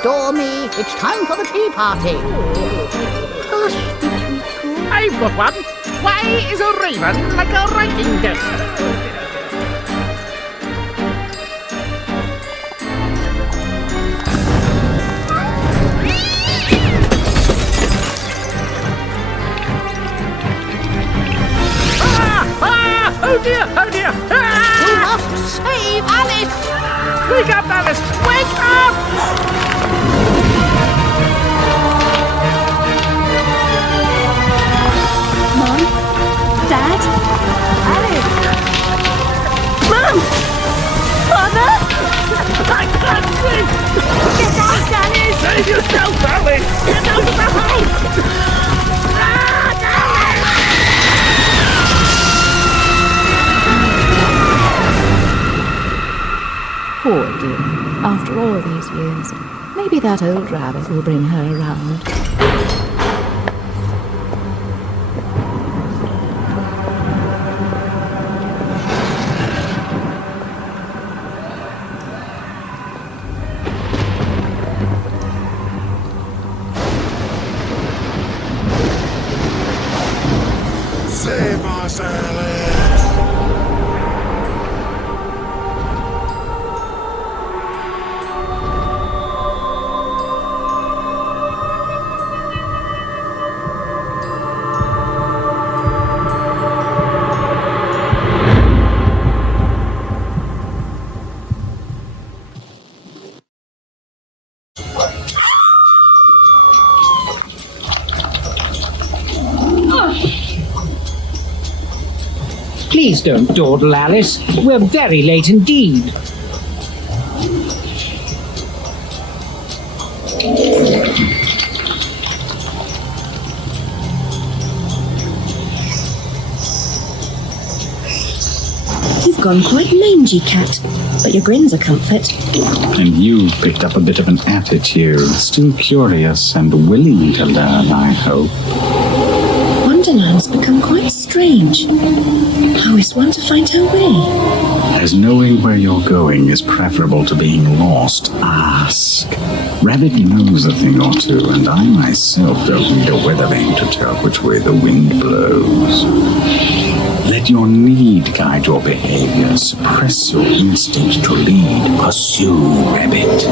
adore me. It's time for the tea party. Hush, Tweedle. I've got one. Why is a raven like a writing desk? Oh dear, oh dear! Ah! We must save Alice. Wake up, Alice! Wake up! Mom? Dad? Alice! Mom! Father? I can't sleep! Get out, Alice! Save yourself, Alice! Get out of the house! Poor dear, after all these years, maybe that old rabbit will bring her around. Save us, Alice! Please don't dawdle, Alice. We're very late indeed. You've gone quite mangy, Cat, but your grin's a comfort. And you've picked up a bit of an attitude. Still curious and willing to learn, I hope. Wonderland's become quite strange. How is one to find her way? As knowing where you're going is preferable to being lost, ask. Rabbit knows a thing or two, and I myself don't need a weather vane to tell which way the wind blows. Let your need guide your behavior. Suppress your instinct to lead. Pursue, Rabbit.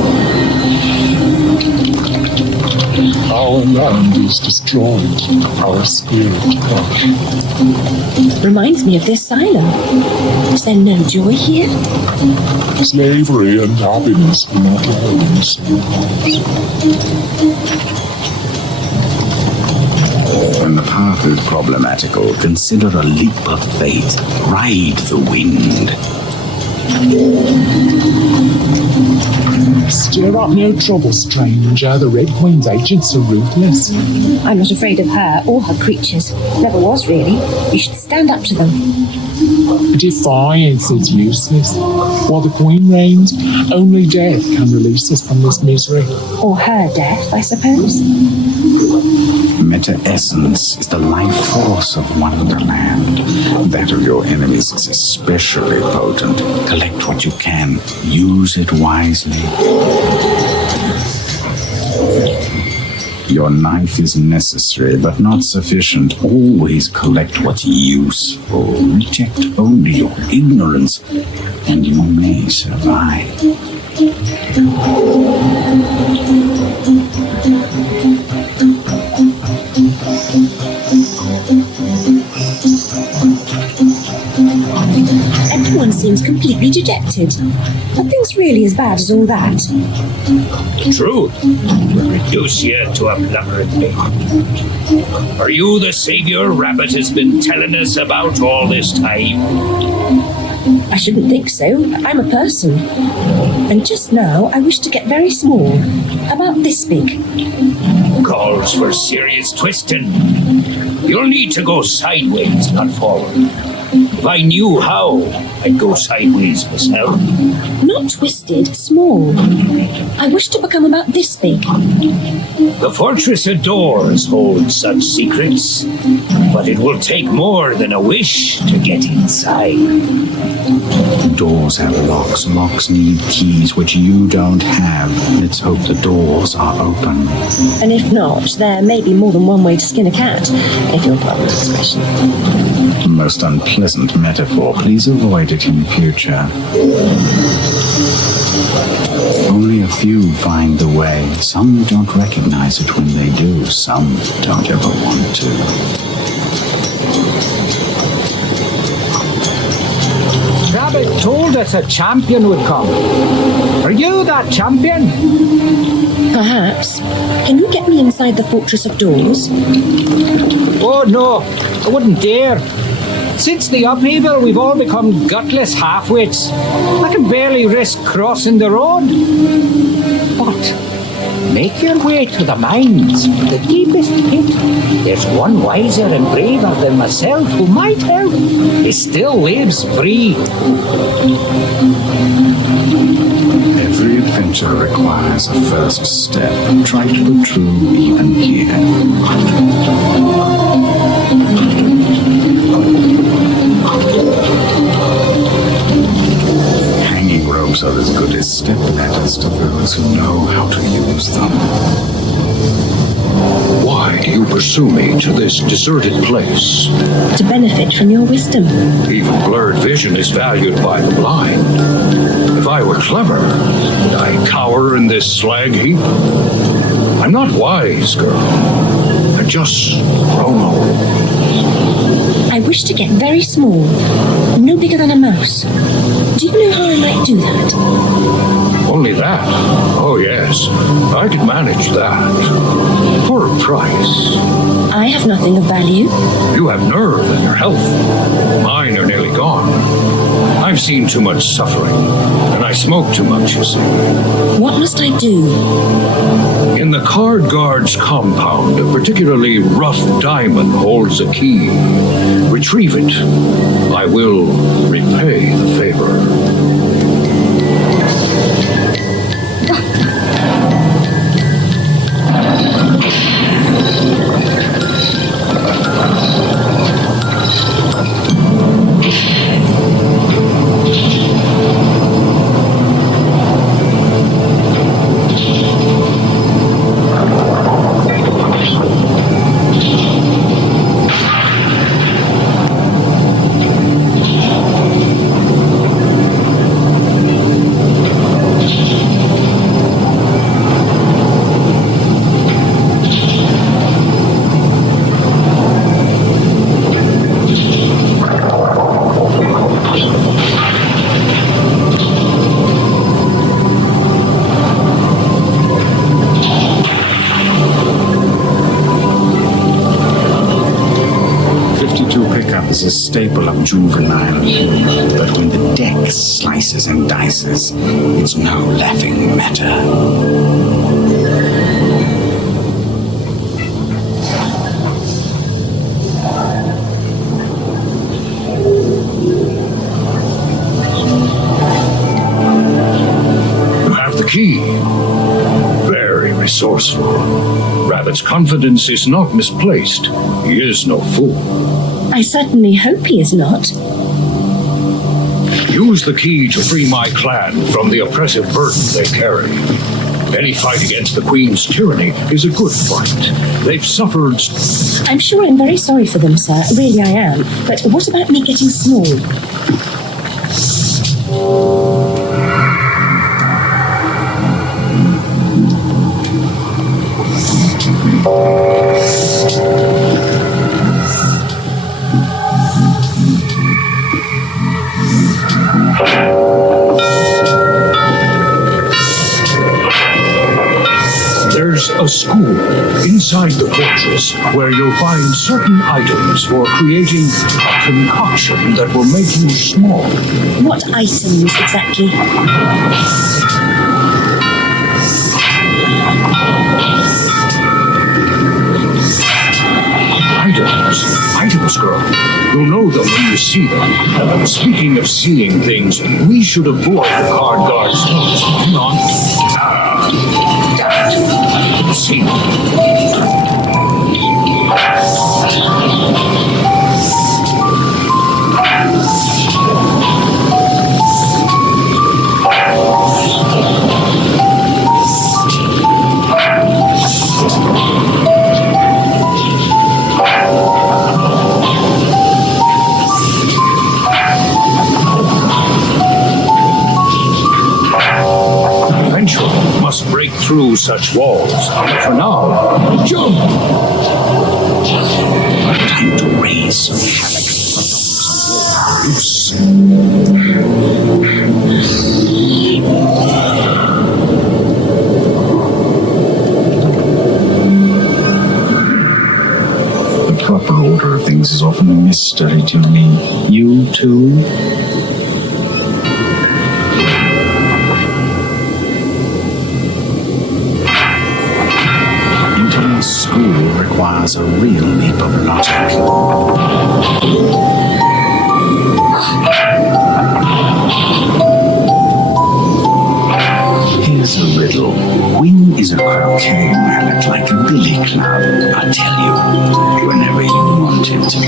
Our land is destroyed. Our spirit crushed. Reminds me of the asylum. Is there no joy here? Slavery and happiness will not alone survive. When the path is problematical, consider a leap of faith. Ride the wind. Stir up no trouble, stranger. The Red Queen's agents are ruthless. I'm not afraid of her or her creatures. Never was, really. You should stand up to them. Defiance is useless. While the Queen reigns, only death can release us from this misery. Or her death, I suppose. Meta-essence is the life force of Wonderland. That of your enemies is especially potent. Collect what you can. Use it wisely. Your knife is necessary, but not sufficient. Always collect what's useful. Reject only your ignorance, and you may survive. Everyone seems completely dejected. Are things really as bad as all that? True. We'll reduce you to a blubbering baby. Are you the savior Rabbit has been telling us about all this time? I shouldn't think so. I'm a person. And just now, I wish to get very small. About this big. Calls for serious twisting. You'll need to go sideways, not forward. If I knew how, I'd go sideways myself. Not twisted, small. I wish to become about this big. The fortress of doors holds such secrets, but it will take more than a wish to get inside. Doors have locks. Locks need keys, which you don't have. Let's hope the doors are open. And if not, there may be more than one way to skin a cat, if you'll pardon the expression. Most unpleasant metaphor. Please avoid it in future. Only a few find the way. Some don't recognize it when they do. Some don't ever want to. Rabbit told us a champion would come. Are you that champion? Perhaps. Can you get me inside the Fortress of Doors? Oh no, I wouldn't dare. Since the upheaval, we've all become gutless half-wits. I can barely risk crossing the road. But make your way to the mines, the deepest pit. There's one wiser and braver than myself who might help. He still lives free. Every adventure requires a first step. Try to be true even here. Hanging ropes are as good as step ladders to those who know how to use them. Why do you pursue me to this deserted place? To benefit from your wisdom. Even blurred vision is valued by the blind. If I were clever, would I cower in this slag heap? I'm not wise, girl. I'm just grown old. I wish to get very small, no bigger than a mouse. Do you know how I might do that? Only that? Oh, yes. I could manage that. For a price. I have nothing of value. You have nerve and your health. Mine are nearly gone. I've seen too much suffering, and I smoke too much, you see. What must I do? In the Card Guard's compound, a particularly rough diamond holds a key. Retrieve it. I will repay the favor. Is a staple of juvenile humor, but when the deck slices and dices, it's no laughing matter. You have the key. Very resourceful. Rabbit's confidence is not misplaced. He is no fool. I certainly hope he is not. Use the key to free my clan from the oppressive burden they carry. Any fight against the Queen's tyranny is a good fight. They've suffered. I'm sure I'm very sorry for them, sir. Really I am. But what about me getting small? There's a school inside the fortress where you'll find certain items for creating a concoction that will make you small. What items exactly? Items things, girl. You'll know them when you see them. Speaking of seeing things, we should avoid the card guard's nose. Come on. See. Must break through such walls. For now, jump! Time to raise some havoc for the proper order of things is often a mystery to me. You too? School requires a real leap of logic. Here's a riddle. When is a croquet mallet like a billy club? I'll tell you, whenever you want it to be.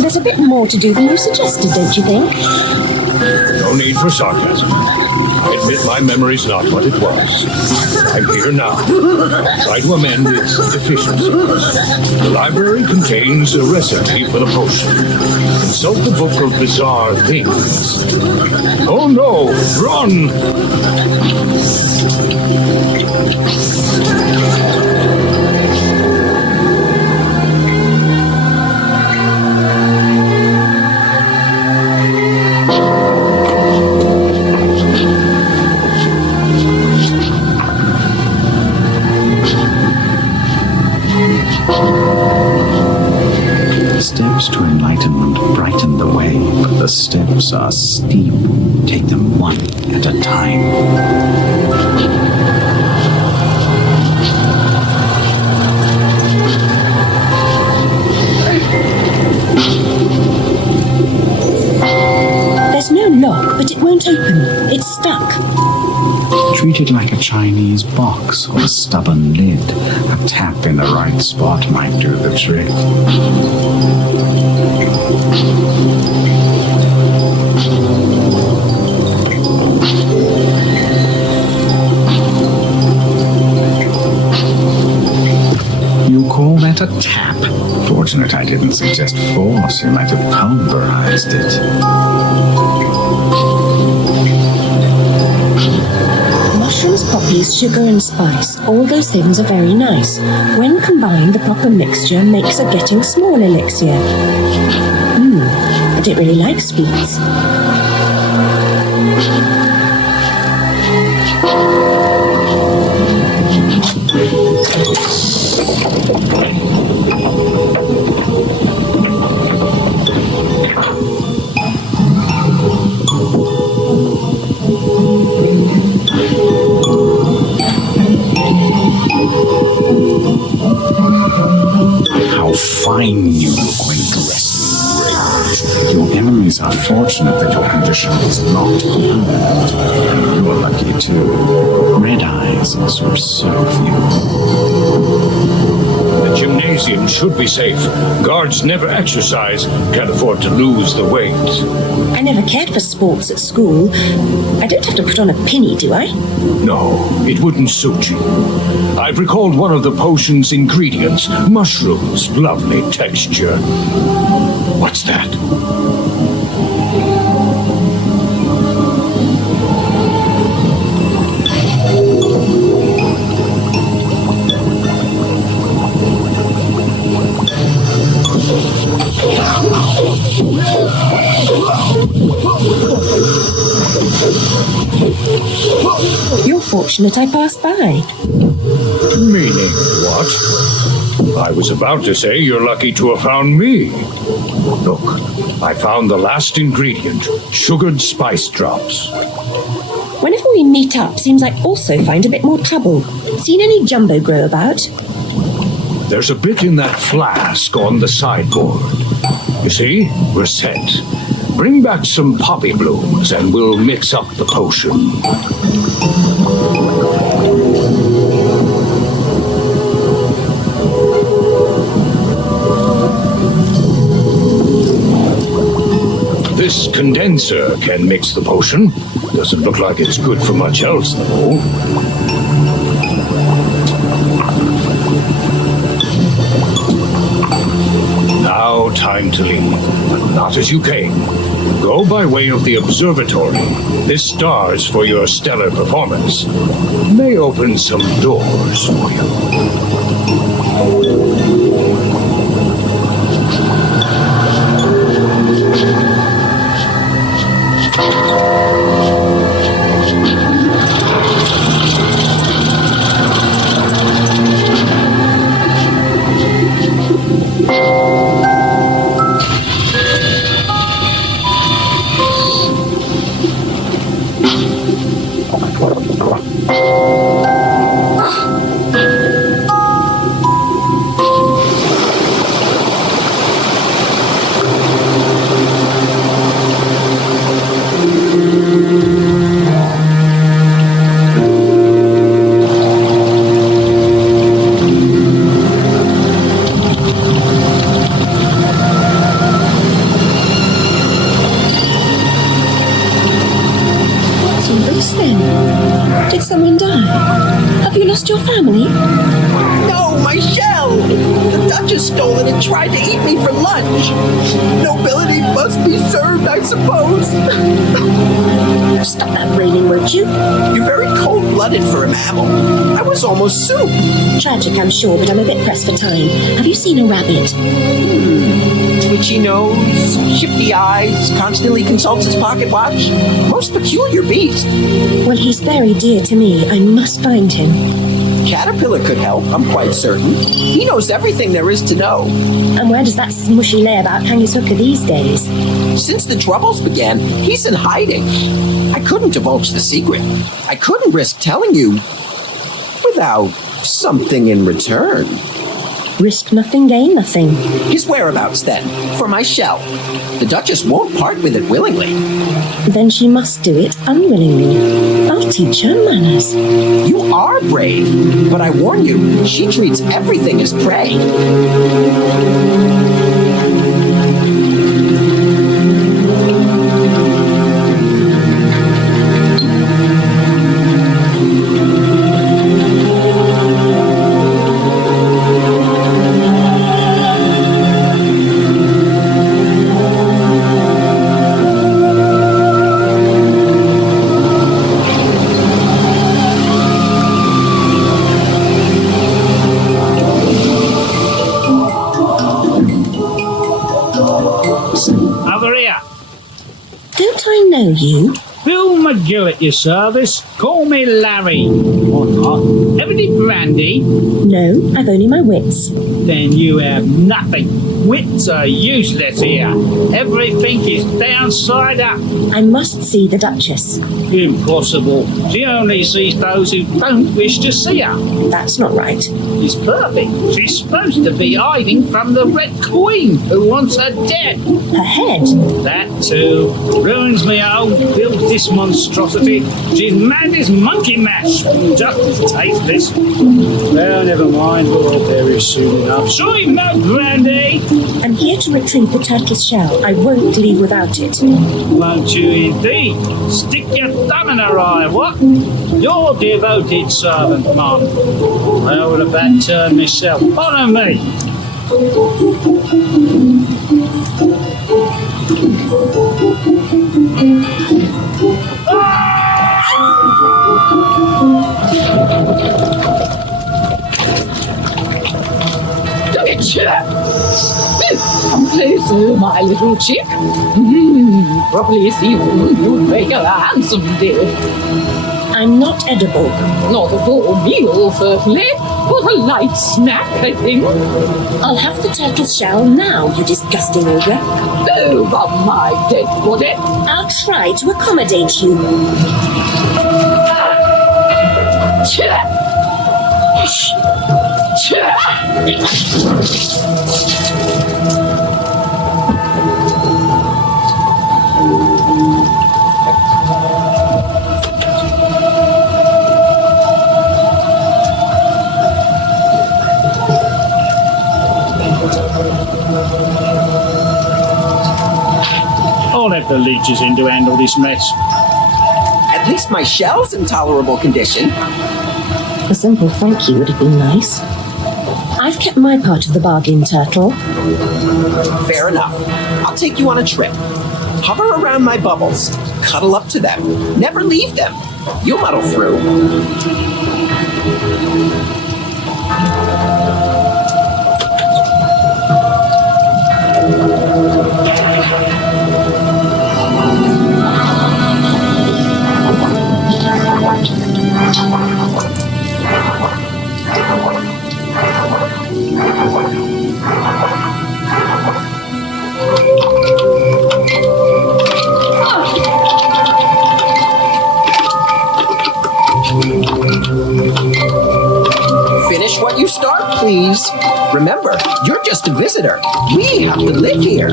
There's a bit more to do than you suggested, don't you think? No need for sarcasm. I admit my memory's not what it was. I'm here now. Try to amend its deficiencies. The library contains a recipe for the potion. Consult the book of bizarre things. Oh no! Run! Steps to enlightenment brighten the way, but the steps are steep. Take them one at a time. There's no lock, but it won't open. It's stuck. Treat it like a Chinese box or a stubborn lid. A tap in the right spot might do the trick. You call that a tap? Fortunate I didn't suggest force. You might have pulverized it. Mushrooms, poppies, sugar and spice, all those things are very nice. When combined, the proper mixture makes a getting small elixir. I don't really like sweets. How fine you look when dressed in rage. Your enemies are fortunate that your condition is not permanent. And you are lucky too. Red Eyes is serve you. The gymnasium should be safe. Guards never exercise, can't afford to lose the weight. I never cared for sports at school. I don't have to put on a pinny, do I? No, it wouldn't suit you. I've recalled one of the potion's ingredients. Mushrooms, lovely texture. What's that? fortunate I passed by. Meaning what? I was about to say you're lucky to have found me. Look, I found the last ingredient, sugared spice drops. Whenever we meet up, seems I also find a bit more trouble. Seen any jumbo grow about? There's a bit in that flask on the sideboard. You see, we're set. Bring back some poppy blooms and we'll mix up the potion. This condenser can mix the potion. Doesn't look like it's good for much else, though. Now time to leave, but not as you came. Go by way of the observatory. This star's for your stellar performance. May open some doors for you. Did someone die? Have you lost your family? No, my shell! The Duchess stole it and tried to eat me for lunch. Nobility must be served, I suppose. Stop that raining, won't you? You're very cold-blooded for a mammal. I was almost soup. Tragic, I'm sure, but I'm a bit pressed for time. Have you seen a rabbit? Twitchy nose, shifty eyes, constantly consults his pocket watch. Most peculiar beast. Well, he's very dear to me. I must find him. Caterpillar could help, I'm quite certain. He knows everything there is to know. And where does that smushy layabout hang his hooker these days? Since the troubles began, he's in hiding. I couldn't divulge the secret. I couldn't risk telling you without something in return. Risk nothing, gain nothing. His whereabouts, then, for my shell. The Duchess won't part with it willingly. Then she must do it unwillingly. I'll teach her manners. You are brave, but I warn you, she treats everything as prey. Don't I know you? Bill McGill at your service. Call me Larry. Or not. Have any brandy? No, I've only my wits. Then you have nothing. Wits are useless here. Everything is downside up. I must see the Duchess. Impossible. She only sees those who don't wish to see her. That's not right. It's perfect. She's supposed to be hiding from the Red Queen, who wants her dead. Her head? That too. Ruins me home, builds this monstrosity. She's mad as monkey mash. Just as tasteless. Well, never mind. We'll all perish soon enough. Sure you've no brandy? I'm here to retrieve the turtle's shell. I won't leave without it. Won't you indeed? Stick your thumb in her eye, what? Your devoted servant, Mum. I would have that turn myself. Follow me. Look at you. Please, my little chick. Probably see you would make a handsome deal. I'm not edible. Not a full meal, certainly, but a light snack, I think. I'll have the turtle's shell now, you disgusting ogre. Over my dead body. I'll try to accommodate you. I'll have the leeches in to handle this mess. At least my shell's in tolerable condition. A simple thank you would have been nice. I've kept my part of the bargain, Turtle. Fair enough. I'll take you on a trip. Hover around my bubbles. Cuddle up to them. Never leave them. You'll muddle through. Finish what you start, please. Remember, you're just a visitor. We have to live here.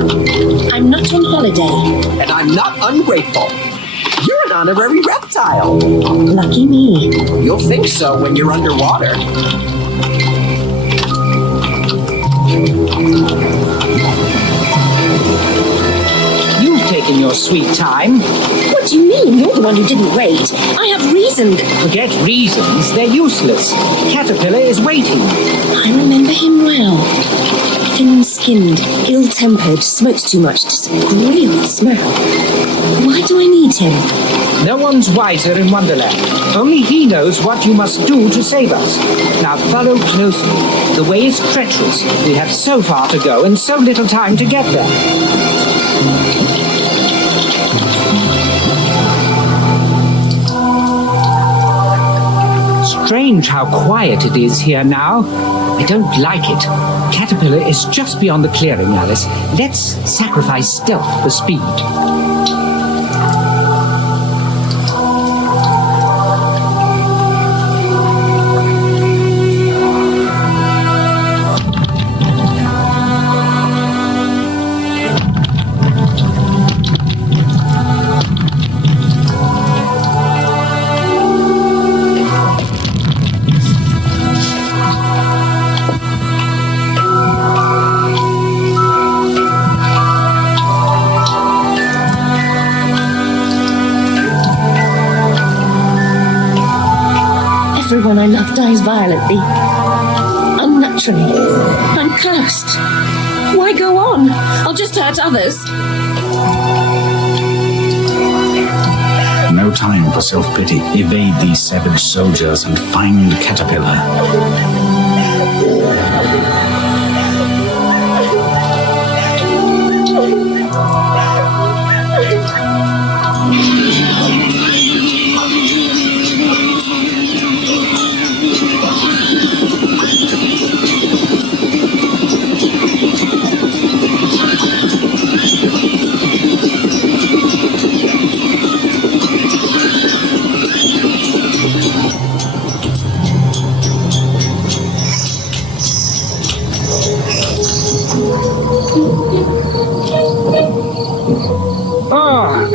I'm not on holiday. And I'm not ungrateful. You're an honorary reptile. Lucky me. You'll think so when you're underwater. You've taken your sweet time. What do you mean? You're the one who didn't wait. I have reasoned. Forget reasons, they're useless. Caterpillar is waiting. I remember him well. Thin-skinned, ill-tempered, smokes too much, disagreeable smell. Why do I need him? No one's wiser in Wonderland. Only he knows what you must do to save us. Now follow closely. The way is treacherous. We have so far to go and so little time to get there. Strange how quiet it is here now. I don't like it. Caterpillar is just beyond the clearing, Alice. Let's sacrifice stealth for speed. Everyone I love dies violently. Unnaturally. I'm cursed. Why go on? I'll just hurt others. No time for self-pity. Evade these savage soldiers and find Caterpillar.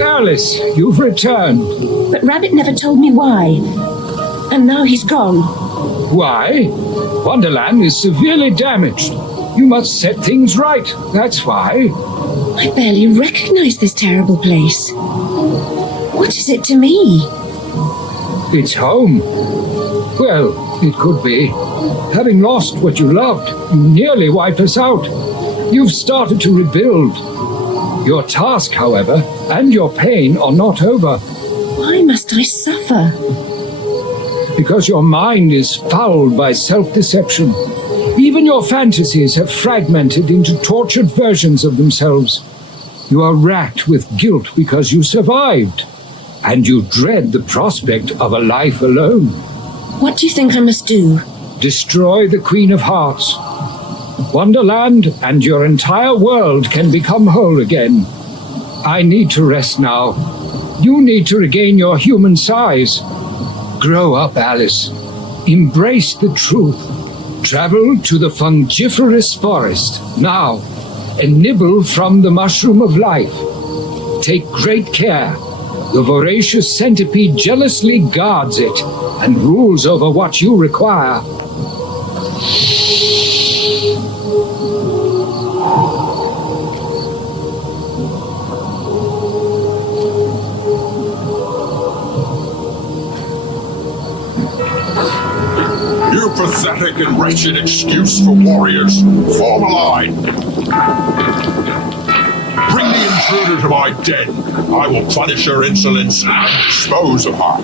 Alice, you've returned. But Rabbit never told me why. And now he's gone. Why? Wonderland is severely damaged. You must set things right. That's why. I barely recognize this terrible place. What is it to me? It's home. Well, it could be. Having lost what you loved, you nearly wiped us out. You've started to rebuild. Your task, however, and your pain are not over. Why must I suffer? Because your mind is fouled by self-deception. Even your fantasies have fragmented into tortured versions of themselves. You are racked with guilt because you survived. and you dread the prospect of a life alone. What do you think I must do? Destroy the Queen of Hearts. Wonderland and your entire world can become whole again. I need to rest now. You need to regain your human size. Grow up, Alice. Embrace the truth. Travel to the fungiferous forest now and nibble from the mushroom of life. Take great care. The voracious centipede jealously guards it and rules over what you require. You pathetic and wretched excuse for warriors. Form a line. Bring the intruder to my den. I will punish her insolence and dispose of her.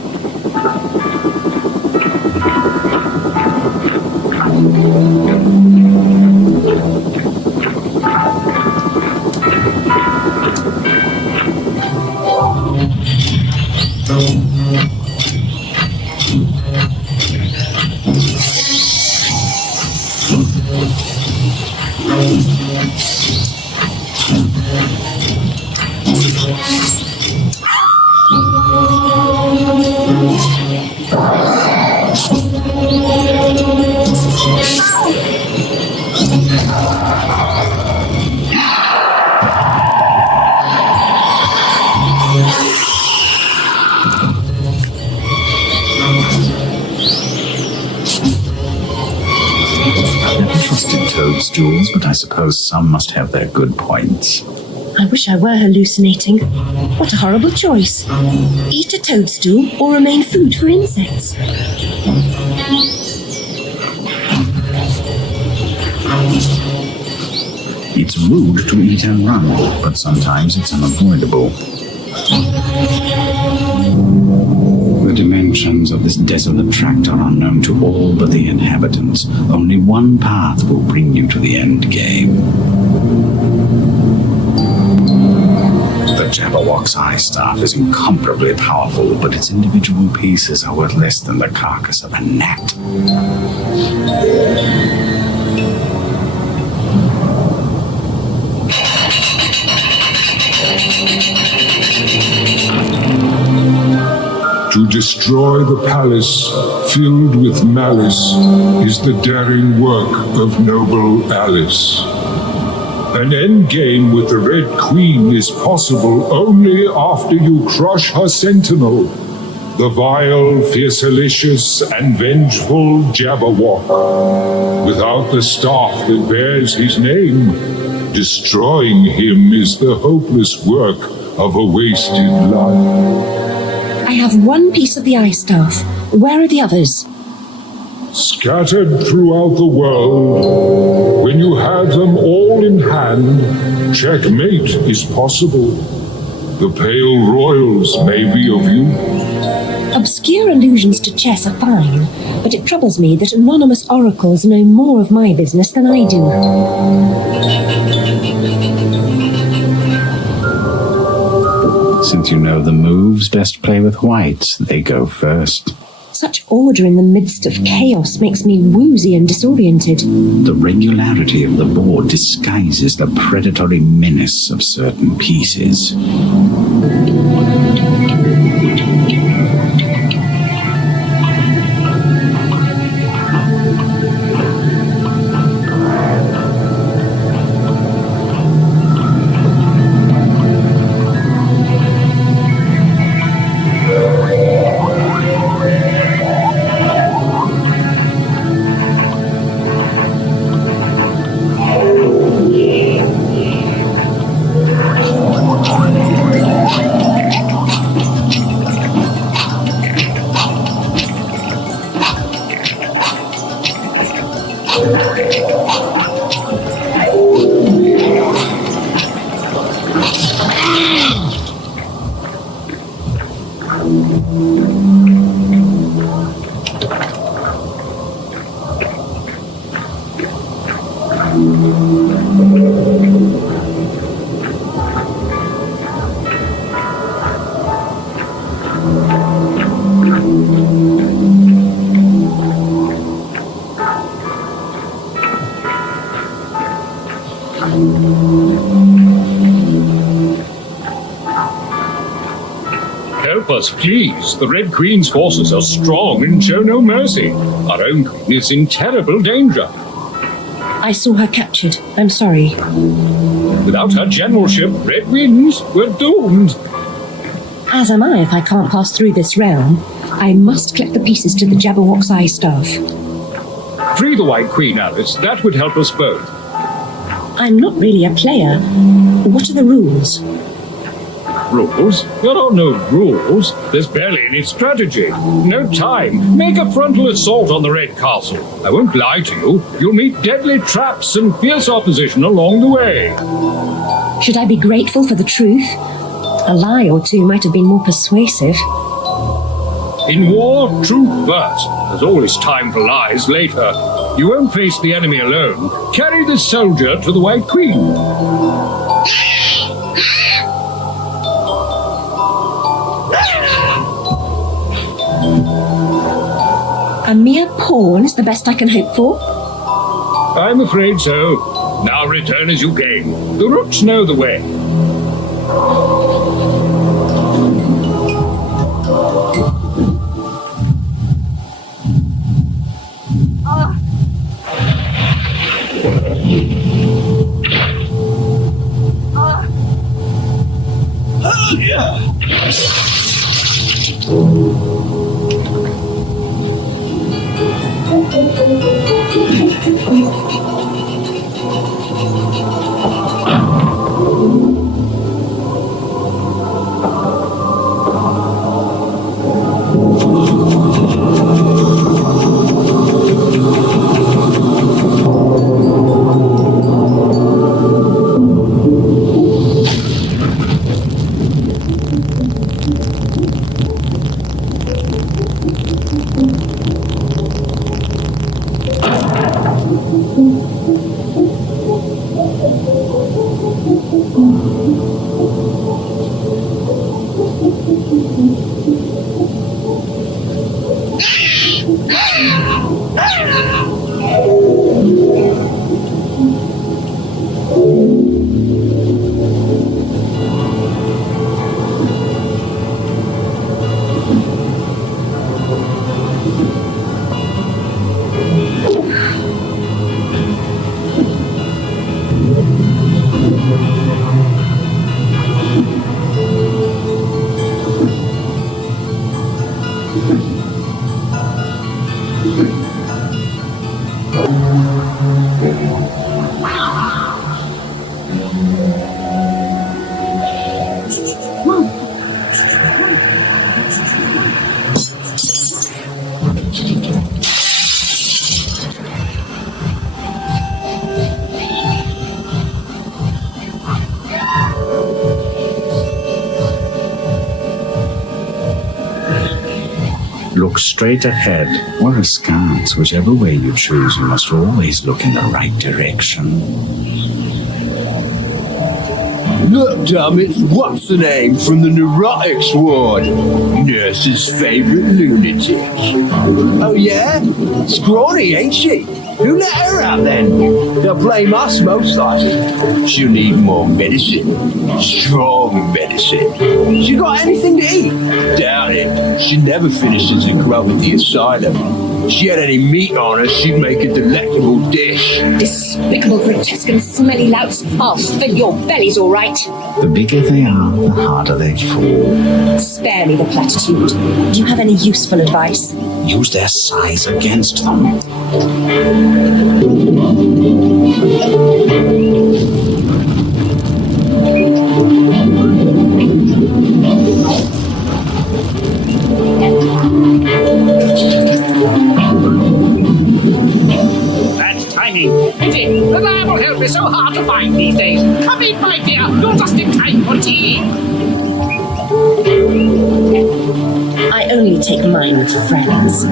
Toadstools, but I suppose some must have their good points. I wish I were hallucinating. What a horrible choice. Eat a toadstool or remain food for insects. It's rude to eat and run, but sometimes it's unavoidable. The dimensions of this desolate tract are unknown to all but the inhabitants. Only one path will bring you to the end game. The Jabberwock's eye staff is incomparably powerful, but its individual pieces are worth less than the carcass of a gnat. To destroy the palace filled with malice is the daring work of noble Alice. An endgame with the Red Queen is possible only after you crush her sentinel, the vile, fiercelicious, and vengeful Jabberwock. Without the staff that bears his name, destroying him is the hopeless work of a wasted life. I have one piece of the eye staff. Where are the others? Scattered throughout the world, when you have them all in hand, checkmate is possible. The Pale Royals may be of use. Obscure allusions to chess are fine, but it troubles me that anonymous oracles know more of my business than I do. Since you know the moves, best play with whites. They go first. Such order in the midst of chaos makes me woozy and disoriented. The regularity of the board disguises the predatory menace of certain pieces. Help us, please. The Red Queen's forces are strong and show no mercy. Our own queen is in terrible danger. I saw her captured. I'm sorry. Without her generalship, Red Winds were doomed. As am I if I can't pass through this realm. I must collect the pieces to the Jabberwock's eye staff. Free the White Queen, Alice. That would help us both. I'm not really a player. What are the rules? Rules? There are no rules. There's barely any strategy. No time. Make a frontal assault on the Red Castle. I won't lie to you. You'll meet deadly traps and fierce opposition along the way. Should I be grateful for the truth? A lie or two might have been more persuasive. In war, truth first. There's always time for lies later. You won't face the enemy alone. Carry this soldier to the White Queen. A mere pawn is the best I can hope for? I'm afraid so. Now return as you came. The rooks know the way. Look straight ahead or askance. Whichever way you choose, you must always look in the right direction. Look, damn it, what's the name from the neurotics ward? Nurse's favourite lunatic. Oh yeah? Scrawny, ain't she? Who let her out then? They'll blame us most likely. She'll need more medicine. Strong medicine. She got anything to eat? Doubt it. She never finishes a grub at the asylum. If she had any meat on her, she'd make a delectable dish. Despicable, grotesque and smelly louts. I'll fill your bellies all right. The bigger they are, the harder they fall. Spare me the platitude. Do you have any useful advice? Use their size against them. That's timing. Pity. Reliable help is so hard to find these days. Come in, my dear. You're just in time for tea. I only take mine with friends.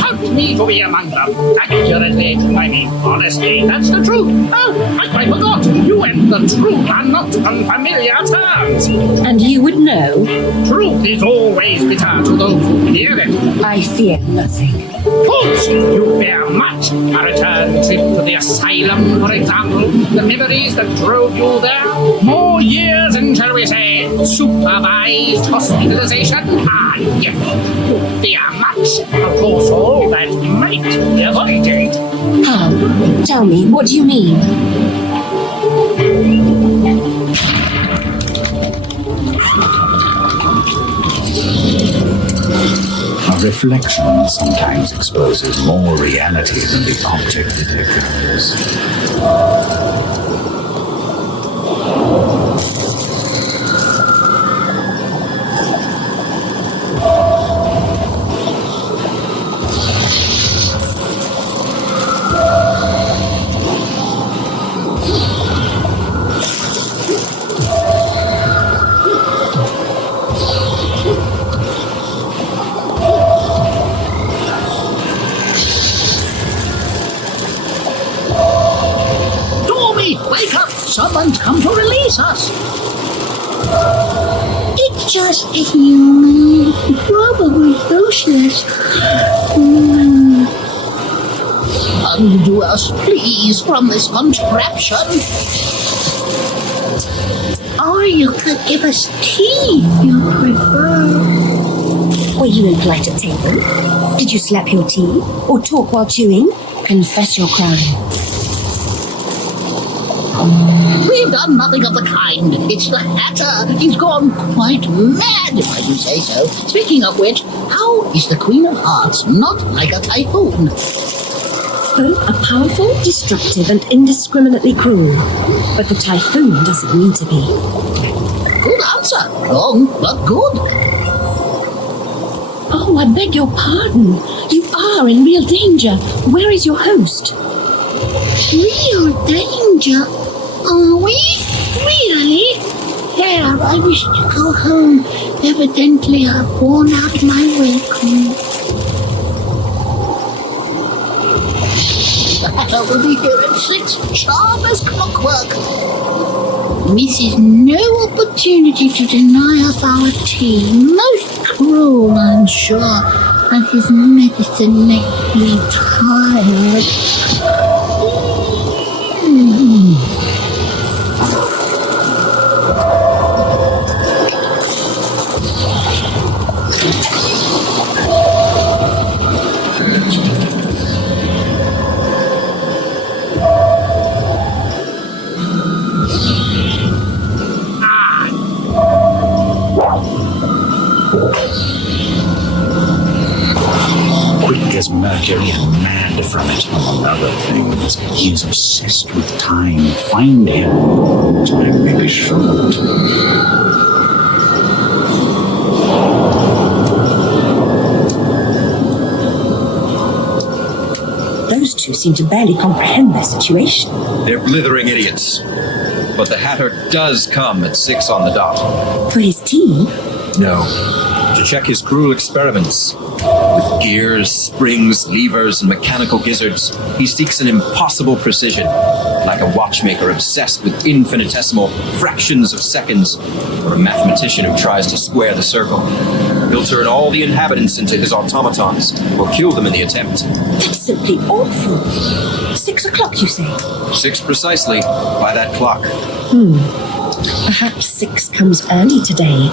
Help me to be among them. Accurately, I mean honestly, that's the truth. Oh, I forgot. You and the truth are not on familiar terms. And you would know? Truth is always bitter to those who hear it. I fear nothing. Fools, you fear much. A return trip to the asylum, for example. The memories that drove you there. More years in, shall we say, supervised hospitalization. Yes, you fear much. Of course, all that might be avoided. How? Tell me, what do you mean? A reflection sometimes exposes more reality than the object it echoes. Wake up! Someone's come to release us! It's just a human, probably useless. Undo us, please, from this contraption. Or you could give us tea, if you prefer. Were you impolite at table? Did you slap your tea? Or talk while chewing? Confess your crime. We've done nothing of the kind. It's the Hatter. He's gone quite mad, if I do say so. Speaking of which, how is the Queen of Hearts not like a typhoon? Both are powerful, destructive, and indiscriminately cruel. But the typhoon doesn't mean to be. Good answer. Wrong, but good. Oh, I beg your pardon. You are in real danger. Where is your host? Real danger? Are we? Really? Yeah, I wish to go home. Evidently, I've worn out my welcome. The Hatter will be here at 6, sharp as clockwork. Misses no opportunity to deny us our tea. Most cruel, I'm sure. And his medicine makes me tired. Quick as Mercury and mad from it, among other things. He is obsessed with time. Find him. Time may be short. Those two seem to barely comprehend their situation. They're blithering idiots. But the Hatter does come at 6 on the dot. For his tea? No. To check his cruel experiments. With gears, springs, levers, and mechanical gizzards, he seeks an impossible precision, like a watchmaker obsessed with infinitesimal fractions of seconds, or a mathematician who tries to square the circle. He'll turn all the inhabitants into his automatons, or kill them in the attempt. That's simply awful. 6 o'clock, you say? 6 precisely, by that clock. Perhaps 6 comes early today.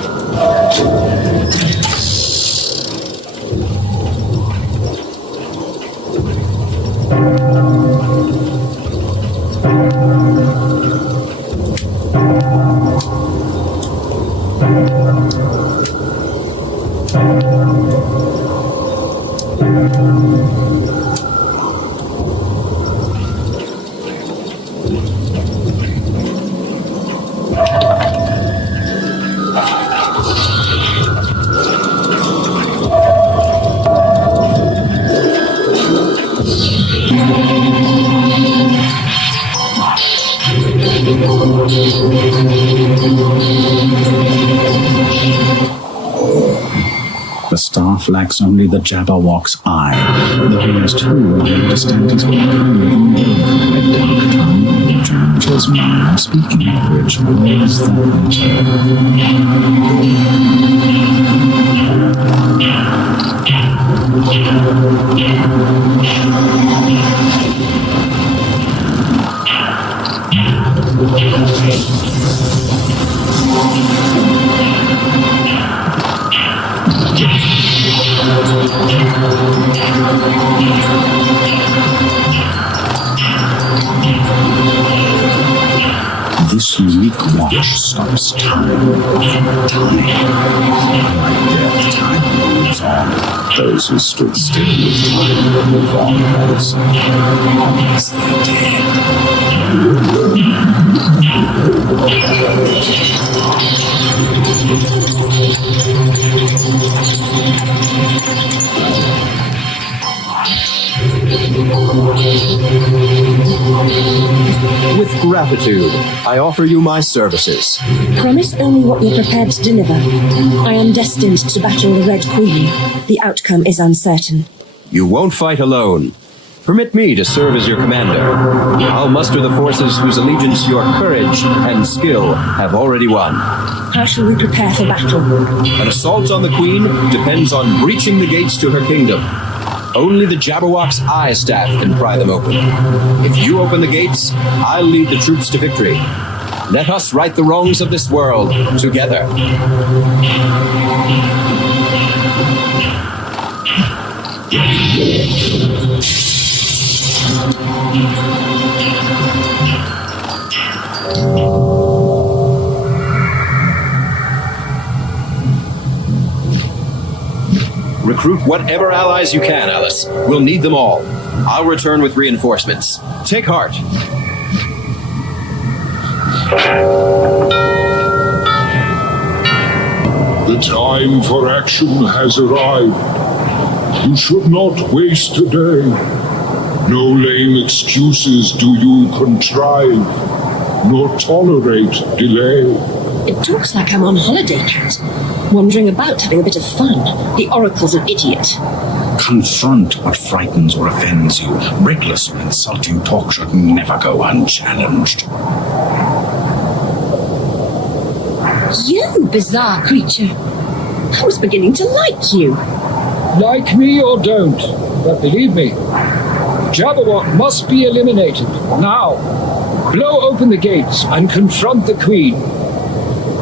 itself lacks only the Jabberwock's eye. Those two, I understand, is what Just my speaking of which, is This unique watch stops time. Like death, time moves on. Those who stood still with time move on also. Unless they're With gratitude, I offer you my services. Promise only what you're prepared to deliver. I am destined to battle the Red Queen. The outcome is uncertain. You won't fight alone. Permit me to serve as your commander. I'll muster the forces whose allegiance your courage and skill have already won. How shall we prepare for battle? An assault on the Queen depends on breaching the gates to her kingdom. Only the Jabberwock's eye staff can pry them open. If you open the gates, I'll lead the troops to victory. Let us right the wrongs of this world together. Recruit whatever allies you can, Alice. We'll need them all. I'll return with reinforcements. Take heart. The time for action has arrived. You should not waste a day. No lame excuses do you contrive, nor tolerate delay. It talks like I'm on holiday, Cat. Wandering about having a bit of fun. The Oracle's an idiot. Confront what frightens or offends you. Reckless or insulting talk should never go unchallenged. You bizarre creature. I was beginning to like you. Like me or don't, but believe me, Jabberwock must be eliminated now. Blow open the gates and confront the Queen.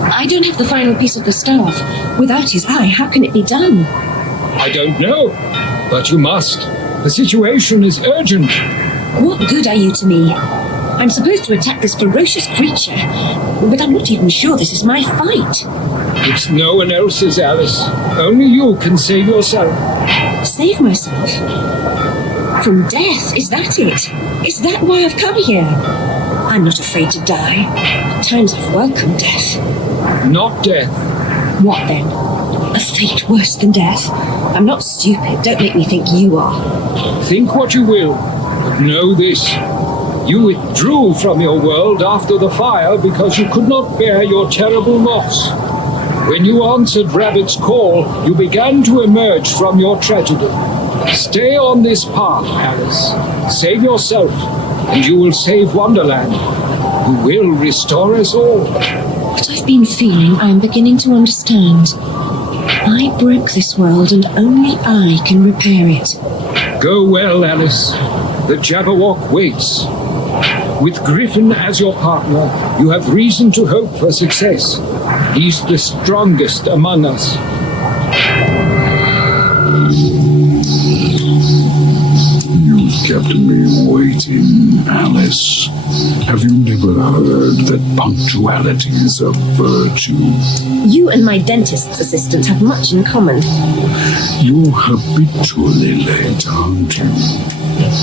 I don't have the final piece of the staff. Without his eye, how can it be done? I don't know, but you must. The situation is urgent. What good are you to me? I'm supposed to attack this ferocious creature, but I'm not even sure this is my fight. It's no one else's, Alice. Only you can save yourself. Save myself? From death? Is that it? Is that why I've come here? I'm not afraid to die. At times I've welcomed death. Not death. What then? A fate worse than death? I'm not stupid. Don't make me think you are. Think what you will, but know this. You withdrew from your world after the fire because you could not bear your terrible loss. When you answered Rabbit's call, you began to emerge from your tragedy. Stay on this path, Alice. Save yourself, and you will save Wonderland. You will restore us all. What I've been feeling, I am beginning to understand. I broke this world, and only I can repair it. Go well, Alice. The Jabberwock waits. With Griffin as your partner, you have reason to hope for success. He's the strongest among us. You've kept me waiting, Alice. Have you never heard that punctuality is a virtue? You and my dentist's assistant have much in common. You're habitually late, aren't you?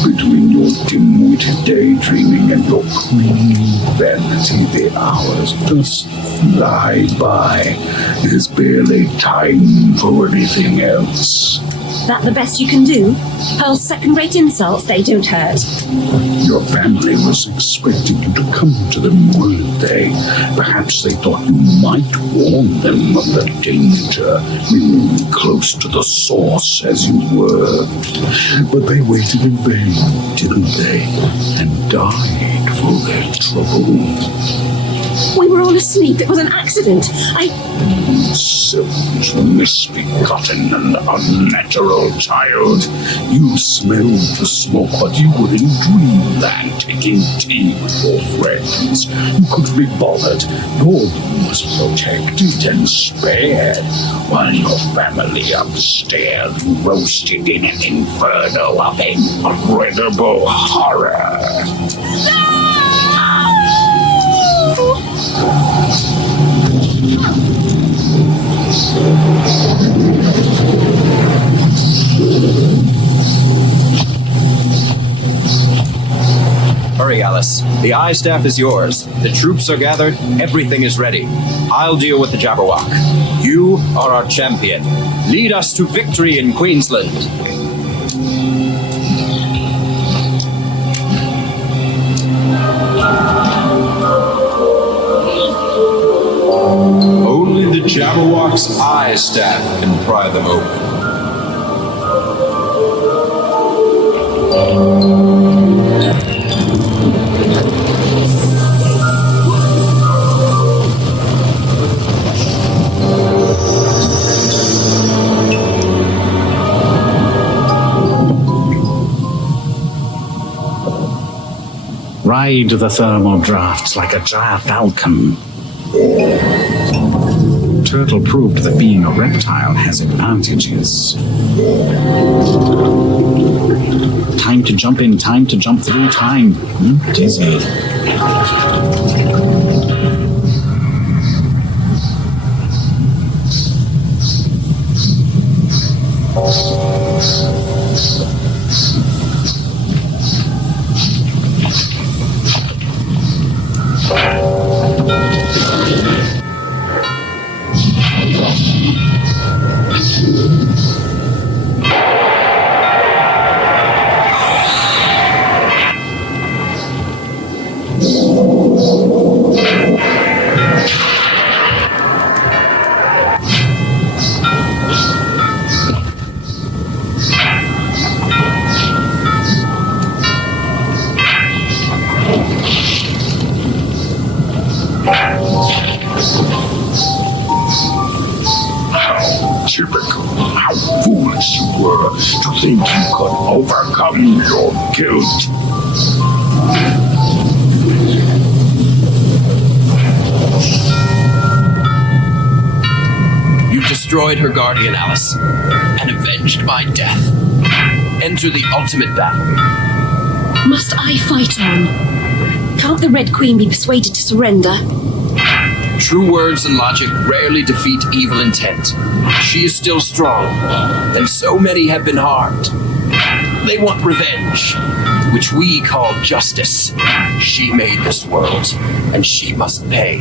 Between your dim-witted daydreaming and your creamy vanity, the hours just fly by. There's barely time for anything else. That the best you can do? Pearl's second-rate insults, they don't hurt. Your family was expecting you to come to them, weren't they? Perhaps they thought you might warn them of the danger, being close to the source as you were. But they waited in vain, didn't they? And died for their trouble. We were all asleep. It was an accident. Selfish, misbegotten, and unnatural child. You smelled the smoke, but you were in dreamland, taking tea with your friends. You couldn't be bothered. Your room was protected and spared, while your family upstairs roasted in an inferno of incredible horror. Hurry, Alice. The Eye Staff is yours. The troops are gathered. Everything is ready. I'll deal with the Jabberwock. You are our champion. Lead us to victory in Queensland. Only the Jabberwock's Eye Staff can pry them open. Ride the thermal drafts like a dire falcon. Turtle proved that being a reptile has advantages. Time to jump in, time to jump through time. Dizzy. Typical. How foolish you were to think you could overcome your guilt. You destroyed her guardian, Alice, and avenged my death. Enter the ultimate battle. Must I fight on? Can't the Red Queen be persuaded to surrender? True words and logic rarely defeat evil intent. She is still strong, and so many have been harmed. They want revenge, which we call justice. She made this world, and she must pay.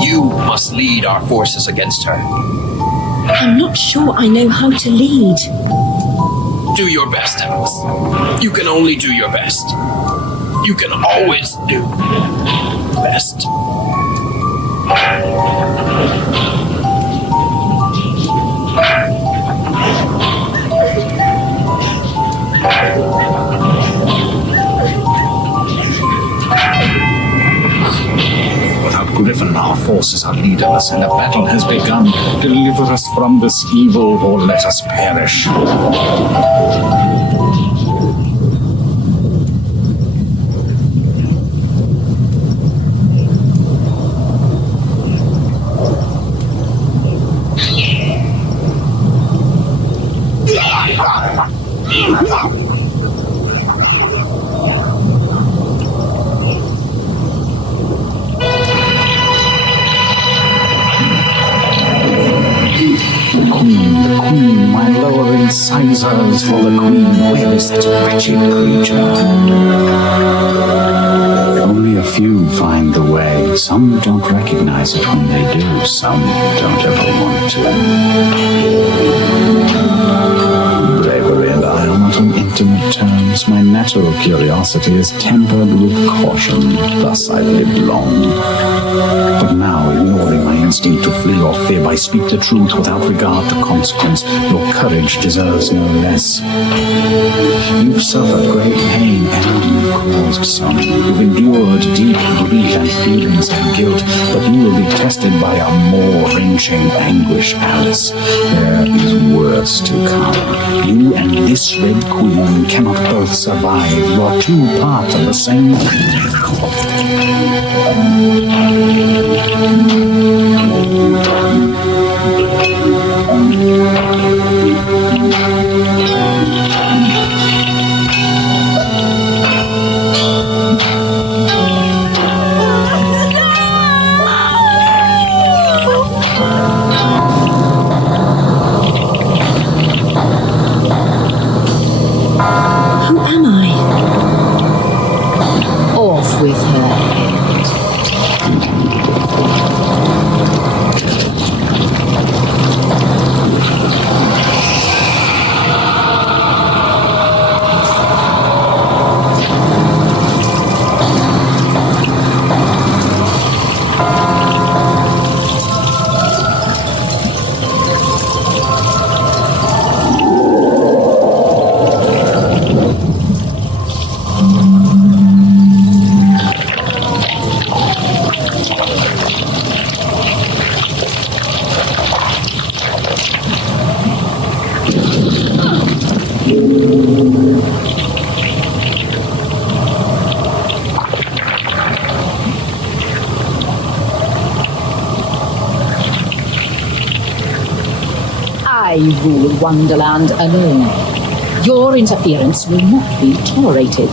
You must lead our forces against her. I'm not sure I know how to lead. Do your best, Alice. You can only do your best. You can always do best. Without Griffin, our forces are leaderless, and a battle has begun. Deliver us from this evil, or let us perish. The queen, my lower incisors for the queen. Where is that wretched creature? Only a few find the way. Some don't recognize it when they do. Some don't ever want to. Bravery and I are not on intimate terms. My natural curiosity is tempered with caution. Thus I've lived long. But now, ignoring my instinct to flee or fib, I speak the truth without regard to consequence. Your courage deserves no less. You've suffered great pain, and you've caused some. You've endured deep grief and feelings of guilt, but you will be tested by a more wrenching anguish, Alice. There is worse to come. You and this Red Queen cannot both survive. You're two parts of the same. Who am I? Off with her head. I rule Wonderland alone. Your interference will not be tolerated.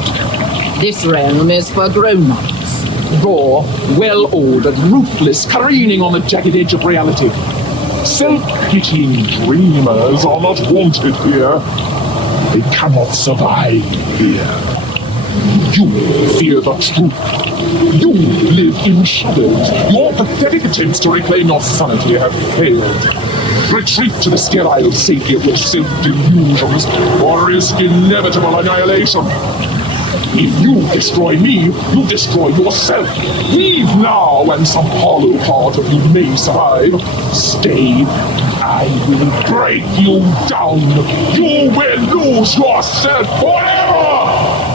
This realm is for grown-ups. Raw, well-ordered, ruthless, careening on the jagged edge of reality. Self-pitying dreamers are not wanted here. They cannot survive here. You fear the truth. You live in shadows. Your pathetic attempts to reclaim your sanity have failed. Retreat to the sterile safety of your self-delusions, or risk inevitable annihilation. If you destroy me, you destroy yourself. Leave now, and some hollow part of you may survive. Stay. I will break you down. You will lose yourself forever!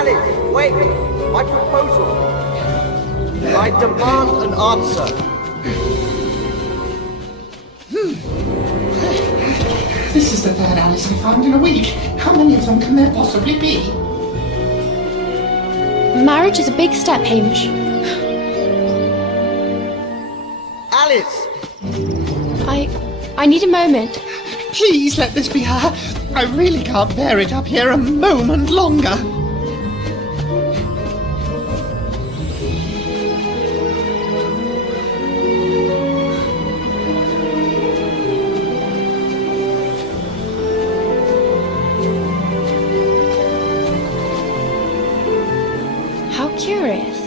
Alice, wait! My proposal! I demand an answer. This is the third Alice I found in a week. How many of them can there possibly be? Marriage is a big step, Hamish. Alice! I need a moment. Please let this be her. I really can't bear it up here a moment longer. How curious.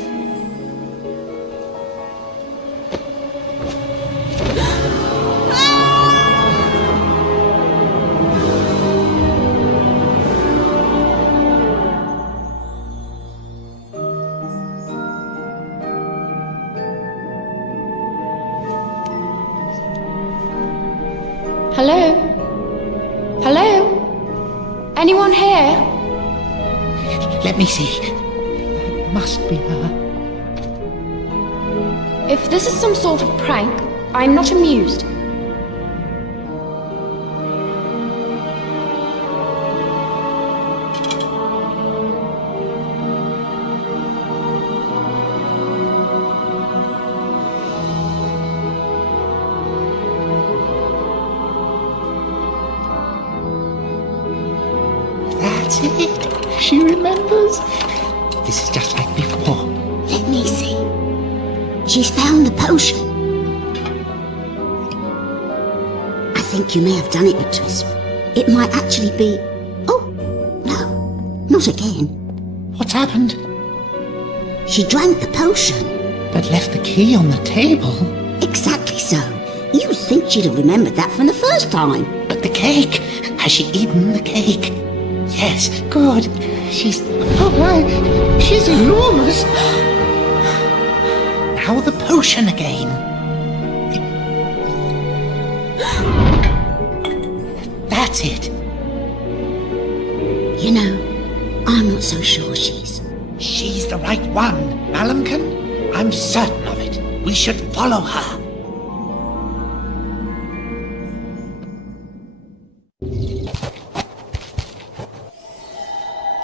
Hello? Hello? Anyone here? Let me see. That must be her. If this is some sort of prank, I'm not amused. That's it. She remembers. This is just like before. Let me see. She's found the potion. I think you may have done it, McTwisp. It might actually be... Oh, no, not again. What's happened? She drank the potion. But left the key on the table. Exactly so. You'd think she'd have remembered that from the first time. But the cake! Has she eaten the cake? Yes, good. She's... Oh my! She's enormous! Now the potion again. That's it. You know, I'm not so sure she's... She's the right one, Malamkin. I'm certain of it. We should follow her.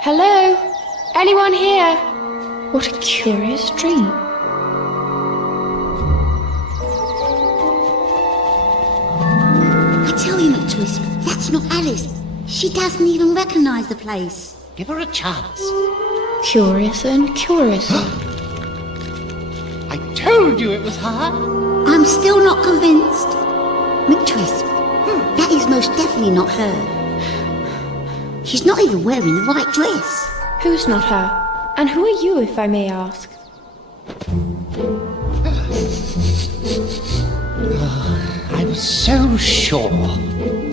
Hello? Anyone here? What a curious dream. I tell you, McTwisp, that's not Alice. She doesn't even recognise the place. Give her a chance. Curiouser and curiouser. I told you it was her. I'm still not convinced. McTwisp, that is most definitely not her. She's not even wearing the right dress. Who's not her? And who are you, if I may ask? I was so sure.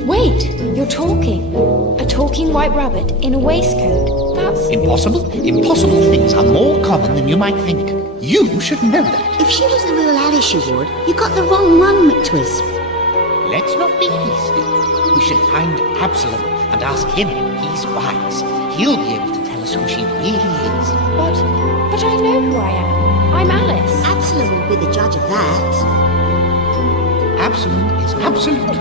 Wait, you're talking. A talking white rabbit in a waistcoat. That's... Impossible? Impossible things are more common than you might think. You should know that. If she was the real Alice, you would. You got the wrong one, McTwisp. Let's not be hasty. We should find Absalom and ask him. He's wise. He'll be able to tell us who she really is. But I know who I am. I'm Alice. Absalom will be the judge of that. Absalom is absolute.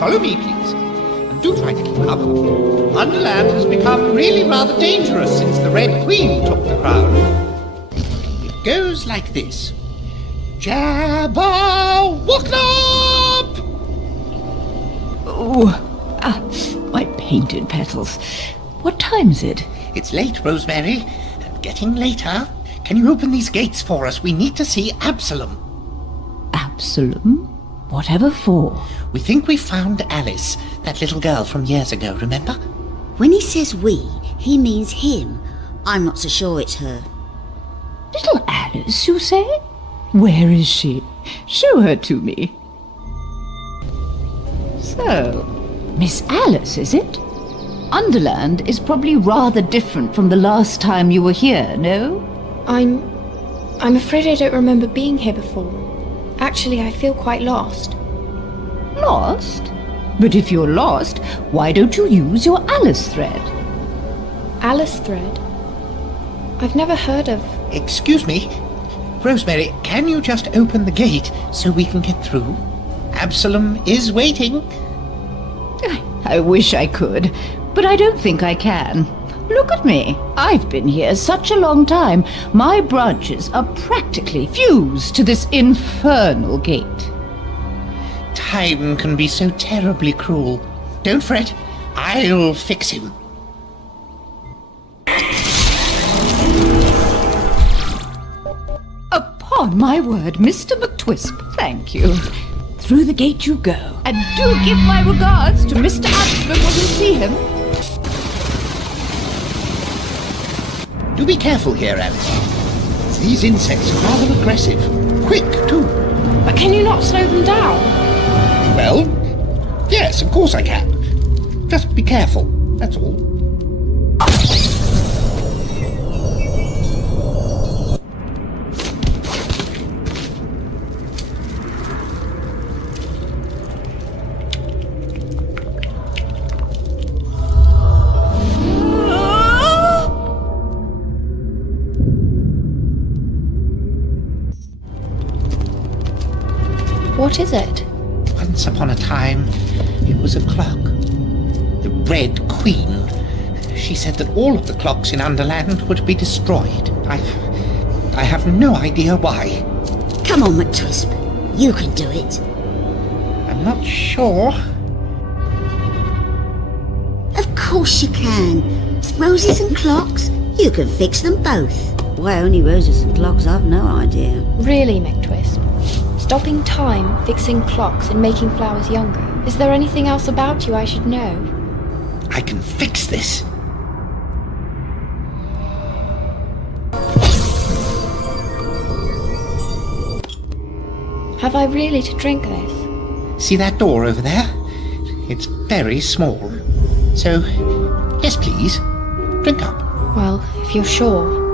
Follow me, please. And do try to keep cover. Wonderland has become really rather dangerous since the Red Queen took the crown. It goes like this. Jabberwocknop! Oh, my painted petals. What time is it? It's late, Rosemary, and getting later. Can you open these gates for us? We need to see Absalom. Absalom? Whatever for? We think we found Alice, that little girl from years ago, remember? When he says we, he means him. I'm not so sure it's her. Little Alice, you say? Where is she? Show her to me. So, Miss Alice, is it? Underland is probably rather different from the last time you were here, no? I'm afraid I don't remember being here before. Actually, I feel quite lost. Lost? But if you're lost, why don't you use your Alice thread? Alice thread? I've never heard of... Excuse me. Rosemary, can you just open the gate so we can get through? Absalom is waiting. I wish I could, but I don't think I can. Look at me. I've been here such a long time. My branches are practically fused to this infernal gate. Time can be so terribly cruel. Don't fret. I'll fix him. Upon my word, Mr. McTwisp, thank you. Through the gate you go. And do give my regards to Mr. Absalom when you see him. Do be careful here, Alice. These insects are rather aggressive. Quick, too. But can you not slow them down? Well, yes, of course I can. Just be careful, that's all. What is it? Once upon a time, it was a clock. The Red Queen. She said that all of the clocks in Underland were to be destroyed. I have no idea why. Come on, McTwisp. You can do it. I'm not sure. Of course you can. Roses and clocks, you can fix them both. Why only roses and clocks, I've no idea. Really, McTwisp? Stopping time, fixing clocks, and making flowers younger. Is there anything else about you I should know? I can fix this. Have I really to drink this? See that door over there? It's very small. So, yes please, drink up. Well, if you're sure.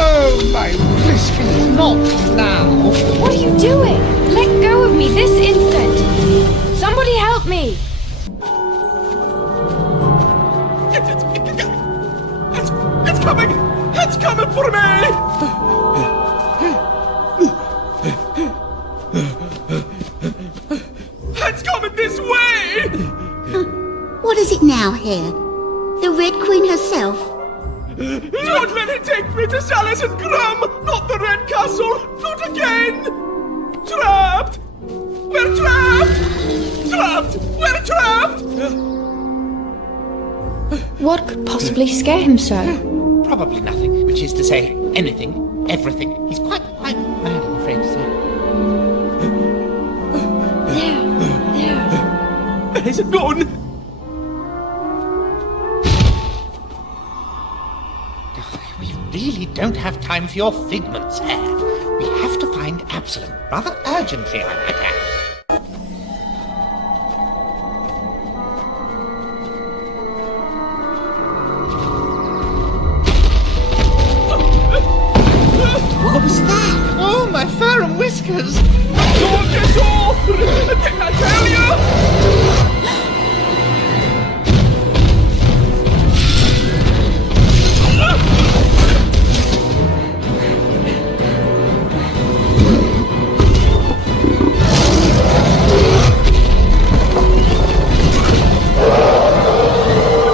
Oh, my whiskers, not now. What are you doing? Let go of me this instant. Somebody help me. It's coming! It's coming for me! It's coming this way! What is it now, Hare? The Red Queen herself? Don't let it take me to Sallis and Grum! Not the Red Castle! Not again! Trapped! We're trapped! Trapped! We're trapped! What could possibly scare him so? Probably nothing, which is to say, anything, everything. He's quite mad, I'm afraid to say. There! Is it gone? We really don't have time for your figments, Hare. We have to find Absalom, rather urgently, I might add. What was that? Oh, my fur and whiskers! Don't get off! Didn't I tell you?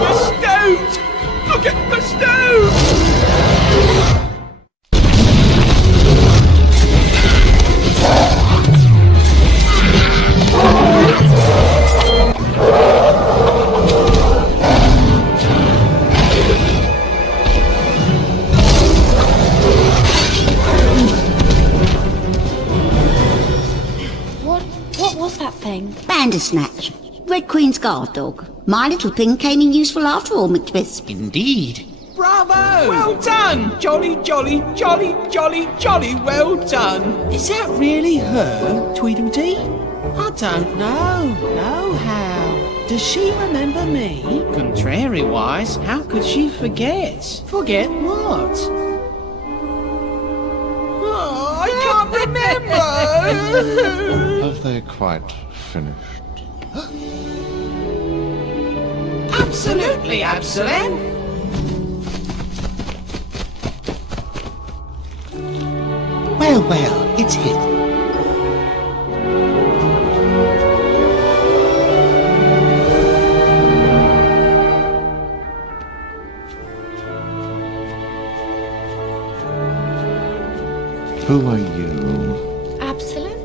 The stones! Look at the stones! What was that thing? Bandersnatch. Red Queen's guard dog. My little thing came in useful after all, McTwisp. Indeed. Bravo! Well done! Jolly, jolly, jolly, jolly, jolly well done! Is that really her, Tweedledee? I don't know. No, how? Does she remember me? Contrary-wise, how could she forget? Forget what? Oh, I can't remember! Have they quite finished? Absolutely, Absalom. Well, well, it's him. Who are you? Absalom?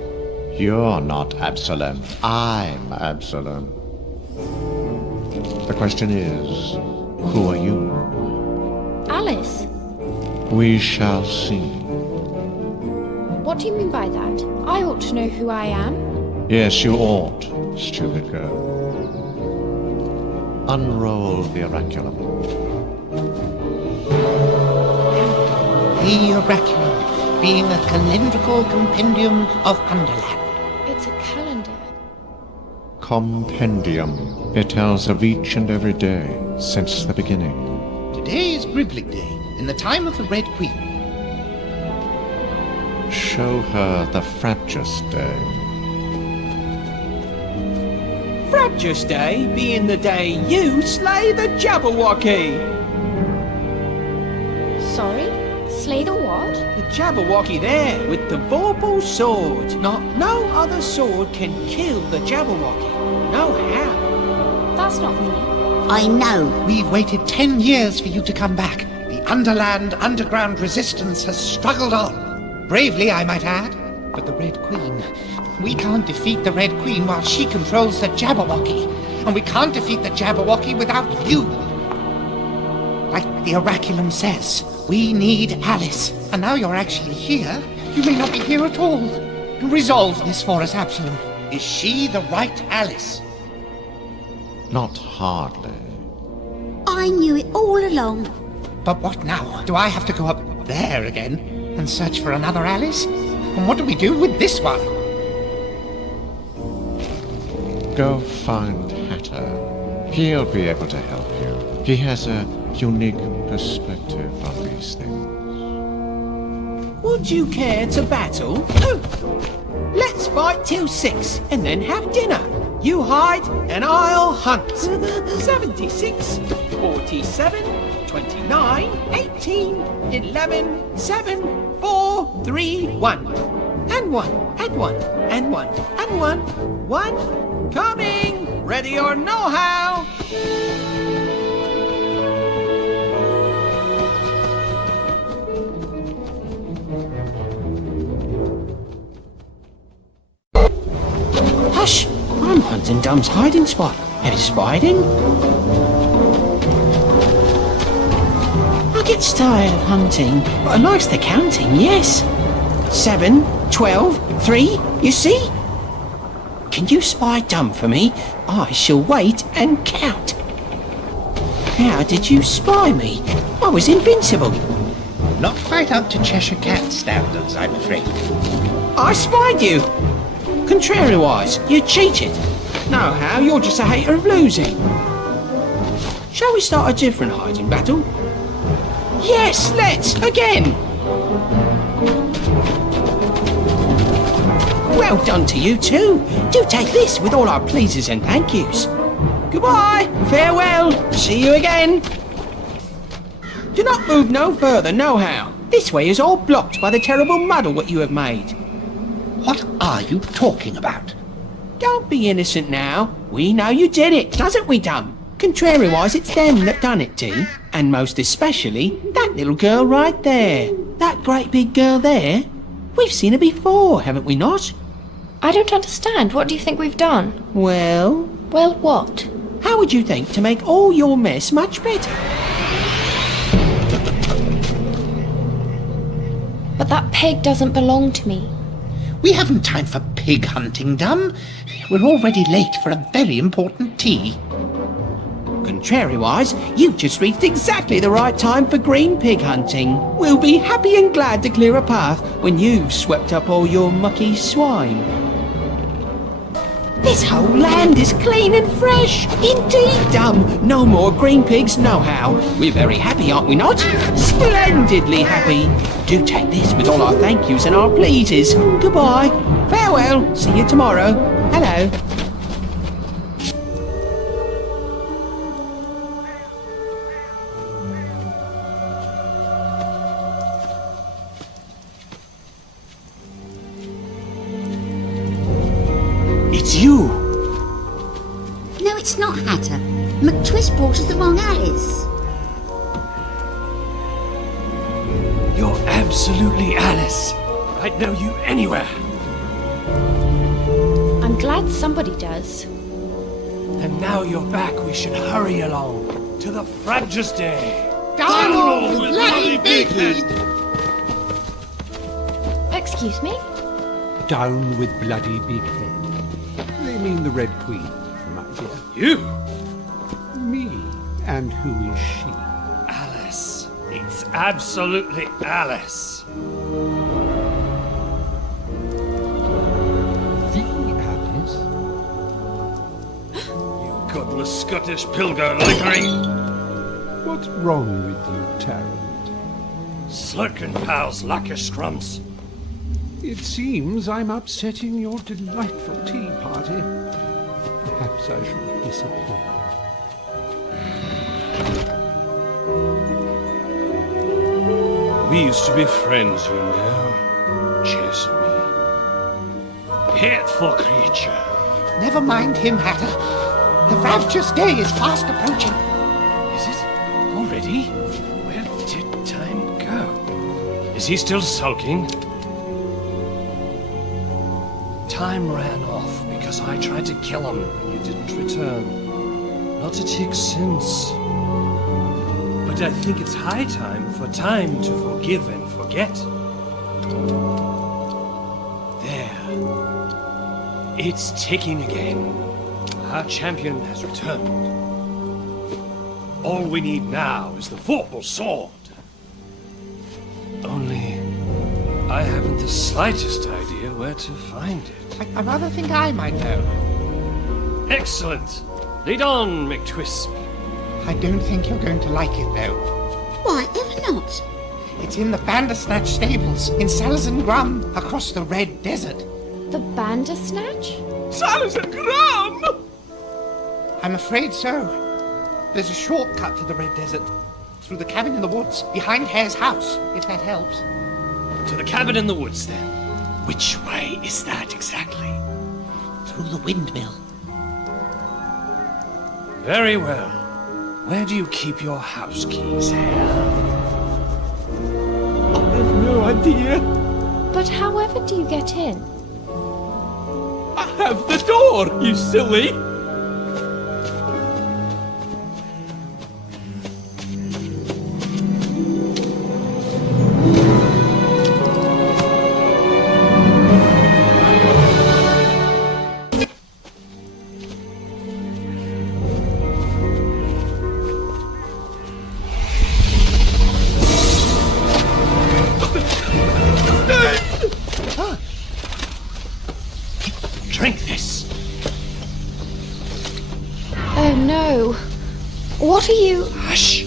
You're not Absalom. I'm Absalom. The question is, who are you? Alice. We shall see. What do you mean by that? I ought to know who I am. Yes, you ought, stupid girl. Unroll the oraculum. The oraculum, being a calendrical compendium of Underland. It's a calendar. Compendium. It tells of each and every day since the beginning. Today is Gribbling Day, in the time of the Red Queen. Show her the Frabjous Day. Frabjous Day being the day you slay the Jabberwocky. Sorry? Slay the what? The Jabberwocky there with the Vorpal sword. No other sword can kill the Jabberwocky. No how. That's not me. I know. We've waited 10 years for you to come back. The Underland underground resistance has struggled on. Bravely, I might add. But the Red Queen... We can't defeat the Red Queen while she controls the Jabberwocky. And we can't defeat the Jabberwocky without you. Like the oraculum says, we need Alice. And now you're actually here, you may not be here at all. Resolve this for us, Absalom. Is she the right Alice? Not hardly. I knew it all along. But what now? Do I have to go up there again and search for another Alice? And what do we do with this one? Go find Hatter. He'll be able to help you. He has a unique perspective on these things. Would you care to battle? Oh. Let's fight till 6 and then have dinner. You hide and I'll hunt. 76, 47, 29, 18, 11, 7, 4, 3, 1. And 1, and 1, and 1, and 1. 1. Coming! Ready or no how? Hush! I'm hunting Dum's hiding spot. Have you spied him? I get tired of hunting, but I likes the counting, yes. 7, 12, 3, you see? Can you spy Dum for me? I shall wait and count. How did you spy me? I was invincible. Not quite up to Cheshire Cat standards, I'm afraid. I spied you. Contrariwise, you cheated. No, how? You're just a hater of losing. Shall we start a different hiding battle? Yes, let's! Again! Well done to you too. Do take this with all our pleases and thank yous. Goodbye, farewell, see you again. Do not move no further, no how. This way is all blocked by the terrible muddle what you have made. What are you talking about? Don't be innocent now. We know you did it, doesn't we, Dum? Contrariwise, it's them that done it, T. And most especially, that little girl right there. That great big girl there. We've seen her before, haven't we not? I don't understand. What do you think we've done? Well... Well, what? How would you think to make all your mess much better? But that pig doesn't belong to me. We haven't time for pig hunting, Dum. We're already late for a very important tea. Contrariwise, you've just reached exactly the right time for green pig hunting. We'll be happy and glad to clear a path when you've swept up all your mucky swine. This whole land is clean and fresh. Indeed, Dum. No more green pigs, no how. We're very happy, aren't we not? Splendidly happy. Do take this with all our thank yous and our pleases. Goodbye. Farewell. See you tomorrow. Hello. It's you! No, it's not Hatter. McTwist brought us the wrong Alice. You're absolutely Alice. I'd know you anywhere. I'm glad somebody does. And now you're back, we should hurry along to the Frabjous Day. Down with bloody Beakhead! Excuse me? Down with bloody Beakhead. They mean the Red Queen, my dear. You? Me. And who is she? Alice. It's absolutely Alice. The Alice? You godless Scottish pilger lickery. What's wrong with you, Tarrant? Slurkin pals lack your scrums. It seems I'm upsetting your delightful tea party. Perhaps I should disappear. We used to be friends, you know. Chasing me. Hateful creature. Never mind him, Hatter. The Frabjous Day is fast approaching. Is it? Already? Where did time go? Is he still sulking? Time ran off because I tried to kill him and you didn't return. Not to take since. But I think it's high time for time to forgive and forget. There. It's ticking again. Our champion has returned. All we need now is the Vorpal sword. Only I haven't the slightest idea where to find it. I rather think I might know. Excellent. Lead on, McTwisp. I don't think you're going to like it, though. Why, ever not? It's in the Bandersnatch stables in Salazar Grum across the Red Desert. The Bandersnatch? Salazar Grum! I'm afraid so. There's a shortcut to the Red Desert. Through the cabin in the woods, behind Hare's house, if that helps. To the cabin in the woods, then. Which way is that exactly? Through the windmill. Very well. Where do you keep your house keys, Hare? I've no idea. But however do you get in? I have the door, you silly! Drink this. Oh no. What are you? Hush.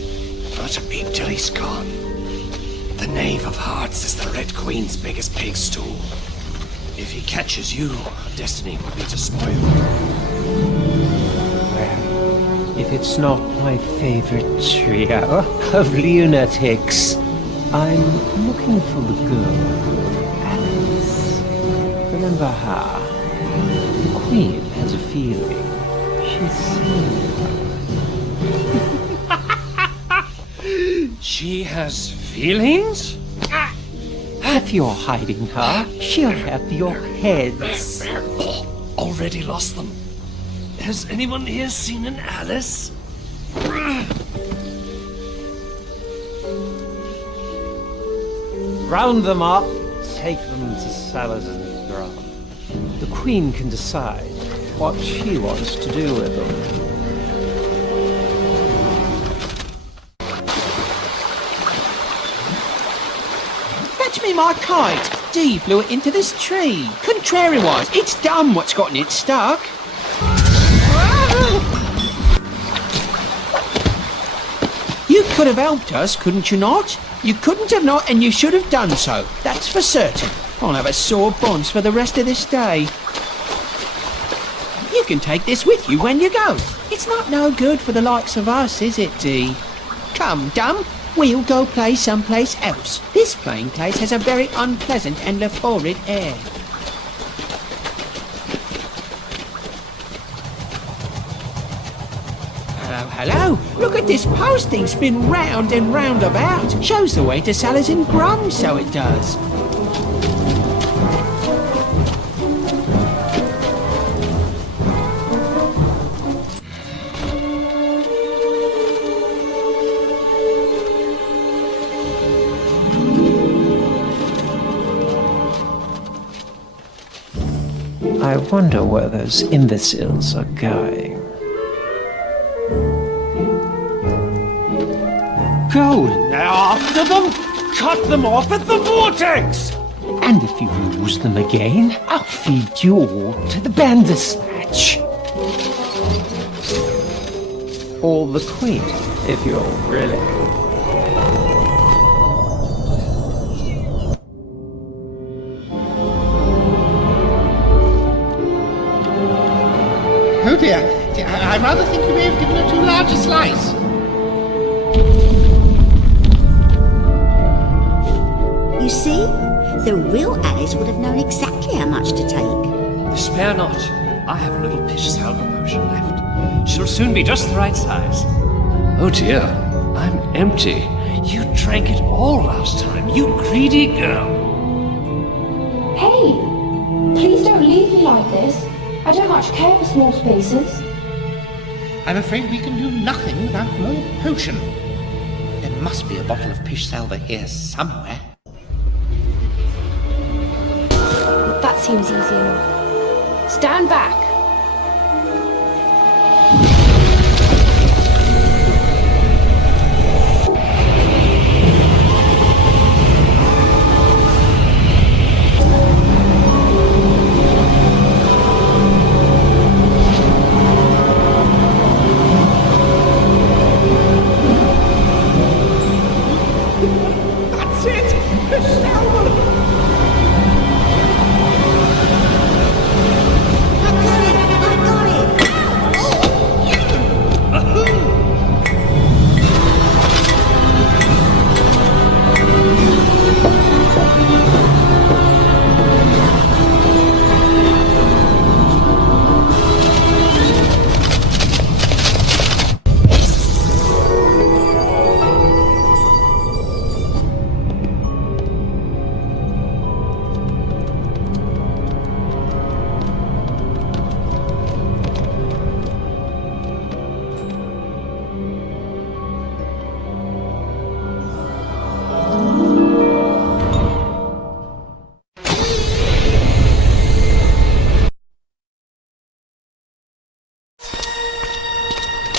Not a peep till he's gone. The Knave of Hearts is the Red Queen's biggest pig stool. If he catches you, destiny will be to spoil. Well, if it's not my favorite trio of lunatics, I'm looking for the girl, Alice. Remember her? The Queen has a feeling. She's seen She has feelings? If you're hiding her, she'll have your heads. Already lost them. Has anyone here seen an Alice? Round them up, take them to Salazar Grum. The Queen can decide what she wants to do with them. Fetch me my kite. Dee flew it into this tree. Contrariwise, it's dumb what's gotten it stuck. You could have helped us, couldn't you not? You couldn't have not, and you should have done so. That's for certain. I'll have a sore bonds for the rest of this day. You can take this with you when you go. It's not no good for the likes of us, is it, Dee? Come, Dum, we'll go play someplace else. This playing place has a very unpleasant and laphorid air. no! Look at this posting spin round and round about. Shows the way to Sellers and Grum, so it does. I wonder where those imbeciles are going. Go now after them! Cut them off at the vortex! And if you lose them again, I'll feed you all to the Bandersnatch. Or the Queen, if you're really... Oh dear. I rather think you may have given her too large a slice. You see? The real Alice would have known exactly how much to take. Despair not. I have a little pish salva potion left. She'll soon be just the right size. Oh dear, I'm empty. You drank it all last time, you greedy girl. Hey! Please don't leave me like this. I don't much care for small spaces. I'm afraid we can do nothing without more potion. There must be a bottle of pish salva here somewhere. That seems easy enough. Stand back! That's it! Pish salva!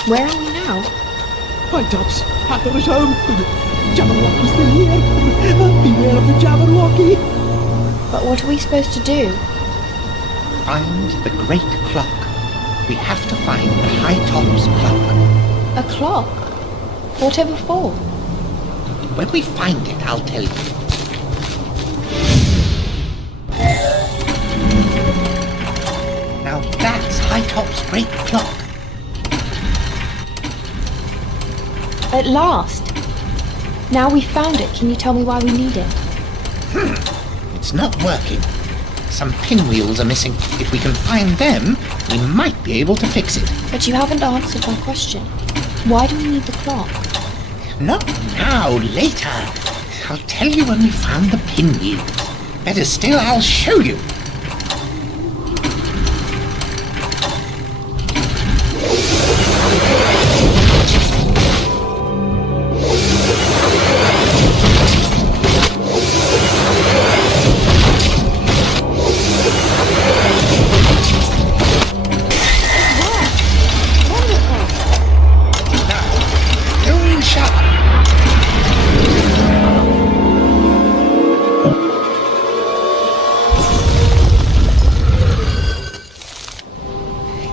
Where are we now? Hi, Tubbs. Hatter at home. Jabberwocky's still here. Beware of the Jabberwocky. But what are we supposed to do? Find the great clock. We have to find the High Top's clock. A clock? Whatever for? When we find it, I'll tell you. Now that's High Top's great clock. At last! Now we've found it, can you tell me why we need it? It's not working. Some pinwheels are missing. If we can find them, we might be able to fix it. But you haven't answered my question. Why do we need the clock? Not now, later. I'll tell you when we found the pinwheel. Better still, I'll show you.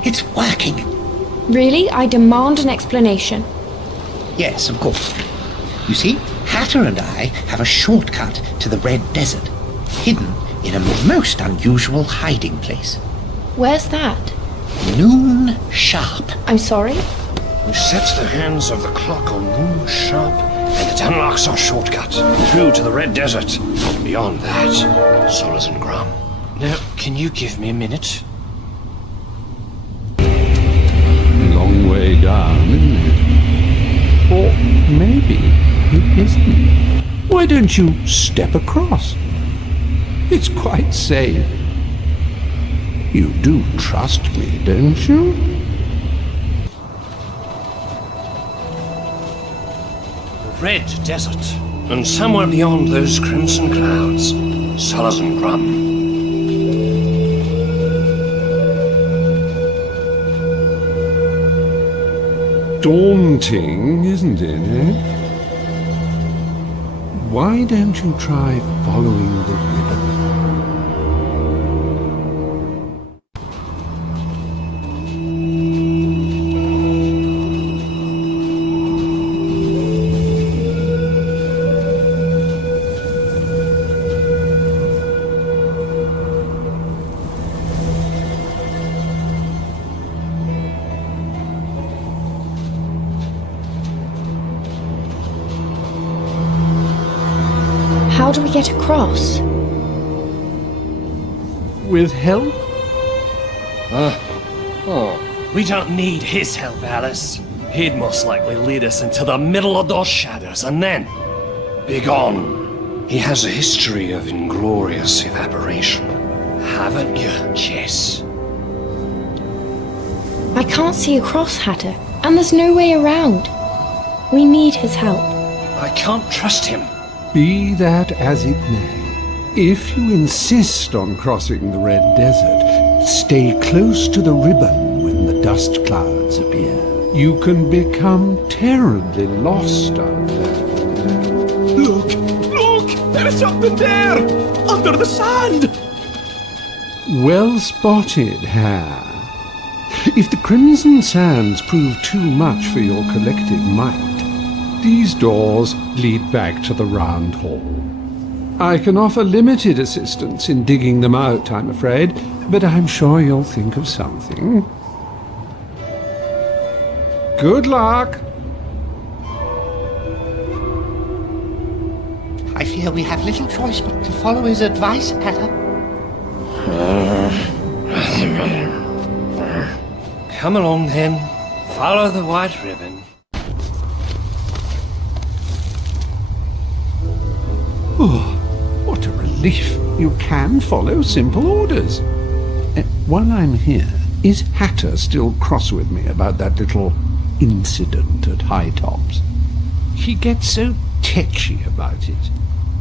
It's working. Really? I demand an explanation. Yes, of course. You see, Hatter and I have a shortcut to the Red Desert, hidden in a most unusual hiding place. Where's that? Noon sharp. I'm sorry? We set the hands of the clock on noon sharp, and it unlocks our shortcut through to the Red Desert. Beyond that, Sellers and Grum. Now, can you give me a minute? Long way down, isn't it? maybe it isn't. Why don't you step across? It's quite safe. You do trust me, don't you? Red Desert, and somewhere beyond those crimson clouds, Sulazon Grum. Daunting, isn't it, eh? Why don't you try following the ribbon? How do we get across? With help? We don't need his help, Alice. He'd most likely lead us into the middle of those shadows and then be gone. He has a history of inglorious evaporation. Haven't you, Jess? I can't see across, Hatter, and there's no way around. We need his help. I can't trust him. Be that as it may, if you insist on crossing the Red Desert, stay close to the ribbon when the dust clouds appear. You can become terribly lost out there. Look! Look! There's something there! Under the sand! Well spotted, Hare. If the Crimson Sands prove too much for your collective might, these doors lead back to the Round Hall. I can offer limited assistance in digging them out, I'm afraid, but I'm sure you'll think of something. Good luck! I fear we have little choice but to follow his advice, Hatter. Come along then. Follow the white ribbon. Oh, what a relief. You can follow simple orders. While I'm here, is Hatter still cross with me about that little incident at High Tops? He gets so tetchy about it.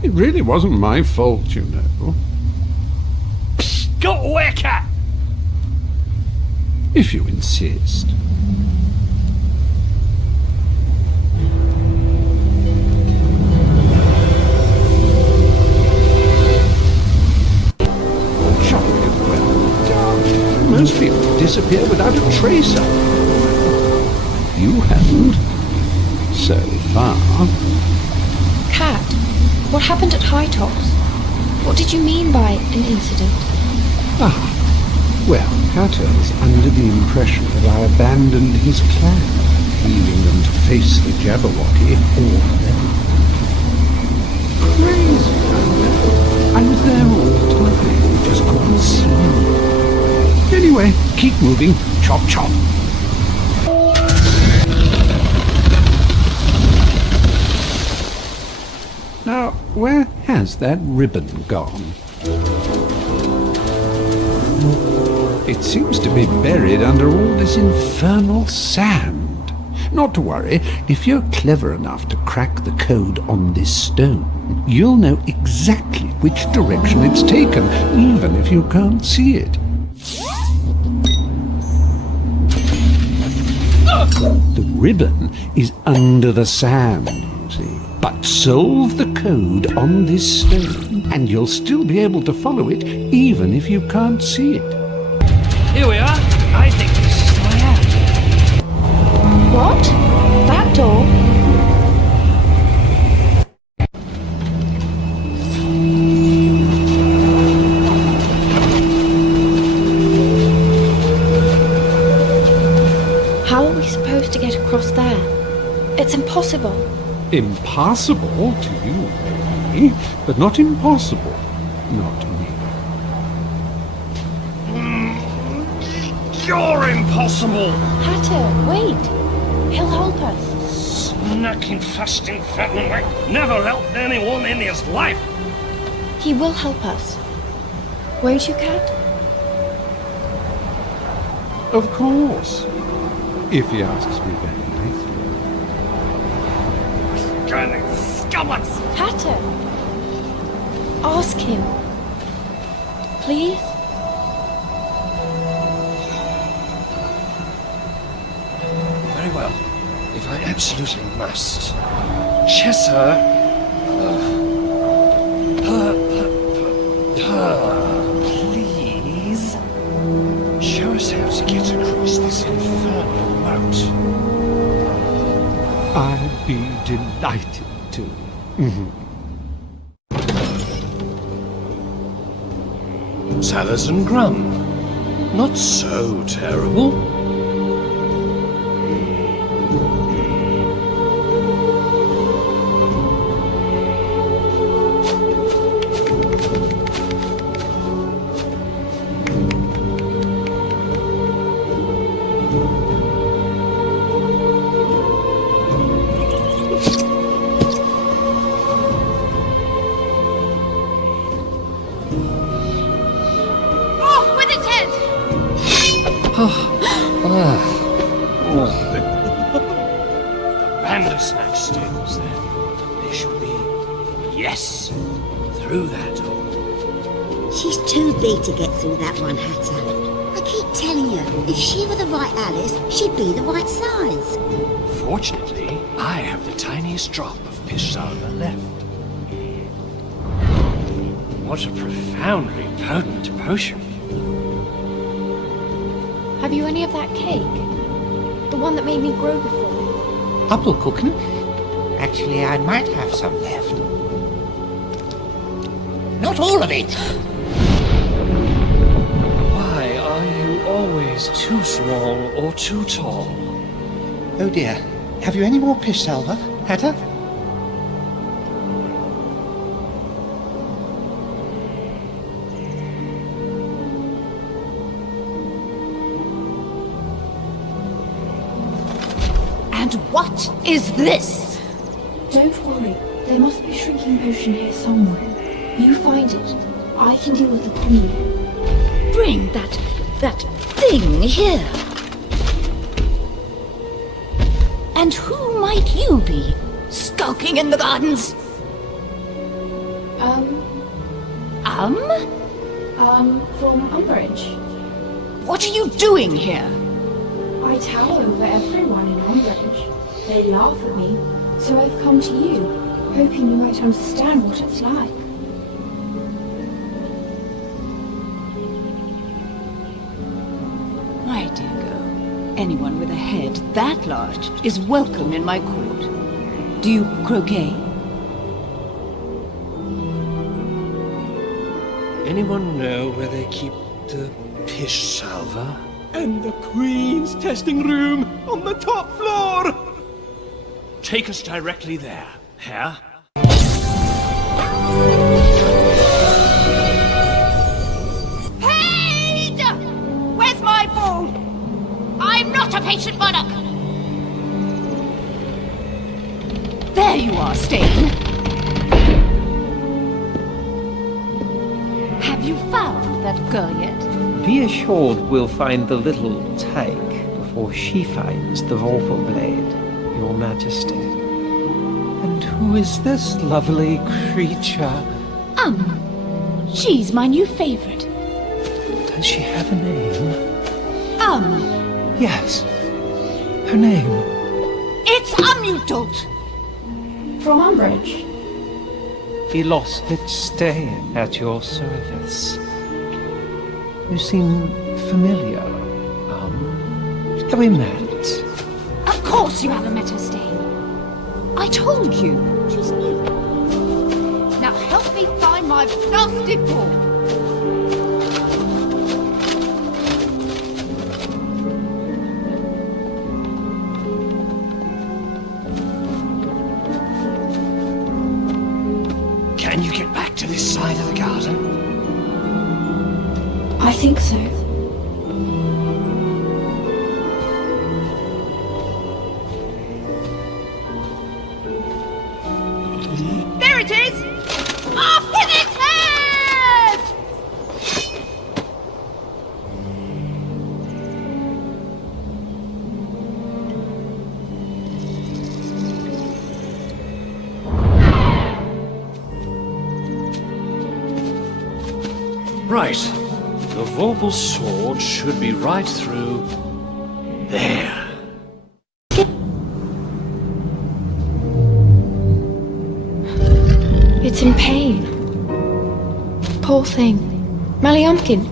It really wasn't my fault, you know. Psst, go away, cat! If you insist. Most people disappear without a trace of them. You haven't. So far. Cat, what happened at High Tops? What did you mean by an incident? Well, Hatter's under the impression that I abandoned his clan, leaving them to face the Jabberwocky all alone. Crazy, I know. I was there all the time, you just couldn't see me. Anyway, keep moving. Chop, chop. Now, where has that ribbon gone? It seems to be buried under all this infernal sand. Not to worry, if you're clever enough to crack the code on this stone, you'll know exactly which direction it's taken, even if you can't see it. The ribbon is under the sand, you see. But solve the code on this stone, and you'll still be able to follow it, even if you can't see it. Here we are. I think this is the way out. What? That door? How are we supposed to get across there? It's impossible. Impossible to you, maybe, but not impossible. Not to me. You're impossible! Hatter, wait. He'll help us. Knacking, fasting, fattening like never helped anyone in his life. He will help us. Won't you, Cat? Of course. If he asks me very nicely. Cunning scummers! Hatter! Ask him. Please? Very well. If I absolutely must. Cheshire. Please. Show us how to get across this infernal moat. I'd be delighted to. Salazar Grum. Not so terrible. The Bandersnatch stables there. They should be. Yes! Through that door. She's too big to get through that one, Hatter. I keep telling you, if she were the right Alice, she'd be the right size. Fortunately, I have the tiniest drop of pish salva left. What a profoundly potent potion. Have you any of that cake? The one that made me grow before? Apfelkuchen? Actually, I might have some left. Not all of it! Why are you always too small or too tall? Oh dear. Have you any more pish salva, Hatter? And what is this? Don't worry. There must be a shrinking potion here somewhere. You find it. I can deal with the queen. Bring that thing here. And who might you be, skulking in the gardens? From Umbridge. What are you doing here? I tower over everyone in Umbridge. They laugh at me, so I've come to you, hoping you might understand what it's like. My dear girl, anyone with a head that large is welcome in my court. Do you croquet? Anyone know where they keep the pish salva? And the Queen's testing room on the top floor! Take us directly there, Herr. Hey! Where's my ball? I'm not a patient monarch! There you are, Stain. Have you found that girl yet? Be assured we'll find the little tyke before she finds the Vorpal blade, Your Majesty. And who is this lovely creature? She's my new favorite. Does she have a name? Yes. Her name. It's Amutult. From Umbridge. He lost its stay at your service. You seem familiar. Have we met? Of course you haven't met her, Stain. I told you. She's new. Now help me find my blasted ball. Can you get back to this side of the garden? I think so. There it is! Off with its head! Right. The Vorpal sword should be right through there. It's in pain. Poor thing. Maliamkin,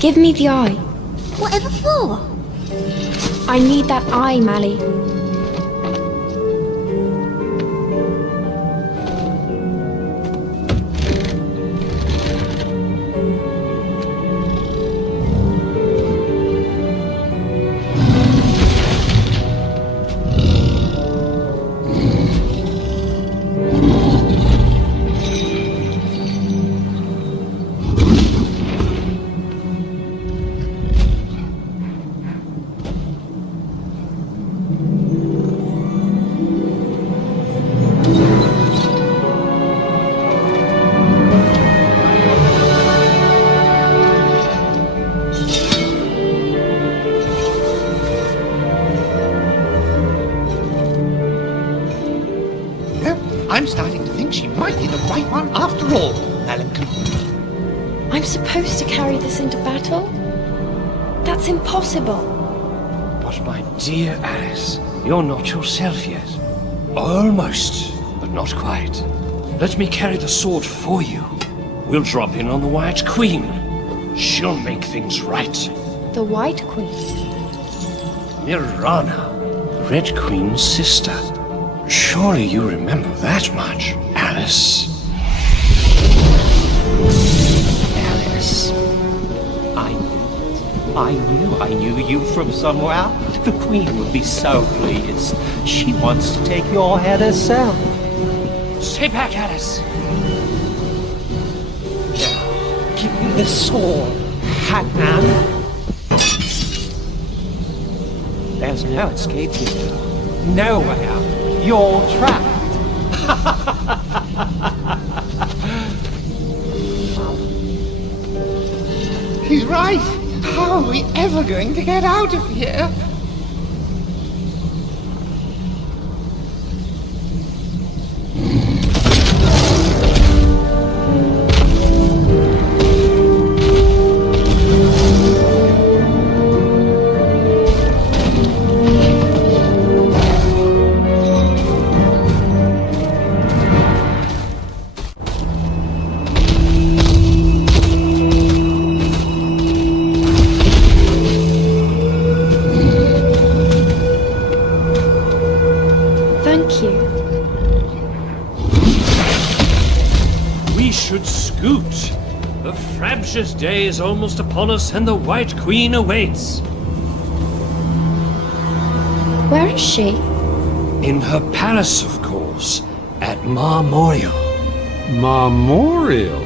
give me the eye. Whatever for? I need that eye, Mally. I'm starting to think she might be the right one after all, Maliamkin. I'm supposed to carry this into battle? That's impossible. But my dear Alice, you're not yourself yet. Almost, but not quite. Let me carry the sword for you. We'll drop in on the White Queen. She'll make things right. The White Queen? Mirana, the Red Queen's sister. Surely you remember that much, Alice. Alice. I knew you from somewhere. The Queen would be so pleased. She wants to take your head herself. Stay back, Alice. Now, give me the sword, Hatman. There's no escape here. Nowhere. You're trapped. He's right. How are we ever going to get out of here? Frabjous day is almost upon us, and the White Queen awaits. Where is she? In her palace, of course, at Marmorial. Marmorial?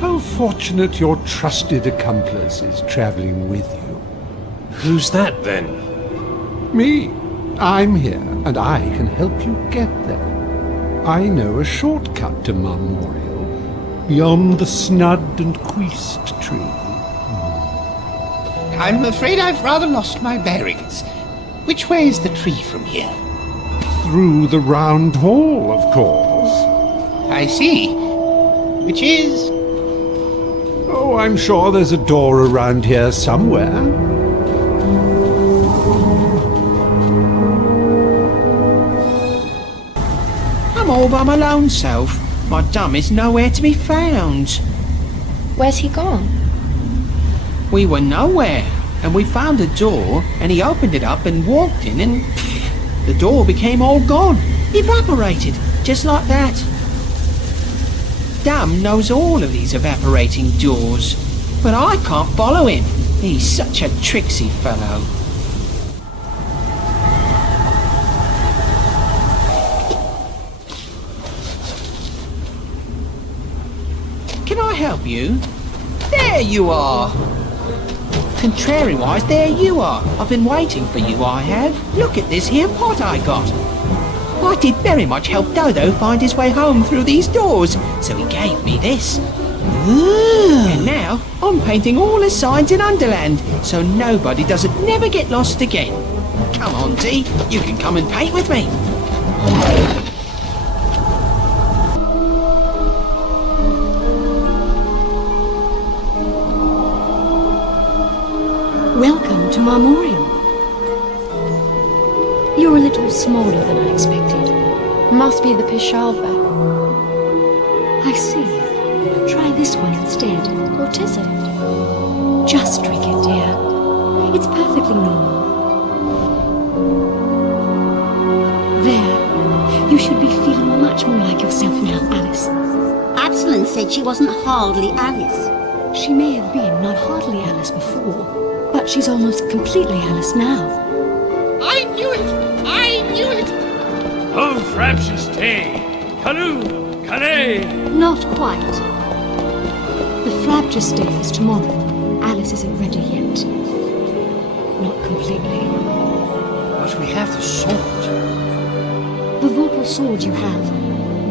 How fortunate your trusted accomplice is traveling with you. Who's that, then? Me. I'm here, and I can help you get there. I know a shortcut to Marmorial. Beyond the snud and queest tree. I'm afraid I've rather lost my bearings. Which way is the tree from here? Through the round hall, of course. I see. Which is? Oh, I'm sure there's a door around here somewhere. I'm all by my lone self. My dumb is nowhere to be found. Where's he gone? We were nowhere, and we found a door, and he opened it up and walked in, and the door became all gone. Evaporated, just like that. Dum knows all of these evaporating doors, but I can't follow him. He's such a tricksy fellow. Can I help you? There you are! Contrary-wise, there you are. I've been waiting for you, I have. Look at this here pot I got. I did very much help Dodo find his way home through these doors, so he gave me this. And now I'm painting all the signs in Underland, so nobody doesn't never get lost again. Come on, Dee, you can come and paint with me. Welcome to Marmorium. You're a little smaller than I expected. Must be the Pishalva. I see. Try this one instead. What is it? Just drink it, dear. It's perfectly normal. There. You should be feeling much more like yourself now, Alice. Absalom said she wasn't hardly Alice. She may have been not hardly Alice before, but she's almost completely Alice now. I knew it! I knew it! Oh, frabjous day! Canoe! Canay! Not quite. The Frabjous Day is tomorrow. Alice isn't ready yet. Not completely. But we have the sword. The Vorpal sword you have.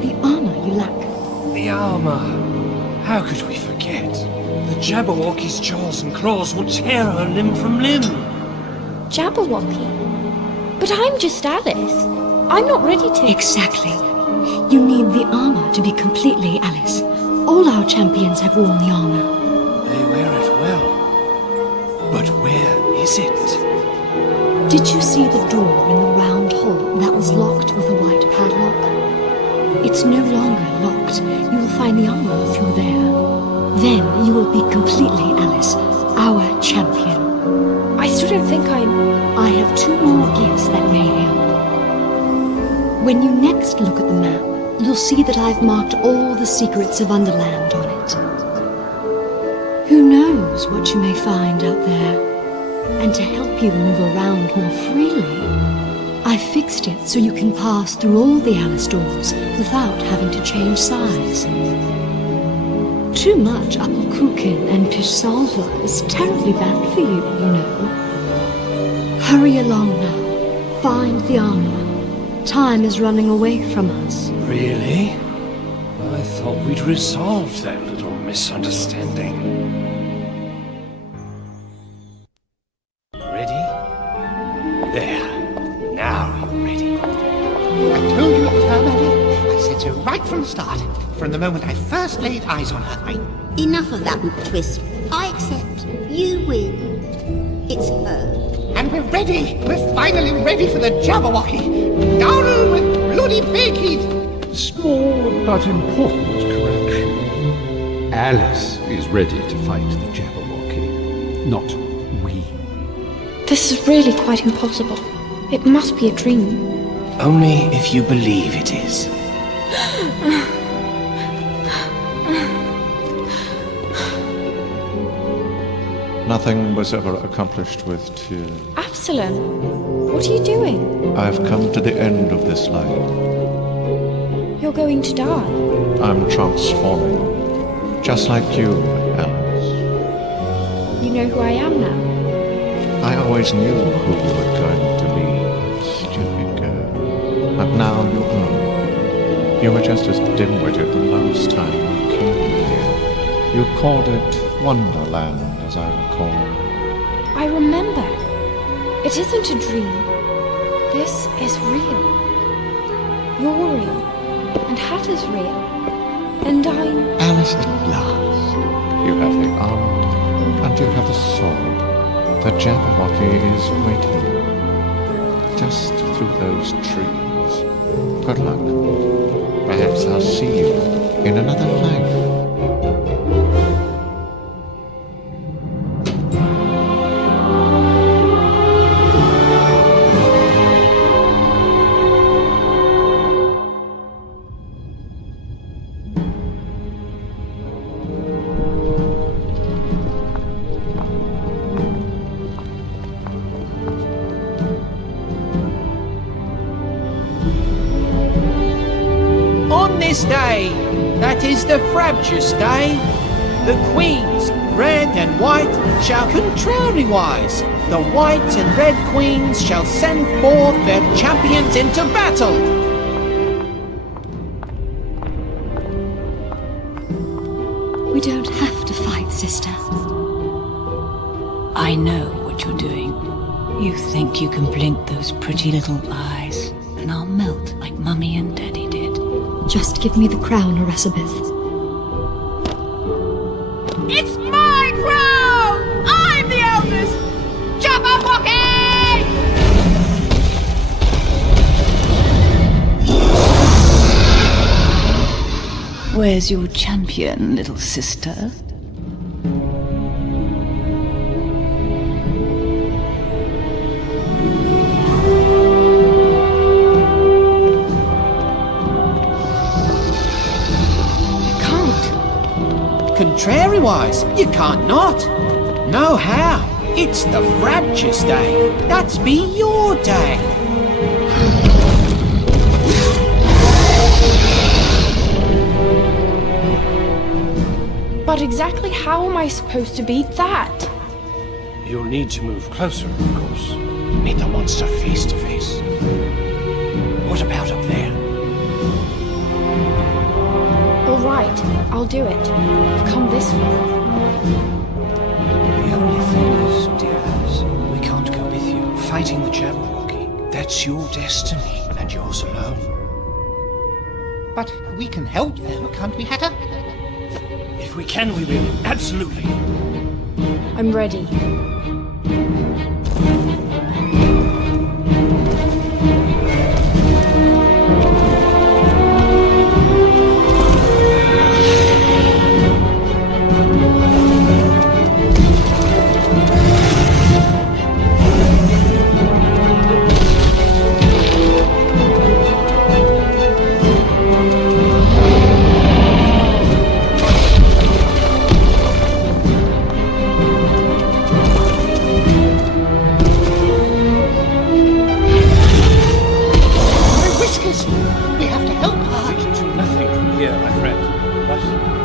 The armor you lack. The armor. How could we forget? The Jabberwocky's jaws and claws will tear her limb from limb. Jabberwocky? But I'm just Alice. I'm not ready to... Exactly. You need the armor to be completely Alice. All our champions have worn the armor. They wear it well. But where is it? Did you see the door in the round hall that was locked with a white padlock? It's no longer locked. You will find the armor through there. Then you will be completely Alice, our champion. I still don't think I have 2 more gifts that may help. When you next look at the map, you'll see that I've marked all the secrets of Underland on it. Who knows what you may find out there? And to help you move around more freely, I fixed it so you can pass through all the Alice doors without having to change size. Too much Appelkuchen and Pishsalva is terribly bad for you, you know. Hurry along now. Find the armor. Time is running away from us. Really? I thought we'd resolved that little misunderstanding. Ready? There. Now you're ready. I told you it was her, Mary. I said so right from the start. From the moment I first laid eyes on her, Enough of that, Twist. I accept. You win. It's her. And we're ready! We're finally ready for the Jabberwocky! Down with bloody Bakehead! Small but important correction. Alice is ready to fight the Jabberwocky, not we. This is really quite impossible. It must be a dream. Only if you believe it is. Nothing was ever accomplished with tears. Absalom, what are you doing? I've come to the end of this life. You're going to die. I'm transforming, just like you, Alice. You know who I am now. I always knew who you were going to be, stupid girl. But now you know. You were just as dim-witted the last time you came here. You called it Wonderland, as I recall. I remember. It isn't a dream. This is real. You're real. And Hatter's real. And I'm... Alice, at last. You have the armor, and you have the sword. The Jabberwocky is waiting. Just through those trees. Good luck. Perhaps I'll see you in another life. This day, that is the Frabjous Day, the queens, red and white, shall contrariwise. The white and red queens shall send forth their champions into battle. We don't have to fight, sister. I know what you're doing. You think you can blink those pretty little eyes, and I'll melt like Mummy and Daddy did. Just give me the crown, Eresabeth. It's my crown! I'm the eldest! Jabberwocky! Where's your champion, little sister? Contrariwise, you can't not. No how. It's the Frabjous Day. That's be your day. But exactly how am I supposed to beat that? You'll need to move closer, of course. Meet the monster face to face. What about up there? All right, I'll do it. I've come this far. The only thing is, dears, we can't go with you. Fighting the Jabberwocky, that's your destiny, and yours alone. But we can help them, can't we, Hatter? If we can, we will. Absolutely. I'm ready.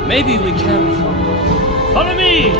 Maybe we can follow me!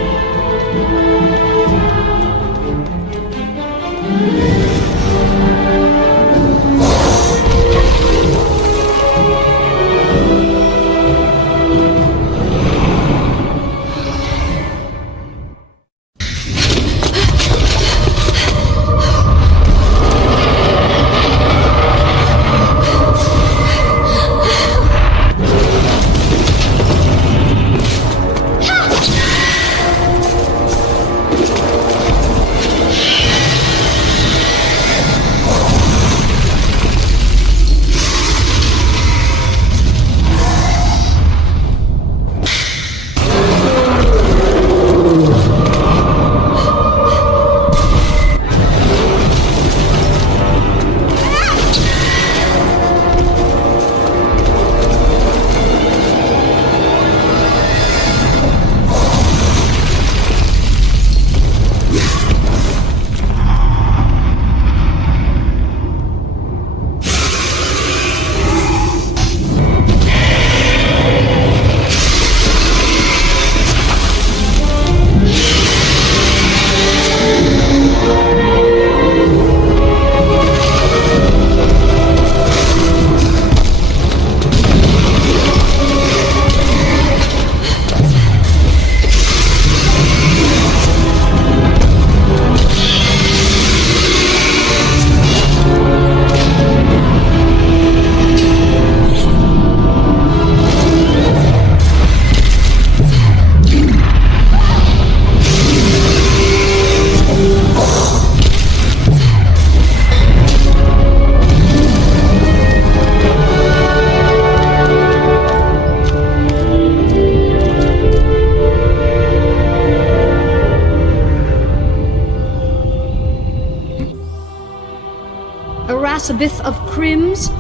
Eresabeth of Crims,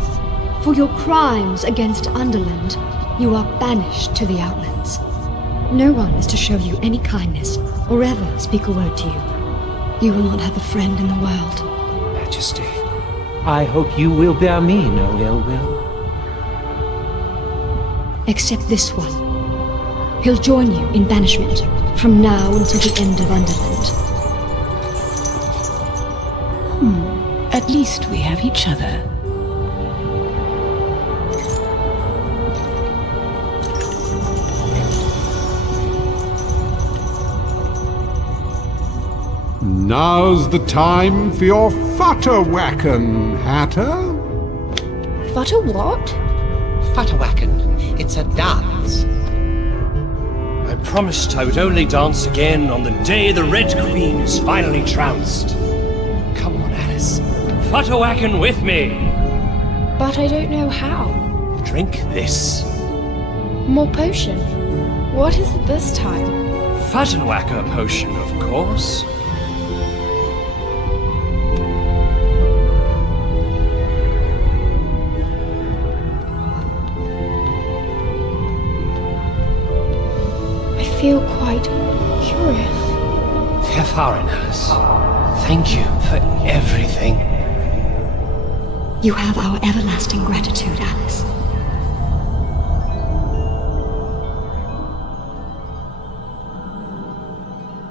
for your crimes against Underland, you are banished to the Outlands. No one is to show you any kindness or ever speak a word to you. You will not have a friend in the world. Majesty, I hope you will bear me no ill will. Except this one. He'll join you in banishment from now until the end of Underland. At least we have each other. Now's the time for your Futterwacken, Hatter. Futter what? Futterwacken. It's a dance. I promised I would only dance again on the day the Red Queen is finally trounced. Come on, Alice. Futterwacken with me. But I don't know how. Drink this. More potion. What is it this time? Futterwacker potion, of course. I feel quite curious. Herfarin, Alice. Thank you for everything. You have our everlasting gratitude, Alice.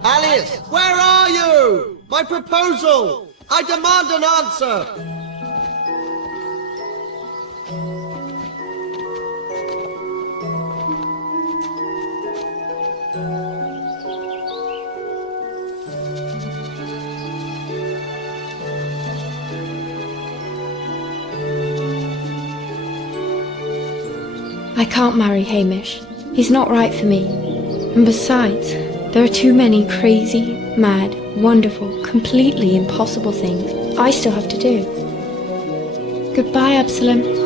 Alice, where are you? My proposal! I demand an answer! I can't marry Hamish. He's not right for me. And besides, there are too many crazy, mad, wonderful, completely impossible things I still have to do. Goodbye, Absalom.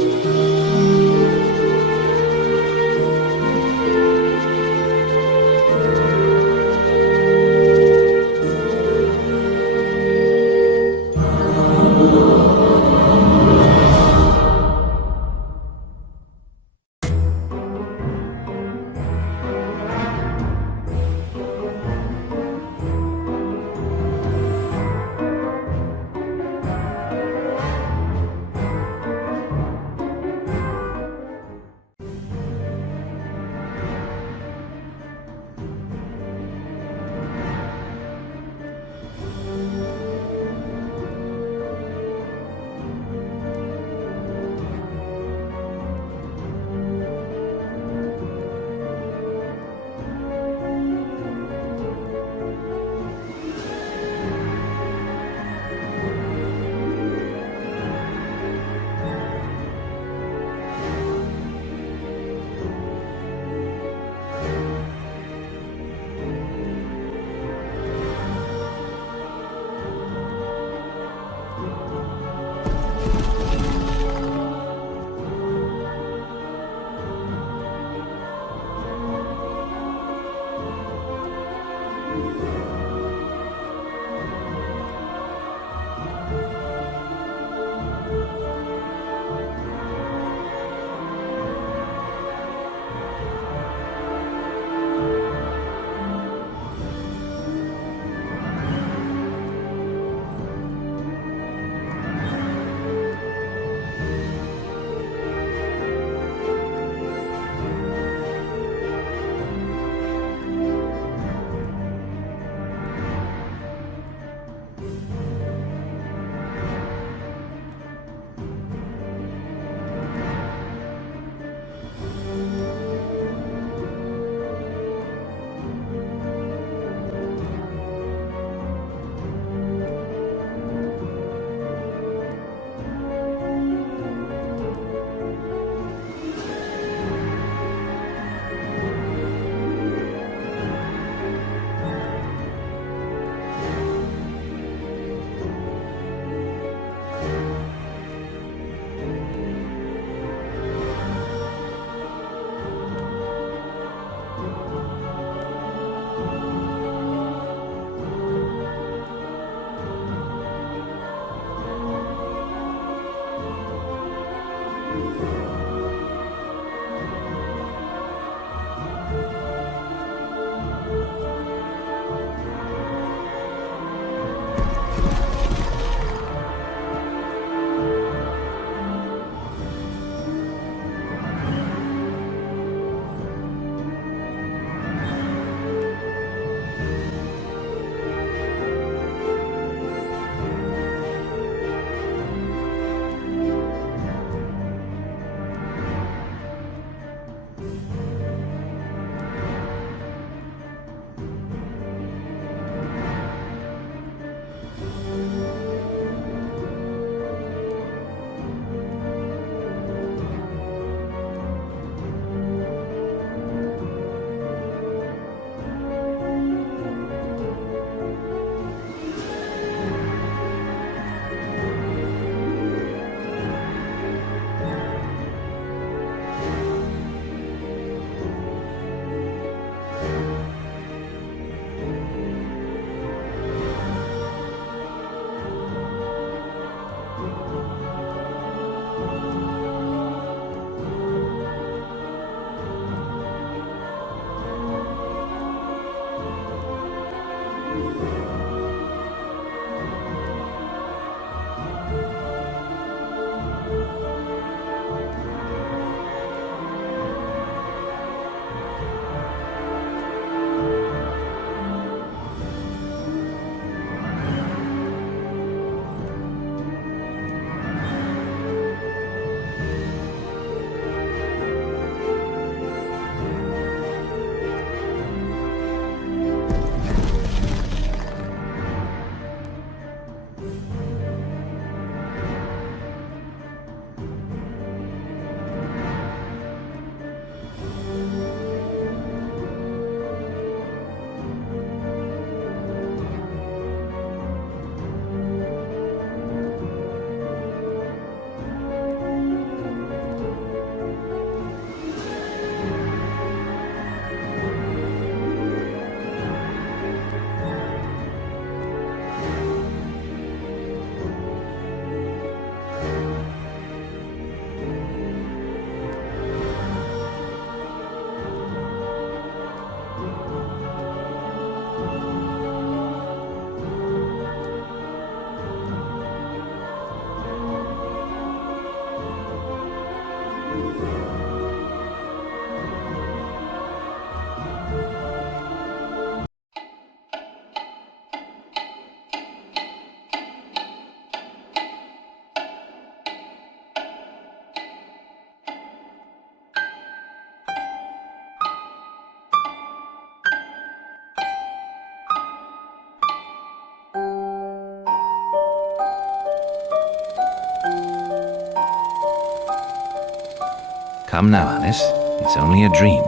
Come now, Alice. It's only a dream.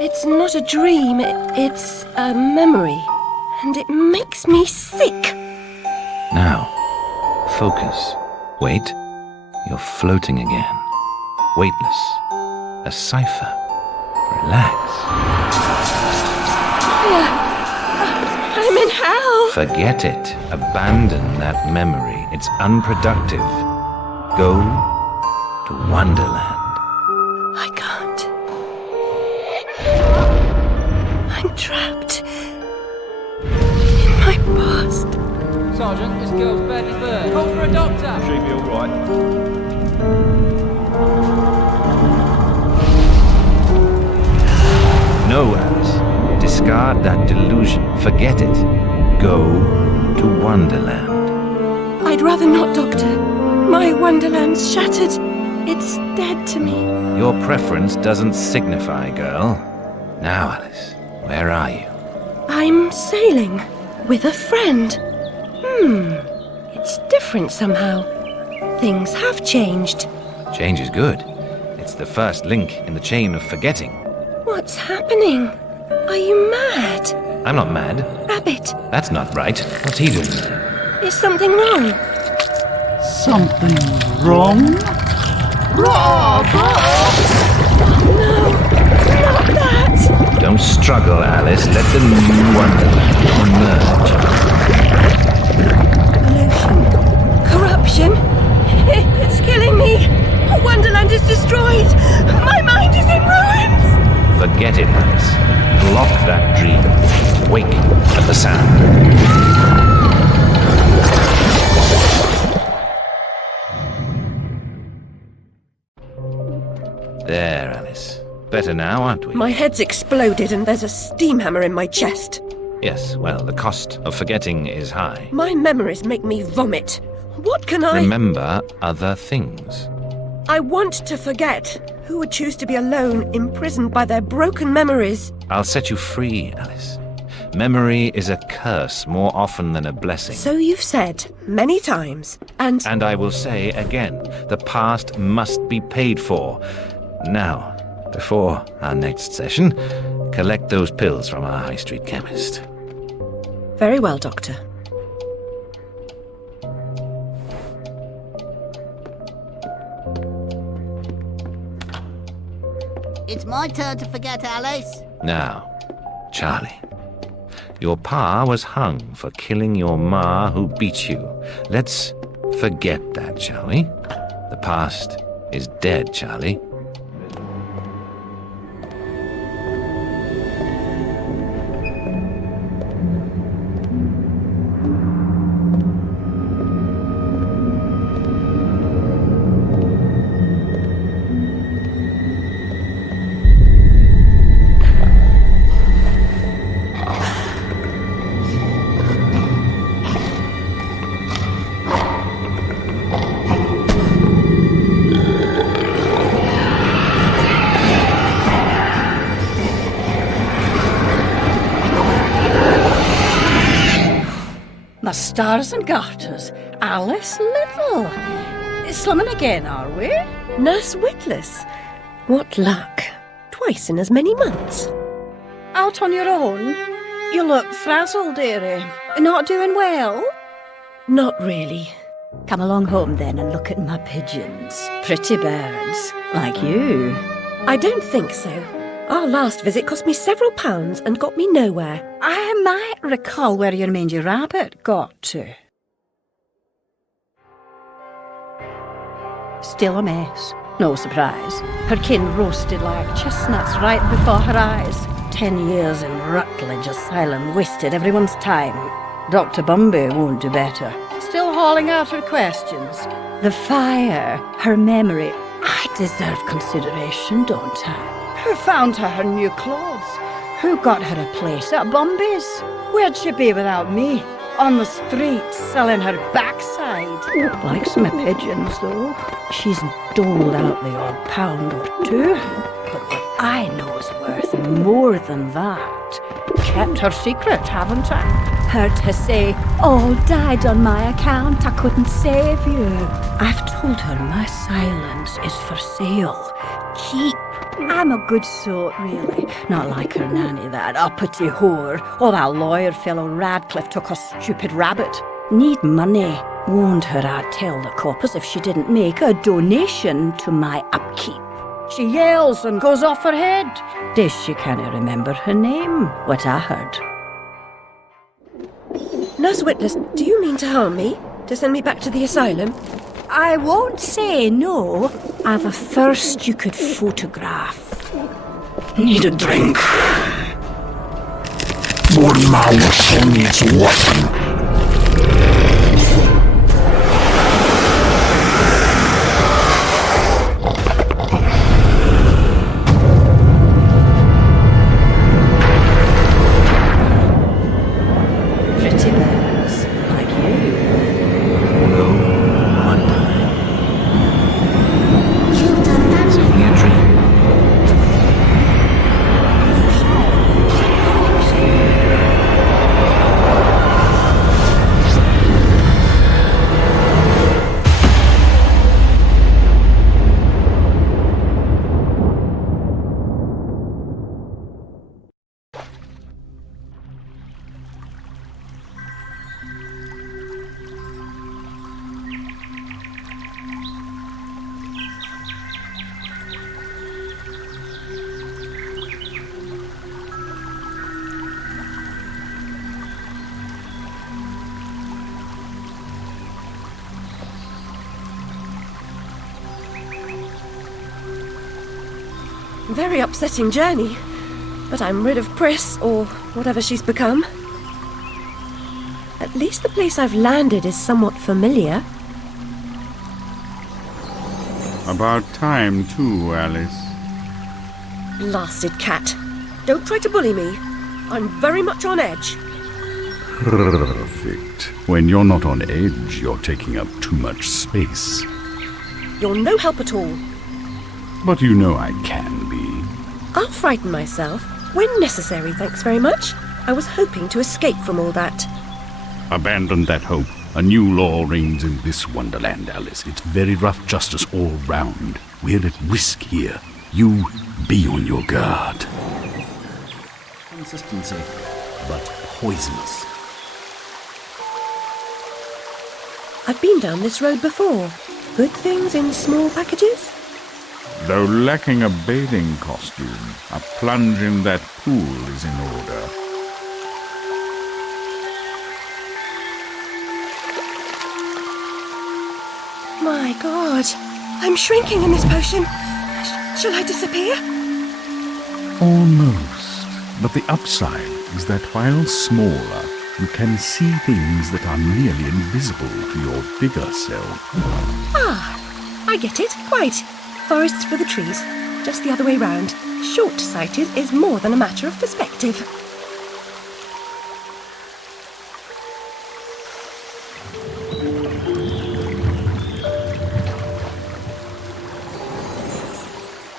It's not a dream, it's a memory. And it makes me sick. Now, focus. Wait. You're floating again. Weightless. A cipher. Relax. I'm in hell. Forget it. Abandon that memory. It's unproductive. Go to Wonderland. I can't. I'm trapped in my past. Sergeant, this girl's badly burned. Call for a doctor. She'll be all right. No, Alice. Discard that delusion. Forget it. Go to Wonderland. I'd rather not, Doctor. My Wonderland's shattered. It's dead to me. Your preference doesn't signify, girl. Now, Alice, where are you? I'm sailing with a friend. It's different somehow. Things have changed. Change is good. It's the first link in the chain of forgetting. What's happening? Are you mad? I'm not mad. Rabbit, That's not right. What's he doing? is something wrong? Something wrong? Not that! Don't struggle, Alice. Let the new Wonderland emerge. Corruption? It's killing me! Wonderland is destroyed! My mind is in ruins! Forget it, Alice. Block that dream. Wake at the sound. There, Alice. Better now, aren't we? My head's exploded and there's a steam hammer in my chest. Yes, well, the cost of forgetting is high. My memories make me vomit. What can I... Remember other things. I want to forget. Who would choose to be alone, imprisoned by their broken memories? I'll set you free, Alice. Memory is a curse more often than a blessing. So you've said many times, and... And I will say again, the past must be paid for. Now, before our next session, collect those pills from our high street chemist. Very well, Doctor. It's my turn to forget, Alice. Now, Charlie. Your pa was hung for killing your ma who beat you. Let's forget that, shall we? The past is dead, Charlie. My stars and garters, Alice Little. Slumming again, are we? Nurse Witless. What luck. Twice in as many months. Out on your own? You look frazzled, dearie. Not doing well? Not really. Come along home then and look at my pigeons. Pretty birds, like you. I don't think so. Our last visit cost me several pounds and got me nowhere. I might recall where your mangy rabbit got to. Still a mess. No surprise. Her kin roasted like chestnuts right before her eyes. 10 years in Rutledge Asylum wasted everyone's time. Dr. Bumby won't do better. Still hauling out her questions. The fire, her memory. I deserve consideration, don't I? Who found her new clothes? Who got her a place at Bumby's? Where'd she be without me? On the street, selling her backside. Likes my pigeons, though. She's doled out the odd pound or two. But what I know is worth more than that. Kept her secret, haven't I? Heard her say, all died on my account, I couldn't save you. I've told her my silence is for sale. upkeep. I'm a good sort, really. Not like her nanny, that uppity whore. Or that lawyer fellow Radcliffe took her stupid rabbit. Need money. Warned her I'd tell the coppers if she didn't make a donation to my upkeep. She yells and goes off her head. Days she can't remember her name, what I heard. Nurse Witless, do you mean to harm me? To send me back to the asylum? I won't say no. I've a thirst you could photograph. Need a drink. Bournemouth needs water. Pretty birds, like you. It's only a dream. Very upsetting journey. But I'm rid of Pris, or whatever she's become. At least the place I've landed is somewhat familiar. About time, too, Alice. Blasted cat. Don't try to bully me. I'm very much on edge. Perfect. When you're not on edge, you're taking up too much space. You're no help at all. But you know I can be. I'll frighten myself. When necessary, thanks very much. I was hoping to escape from all that. Abandon that hope. A new law reigns in this wonderland, Alice. It's very rough justice all round. We're at risk here. You be on your guard. Consistency, but poisonous. I've been down this road before. Good things in small packages? Though lacking a bathing costume, a plunge in that pool is in order. My God, I'm shrinking in this potion. Shall I disappear? Almost. But the upside is that while smaller, you can see things that are nearly invisible to your bigger self. Ah, I get it, quite. Forests for the trees, just the other way round. Short-sighted is more than a matter of perspective.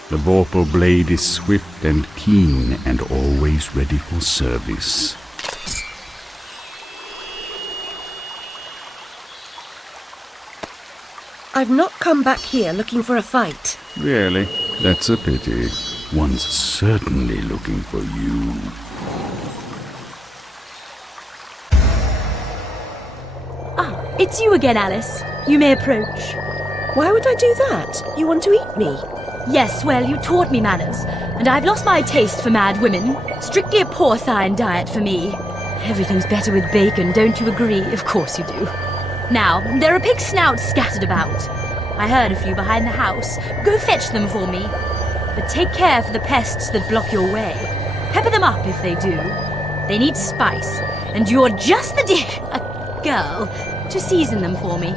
The Vorpal blade is swift and keen and always ready for service. I've not come back here looking for a fight. Really? That's a pity. One's certainly looking for you. Ah, it's you again, Alice. You may approach. Why would I do that? You want to eat me? Yes, well, you taught me manners, and I've lost my taste for mad women. Strictly a porcine diet for me. Everything's better with bacon, don't you agree? Of course you do. Now, there are pig snouts scattered about. I heard a few behind the house. Go fetch them for me. But take care for the pests that block your way. Pepper them up if they do. They need spice, and you're just the girl to season them for me.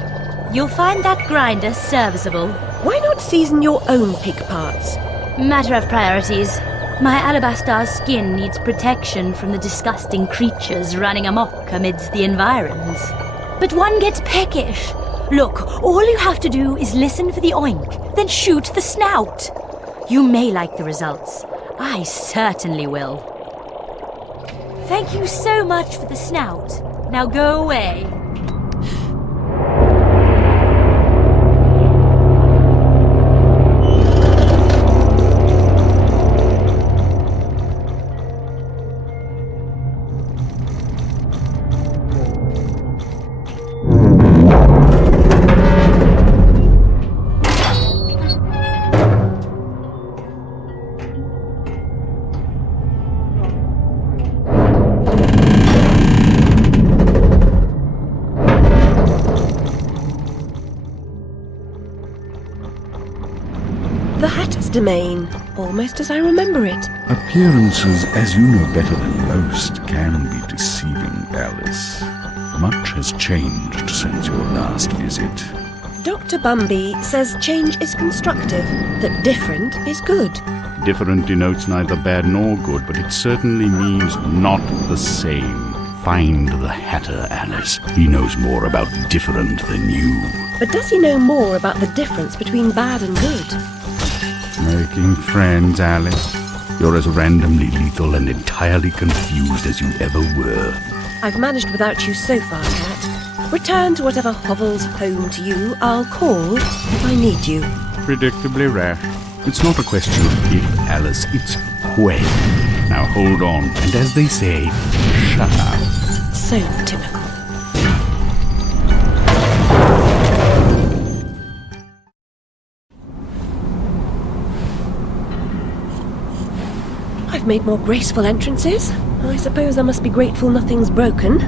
You'll find that grinder serviceable. Why not season your own pig parts? Matter of priorities. My alabaster skin needs protection from the disgusting creatures running amok amidst the environs. But one gets peckish. Look, all you have to do is listen for the oink, then shoot the snout. You may like the results. I certainly will. Thank you so much for the snout. Now go away. domain, almost as I remember it. Appearances, as you know better than most, can be deceiving, Alice. Much has changed since your last visit. Dr. Bumby says change is constructive, that different is good. Different denotes neither bad nor good, but it certainly means not the same. Find the Hatter, Alice. He knows more about different than you. But does he know more about the difference between bad and good? Making friends, Alice. You're as randomly lethal and entirely confused as you ever were. I've managed without you so far, Cat. Return to whatever hovels home to you. I'll call if I need you. Predictably rash. It's not a question of if, Alice, it's when. Now hold on, and as they say, shut up. So typical. I've made more graceful entrances. I suppose I must be grateful nothing's broken.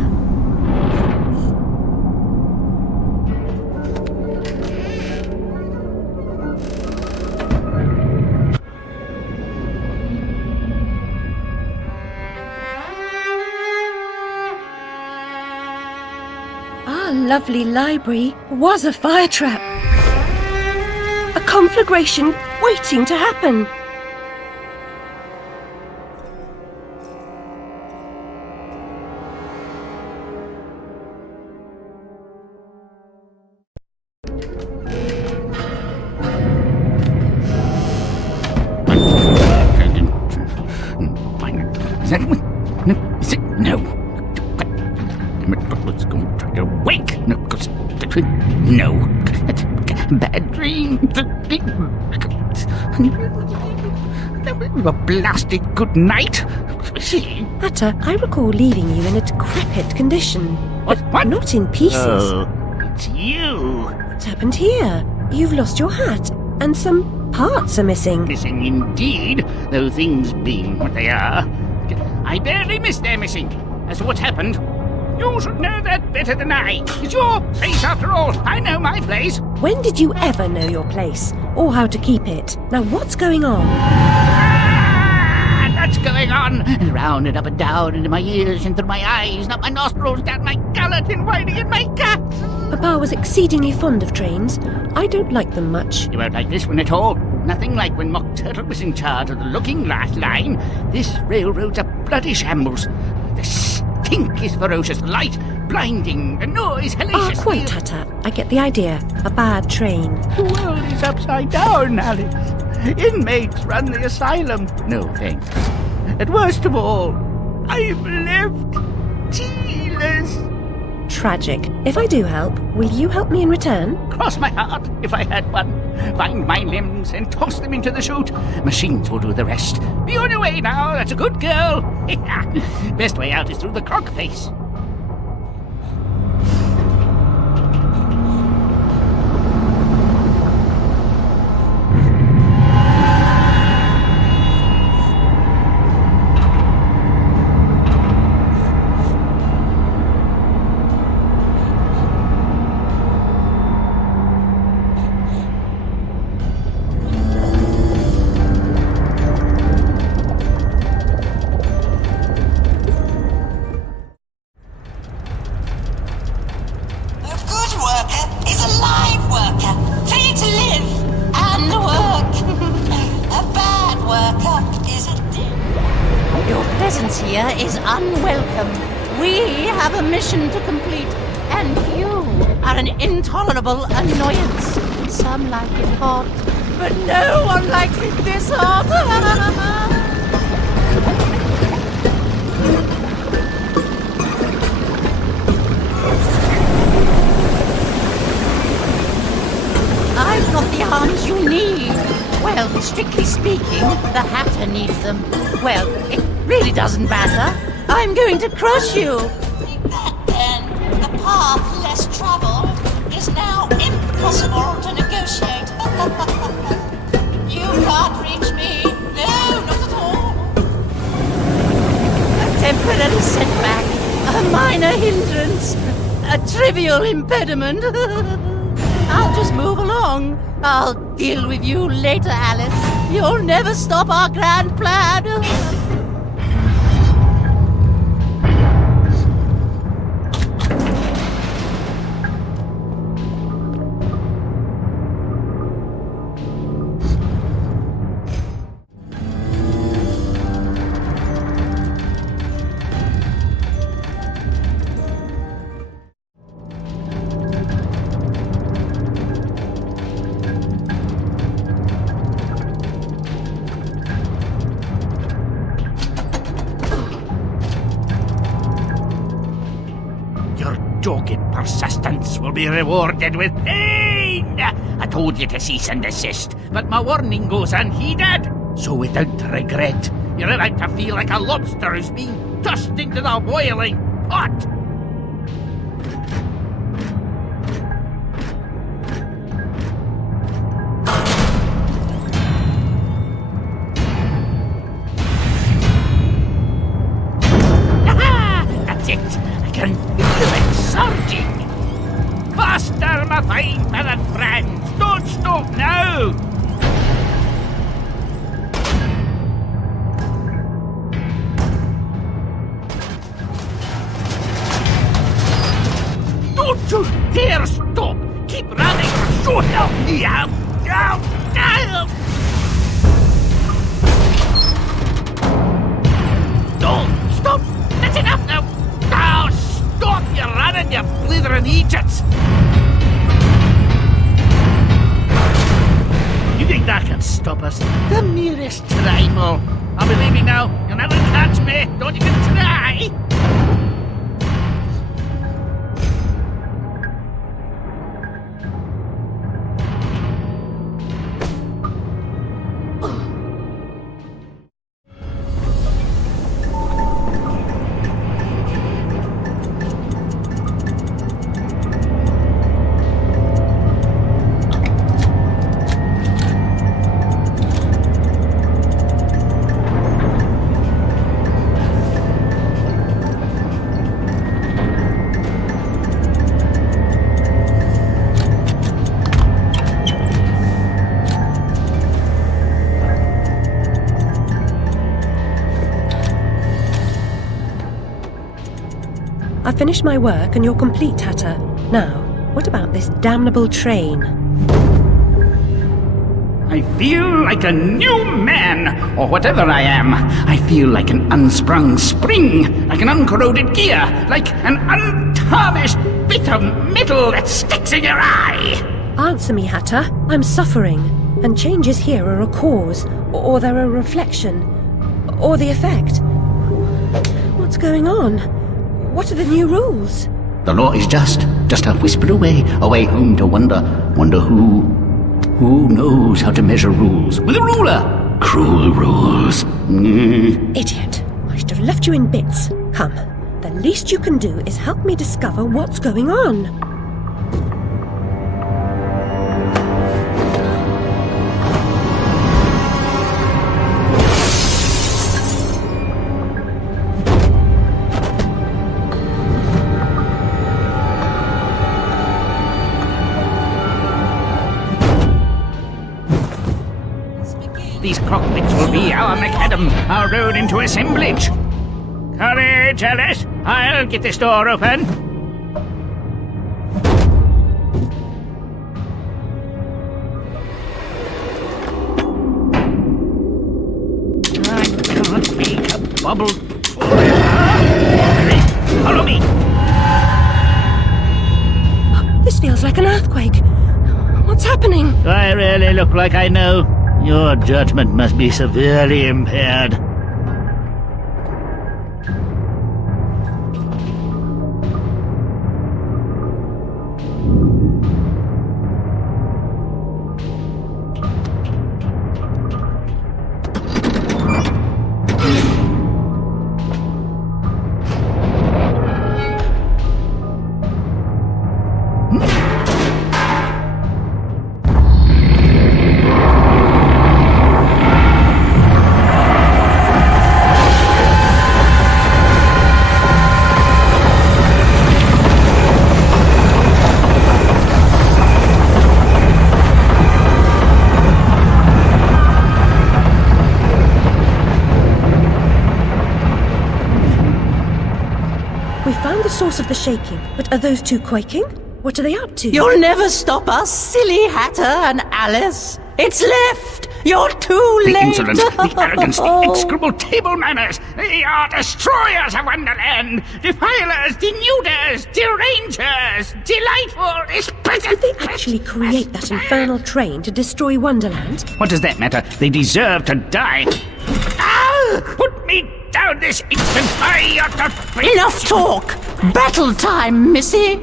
Our lovely library was a fire trap. A conflagration waiting to happen. Is that one? No, is it? No. Let's go and try to wake. No, no. Bad dream. A blasted good night. Hatter, I recall leaving you in a decrepit condition. What? Not in pieces. Oh, it's you. What's happened here? You've lost your hat, and some parts are missing. Missing indeed, though things being what they are. I barely missed their missing. As to what's happened, you should know that better than I. It's your place after all. I know my place. When did you ever know your place? Or how to keep it? Now what's going on? That's going on. And round and up and down, into my ears, and through my eyes, and up my nostrils, down my gullet, and whining in my guts. Papa was exceedingly fond of trains. I don't like them much. You won't like this one at all. Nothing like when Mock Turtle was in charge of the Looking Glass line. This railroad's a bloody shambles. The stink is ferocious, the light blinding, the noise hellacious. Quite, Hatter. I get the idea. A bad train. The world is upside down, Alice. Inmates run the asylum. No thanks. And worst of all, I'm left tealess. Tragic. If I do help, will you help me in return? Cross my heart, if I had one. Find my limbs and toss them into the chute. Machines will do the rest. Be on your way now, that's a good girl. Best way out is through the croc face. Intolerable annoyance. Some like it hot, but no one likes it this hot. I've got the arms you need. Well, strictly speaking, the Hatter needs them. Well, it really doesn't matter. I'm going to crush you. Then the path less traveled is now impossible to negotiate. You can't reach me. No, not at all. A temporary setback, a minor hindrance, a trivial impediment. I'll just move along. I'll deal with you later, Alice. You'll never stop our grand plan. Dogged persistence will be rewarded with pain! I told you to cease and desist, but my warning goes unheeded. So without regret, you're about to feel like a lobster who's being tossed into the boiling pot! That's it! I can feel it surging! Faster, my fine feathered friends! Don't stop now! Don't you dare stop! Keep running, so help me out! Don't stop! That's enough now! Now stop your running, you blithering Egypts! You think that can stop us? The merest trifle! I'll be leaving now. You'll never catch me! Don't even try! I've finished my work and you're complete, Hatter. Now, what about this damnable train? I feel like a new man, or whatever I am. I feel like an unsprung spring, like an uncorroded gear, like an untarnished bit of metal that sticks in your eye. Answer me, Hatter. I'm suffering, and changes here are a cause, or they're a reflection, or the effect. What's going on? What are the new rules? The law is just a whisper away home to wonder who knows how to measure rules with a ruler. Cruel rules. Idiot. I should have left you in bits. Come, the least you can do is help me discover what's going on. These cockpits will be our macadam, our road into assemblage. Courage, Alice. I'll get this door open. I can't make a bubble forever. Follow me. This feels like an earthquake. What's happening? Do I really look like I know? Your judgment must be severely impaired. source of the shaking, but are those two quaking? What are they up to? You'll never stop us, silly Hatter and Alice. It's left. You're too The late. insolence, the arrogance, the execrable table manners. They are destroyers of Wonderland, defilers, denuders, derangers, delightful. Did they actually create that infernal train to destroy Wonderland? What does that matter? They deserve to die. Ah! Put me down this instant. I ought to be... Enough talk. Battle time, Missy.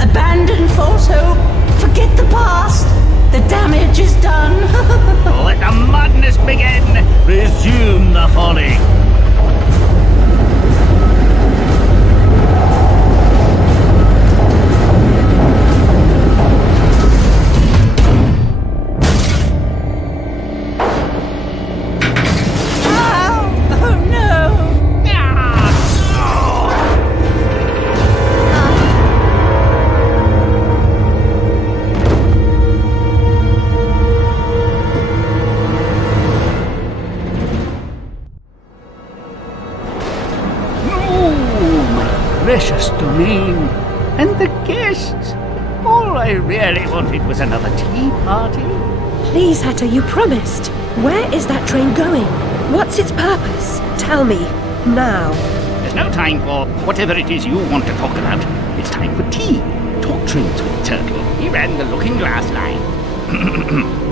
Abandon false hope. Forget the past. The damage is done. Let the madness begin. Resume the folly. Precious domain, and the guests. All I really wanted was another tea party. Please, Hatter, you promised. Where is that train going? What's its purpose? Tell me, now. There's no time for whatever it is you want to talk about. It's time for tea. Talk trains with Turtle. He ran the Looking Glass line.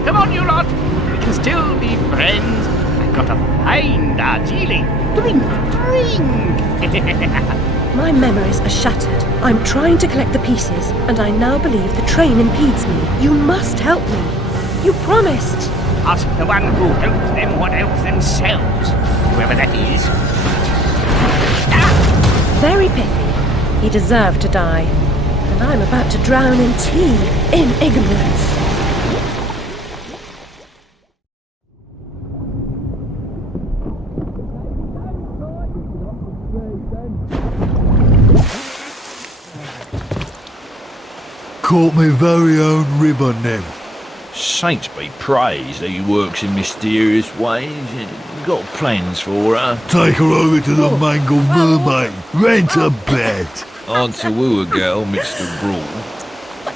Come on, you lot. We can still be friends. I've got a fine Darjeeling. Drink. My memories are shattered. I'm trying to collect the pieces, and I now believe the train impedes me. You must help me. You promised. Ask the one who helps them what helps themselves. Whoever that is. Very pithy. He deserved to die. And I'm about to drown in tea, in ignorance. Caught my very own ribbon then. Saints be praised that he works in mysterious ways. Got plans for her. Take her over to the Mangled Mermaid. Rent a bed. Answer woo a girl, Mr. Brawl.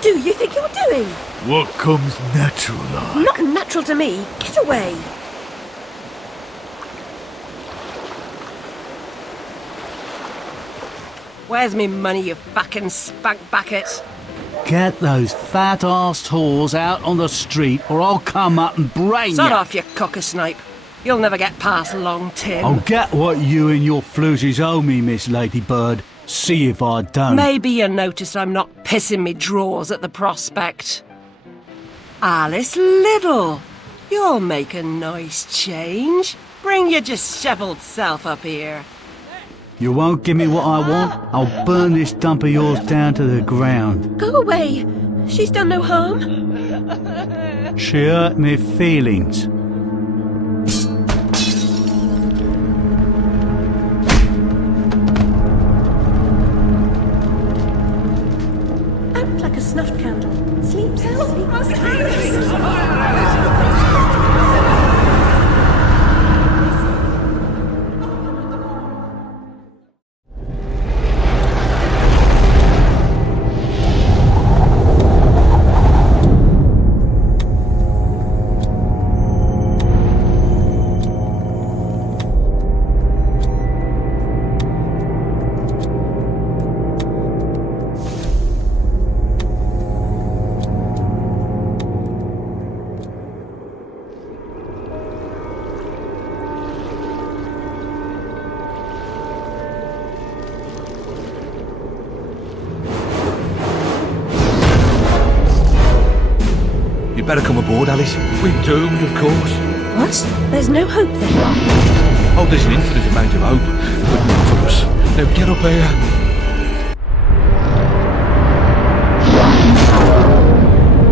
Do you think you're doing? What comes natural like? Not natural to me. Get away. Where's me money, you fucking spunk bucket? Get those fat-arsed whores out on the street or I'll come up and brain Sod you. off, you cocker-snipe. You'll never get past Long Tim. I'll get what you and your floozies owe me, Miss Ladybird. See if I don't. Maybe you noticed I'm not pissing me drawers at the prospect. Alice Liddle, you'll make a nice change. Bring your dishevelled self up here. You won't give me what I want? I'll burn this dump of yours down to the ground. Go away. She's done no harm. She hurt me feelings. Out like a snuffed candle. Sleep, You'd better come aboard, Alice. We're doomed, of course. What? There's no hope then? Oh, there's an infinite amount of hope, but not for us. Now get up here.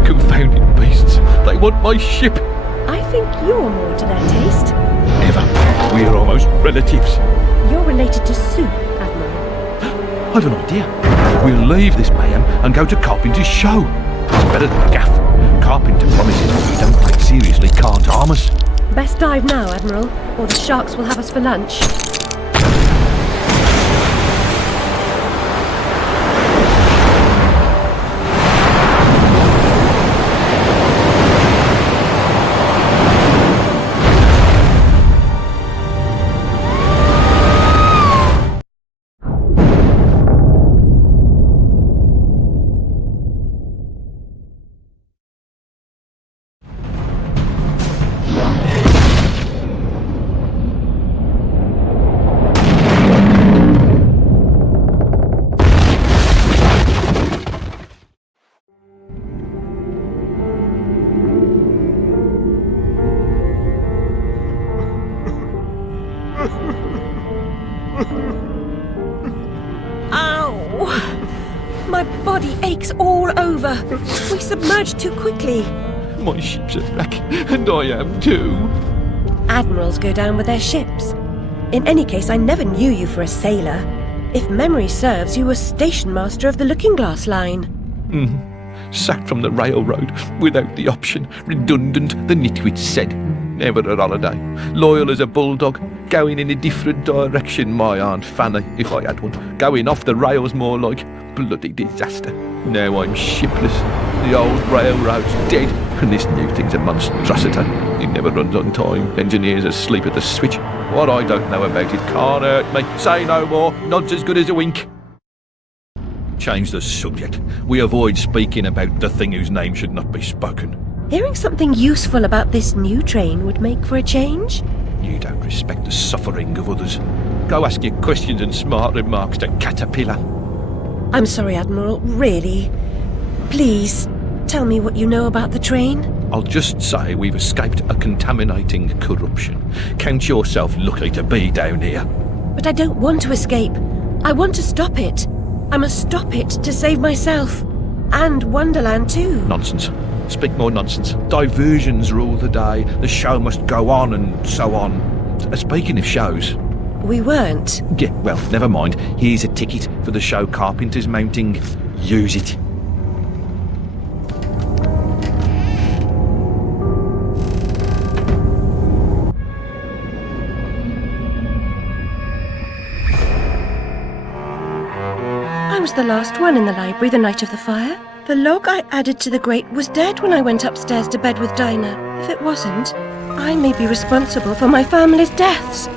Confounded beasts. They want my ship. I think you're more to their taste. Never. We're almost relatives. You're related to Soup, Admiral. I've an idea. We'll leave this mayhem and go to Carpenter's show. It's better than gaff. Carpenter promises what we don't take seriously can't harm us. Best dive now, Admiral, or the sharks will have us for lunch. Ow! My body aches all over. We submerged too quickly. My ship's a wreck, and I am too. Admirals go down with their ships. In any case, I never knew you for a sailor. If memory serves, you were station master of the Looking Glass line. Sacked from the railroad without the option. Redundant, the nitwit said. Never a holiday. Loyal as a bulldog. Going in a different direction, my Aunt Fanny, if I had one. Going off the rails more like. Bloody disaster. Now I'm shipless. The old railroad's dead, and this new thing's a monstrosity. It never runs on time. Engineers asleep at the switch. What I don't know about it can't hurt me. Say no more. Nod's as good as a wink. Change the subject. We avoid speaking about the thing whose name should not be spoken. Hearing something useful about this new train would make for a change. You don't respect the suffering of others. Go ask your questions and smart remarks to Caterpillar. I'm sorry, Admiral, really. Please, tell me what you know about the train. I'll just say we've escaped a contaminating corruption. Count yourself lucky to be down here. But I don't want to escape. I want to stop it. I must stop it to save myself. And Wonderland too. Nonsense. Speak more nonsense. Diversions rule the day. The show must go on and so on. Speaking of shows... We weren't. Yeah, well, never mind. Here's a ticket for the show Carpenter's mounting. Use it. I was the last one in the library the night of the fire. The log I added to the grate was dead when I went upstairs to bed with Dinah. If it wasn't, I may be responsible for my family's deaths.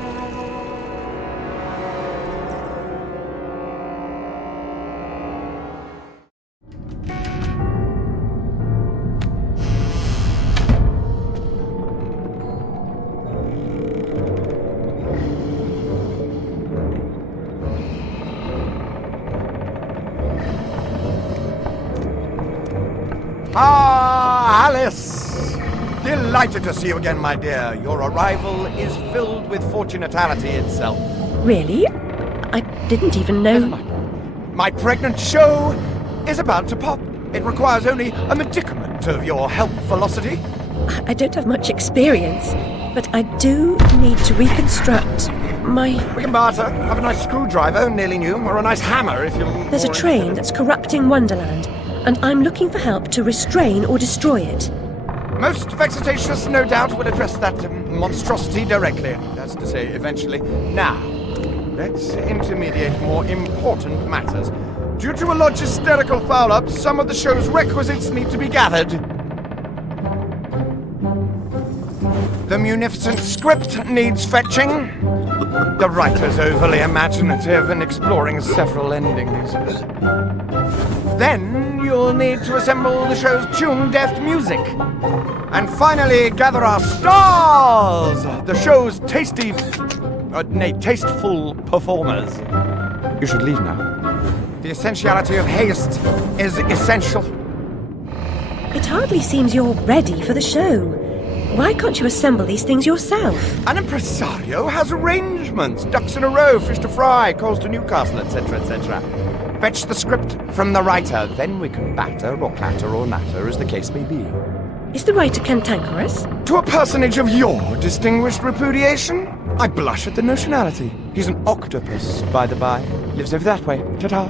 Ah, Alice! Delighted to see you again, my dear. Your arrival is filled with fortunatality itself. Really? I didn't even know... My pregnant show is about to pop. It requires only a medicament of your help velocity. I don't have much experience, but I do need to reconstruct my... We can barter. Have a nice screwdriver, nearly new, or a nice hammer if you're... There's a train that's corrupting Wonderland, and I'm looking for help to restrain or destroy it. Most vexatious, no doubt, will address that monstrosity directly. That's to say, eventually. Now, let's intermediate more important matters. Due to a logisterical foul-up, some of the show's requisites need to be gathered. The munificent script needs fetching. The writer's overly imaginative and exploring several endings. Then you'll need to assemble the show's tune-deft music. And finally, gather our stars! The show's tasteful performers. You should leave now. The essentiality of haste is essential. It hardly seems you're ready for the show. Why can't you assemble these things yourself? An impresario has arrangements. Ducks in a row, fish to fry, calls to Newcastle, etc., etc. Fetch the script from the writer, then we can batter or clatter or natter, as the case may be. Is the writer cantankerous? To a personage of your distinguished repudiation? I blush at the notionality. He's an octopus, by the by. Lives over that way. Ta-ta.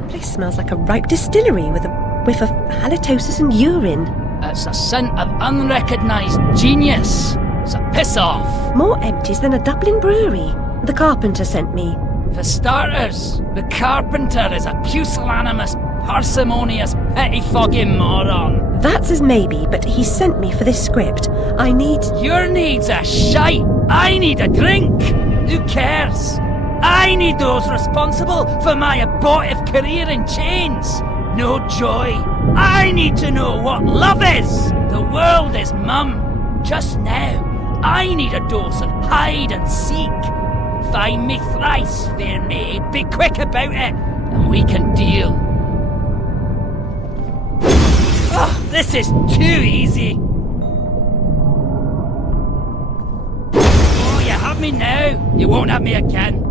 The place smells like a ripe distillery with a whiff of halitosis and urine. It's a scent of unrecognised genius. So piss off. More empties than a Dublin brewery. The carpenter sent me. For starters, the carpenter is a pusillanimous, parsimonious, pettifogging moron. That's as maybe, but he sent me for this script. I need... Your needs are shite. I need a drink. Who cares? I need those responsible for my abortive career in chains. No joy. I need to know what love is. The world is mum. Just now, I need a dose of hide and seek. Find me thrice, fair maid. Be quick about it, and we can deal. Oh, this is too easy. Oh, you have me now. You won't have me again.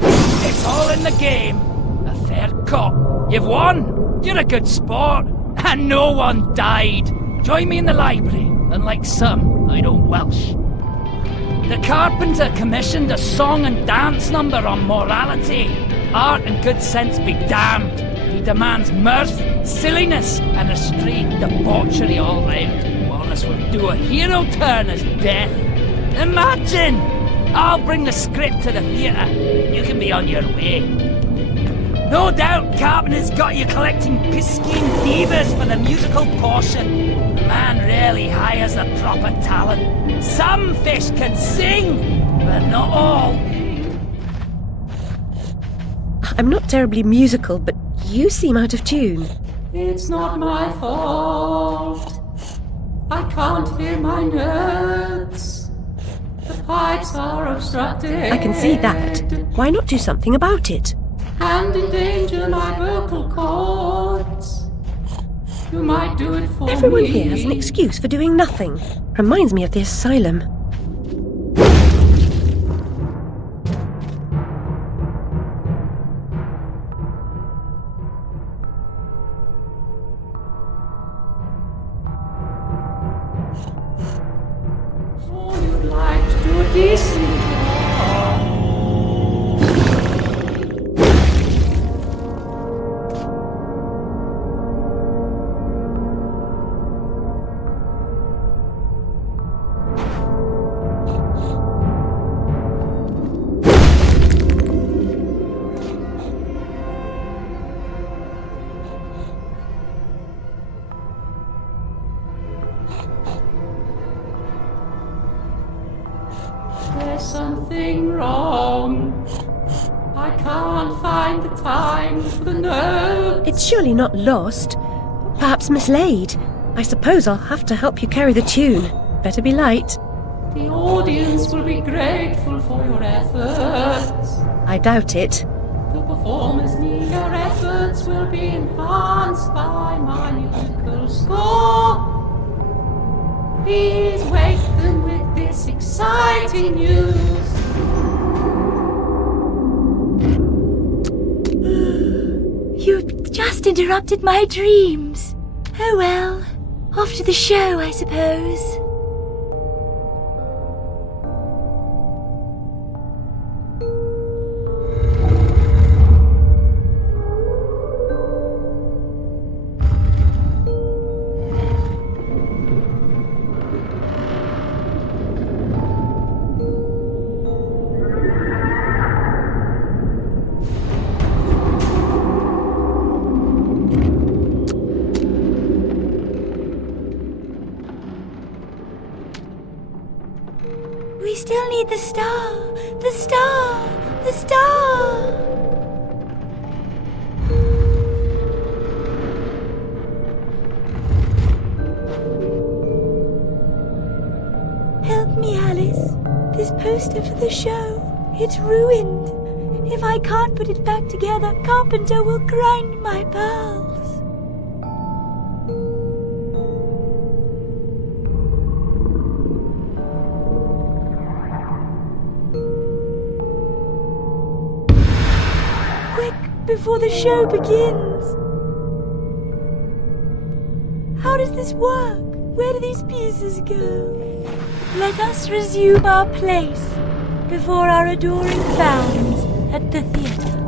It's all in the game. A fair cop. You've won. You're a good sport. And no one died. Join me in the library. Unlike some, I don't Welsh. The carpenter commissioned a song and dance number on morality. Art and good sense be damned. He demands mirth, silliness, and restrained debauchery all round. Wallace will do a hero turn as death. Imagine! I'll bring the script to the theatre. You can be on your way. No doubt Carpenter's got you collecting piscine divas for the musical portion. The man rarely hires the proper talent. Some fish can sing, but not all. I'm not terribly musical, but you seem out of tune. It's not my fault. I can't hear my notes. The pipes are obstructed. I can see that. Why not do something about it? And endanger my vocal cords. You might do it for Everyone me. here has an excuse for doing nothing. Reminds me of the asylum. So you'd like to do a decent job. There's something wrong. I can't find the time for the note. It's surely not lost. Perhaps mislaid. I suppose I'll have to help you carry the tune. Better be light. The audience will be grateful for your efforts. I doubt it. The performers need your efforts will be enhanced by my musical score. Please wake them with this exciting news. You just interrupted my dreams. Oh well, off to the show, I suppose. We still need the star! The star! The star! Help me, Alice. This poster for the show, it's ruined. If I can't put it back together, Carpenter will grind my pearls. Before the show begins. How does this work? Where do these pieces go? Let us resume our place before our adoring fans at the theatre.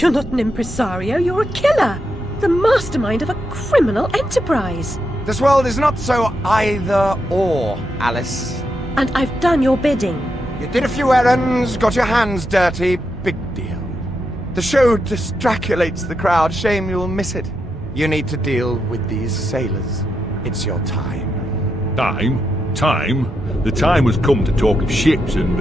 You're not an impresario, you're a killer. The mastermind of a criminal enterprise. This world is not so either-or, Alice. And I've done your bidding. You did a few errands, got your hands dirty, big deal. The show distraculates the crowd, shame you'll miss it. You need to deal with these sailors. It's your time. Time? The time has come to talk of ships and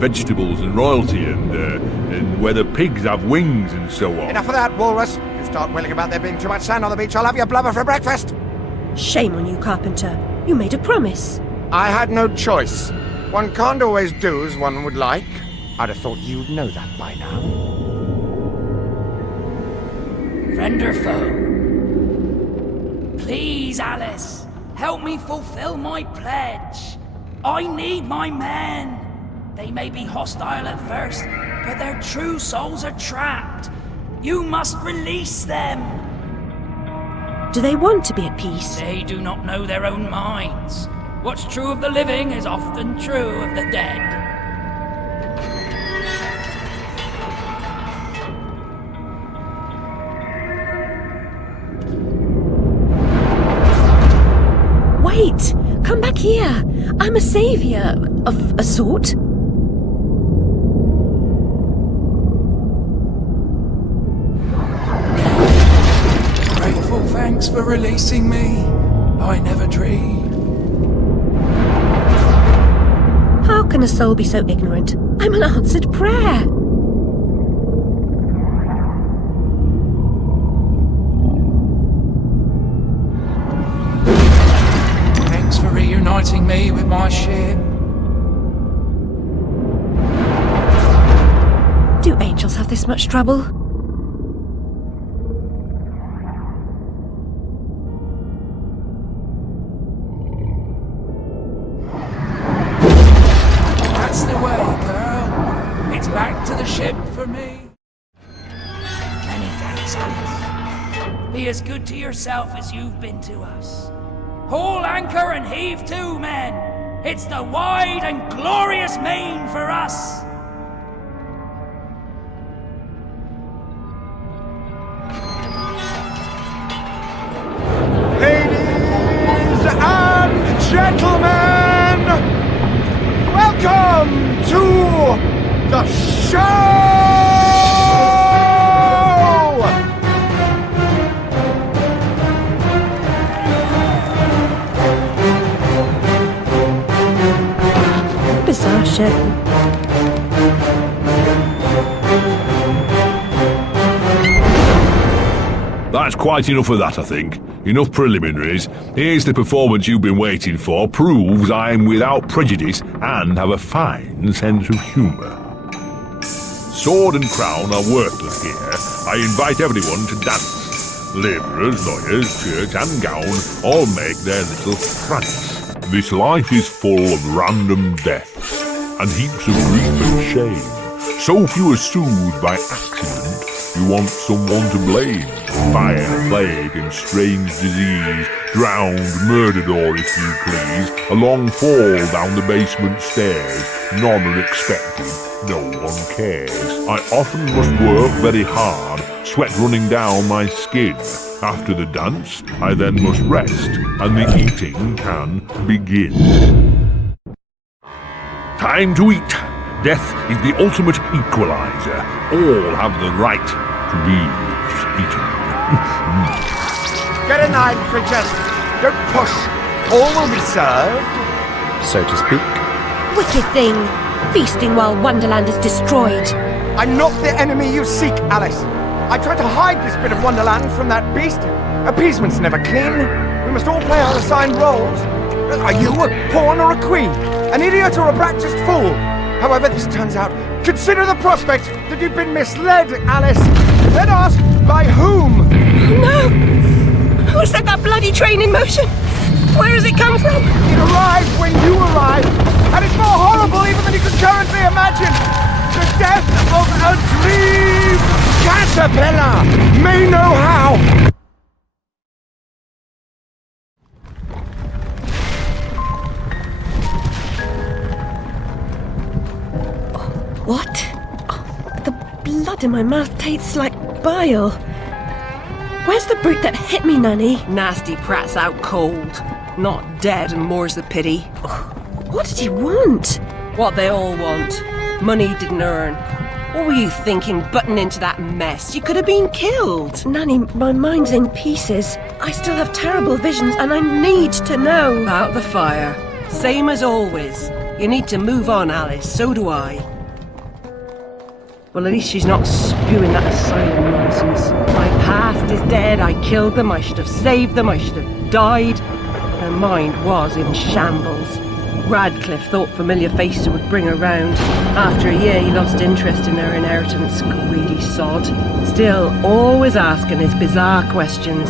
vegetables and royalty and whether pigs have wings and so on. Enough of that, Walrus. You start wailing about there being too much sand on the beach, I'll have your blubber for breakfast. Shame on you, Carpenter. You made a promise. I had no choice. One can't always do as one would like. I'd have thought you'd know that by now. Friend or foe? Please, Alice, help me fulfill my pledge. I need my men. They may be hostile at first, but their true souls are trapped. You must release them. Do they want to be at peace? They do not know their own minds. What's true of the living is often true of the dead. Wait! Come back here! I'm a savior, of a sort. Grateful thanks for releasing me. I never dreamed. How can a soul be so ignorant? I'm an answered prayer. Thanks for reuniting me with my ship. Do angels have this much trouble? That's the way, girl. It's back to the ship for me. Many thanks, Alice. Be as good to yourself as you've been to us. Haul anchor and heave to, men. It's the wide and glorious main for us. Ladies and gentlemen, welcome to the show! Bizarre show. That's quite enough of that, I think. Enough preliminaries. Here's the performance you've been waiting for. Proves I am without prejudice and have a fine sense of humour. Sword and crown are worthless here. I invite everyone to dance. Labourers, lawyers, shirt and gown all make their little price. This life is full of random deaths and heaps of grief and shame. So few are soothed by accident, you want someone to blame. Fire, plague and strange disease, drowned, murdered or, if you please, a long fall down the basement stairs. None are expected, no one cares. I often must work very hard, sweat running down my skin. After the dance, I then must rest, and the eating can begin. Time to eat. Death is the ultimate equalizer. All have the right to be eaten. Get in line, princess. Don't push. All will be served. So to speak. Wicked thing! Feasting while Wonderland is destroyed. I'm not the enemy you seek, Alice. I tried to hide this bit of Wonderland from that beast. Appeasement's never clean. We must all play our assigned roles. Are you a pawn or a queen? An idiot or a practiced fool? However this turns out, consider the prospect that you've been misled, Alice. Then ask, by whom? No! Who set that bloody train in motion? Where has it come from? It arrived when you arrived, and it's more horrible even than you could currently imagine. The death of a dream caterpillar may know how. What? The taste in my mouth tastes like bile. Where's the brute that hit me, Nanny? Nasty prat's out cold. Not dead, and more's the pity. What did he want? What they all want. Money he didn't earn. What were you thinking, butting into that mess? You could have been killed. Nanny, my mind's in pieces. I still have terrible visions, and I need to know. About the fire. Same as always. You need to move on, Alice. So do I. Well, at least she's not spewing that asylum nonsense. My past is dead. I killed them. I should have saved them. I should have died. Her mind was in shambles. Radcliffe thought familiar faces would bring her round. After a year, he lost interest in her inheritance. Greedy sod. Still, always asking his bizarre questions.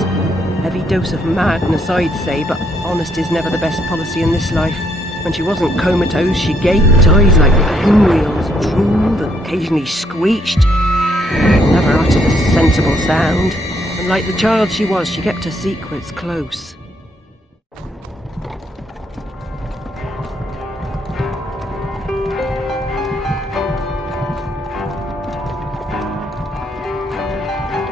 Heavy dose of madness, I'd say, but honesty's never the best policy in this life. When she wasn't comatose, she gaped, eyes like pinwheels, drooled, and occasionally screeched. Never uttered a sensible sound. And like the child she was, she kept her secrets close.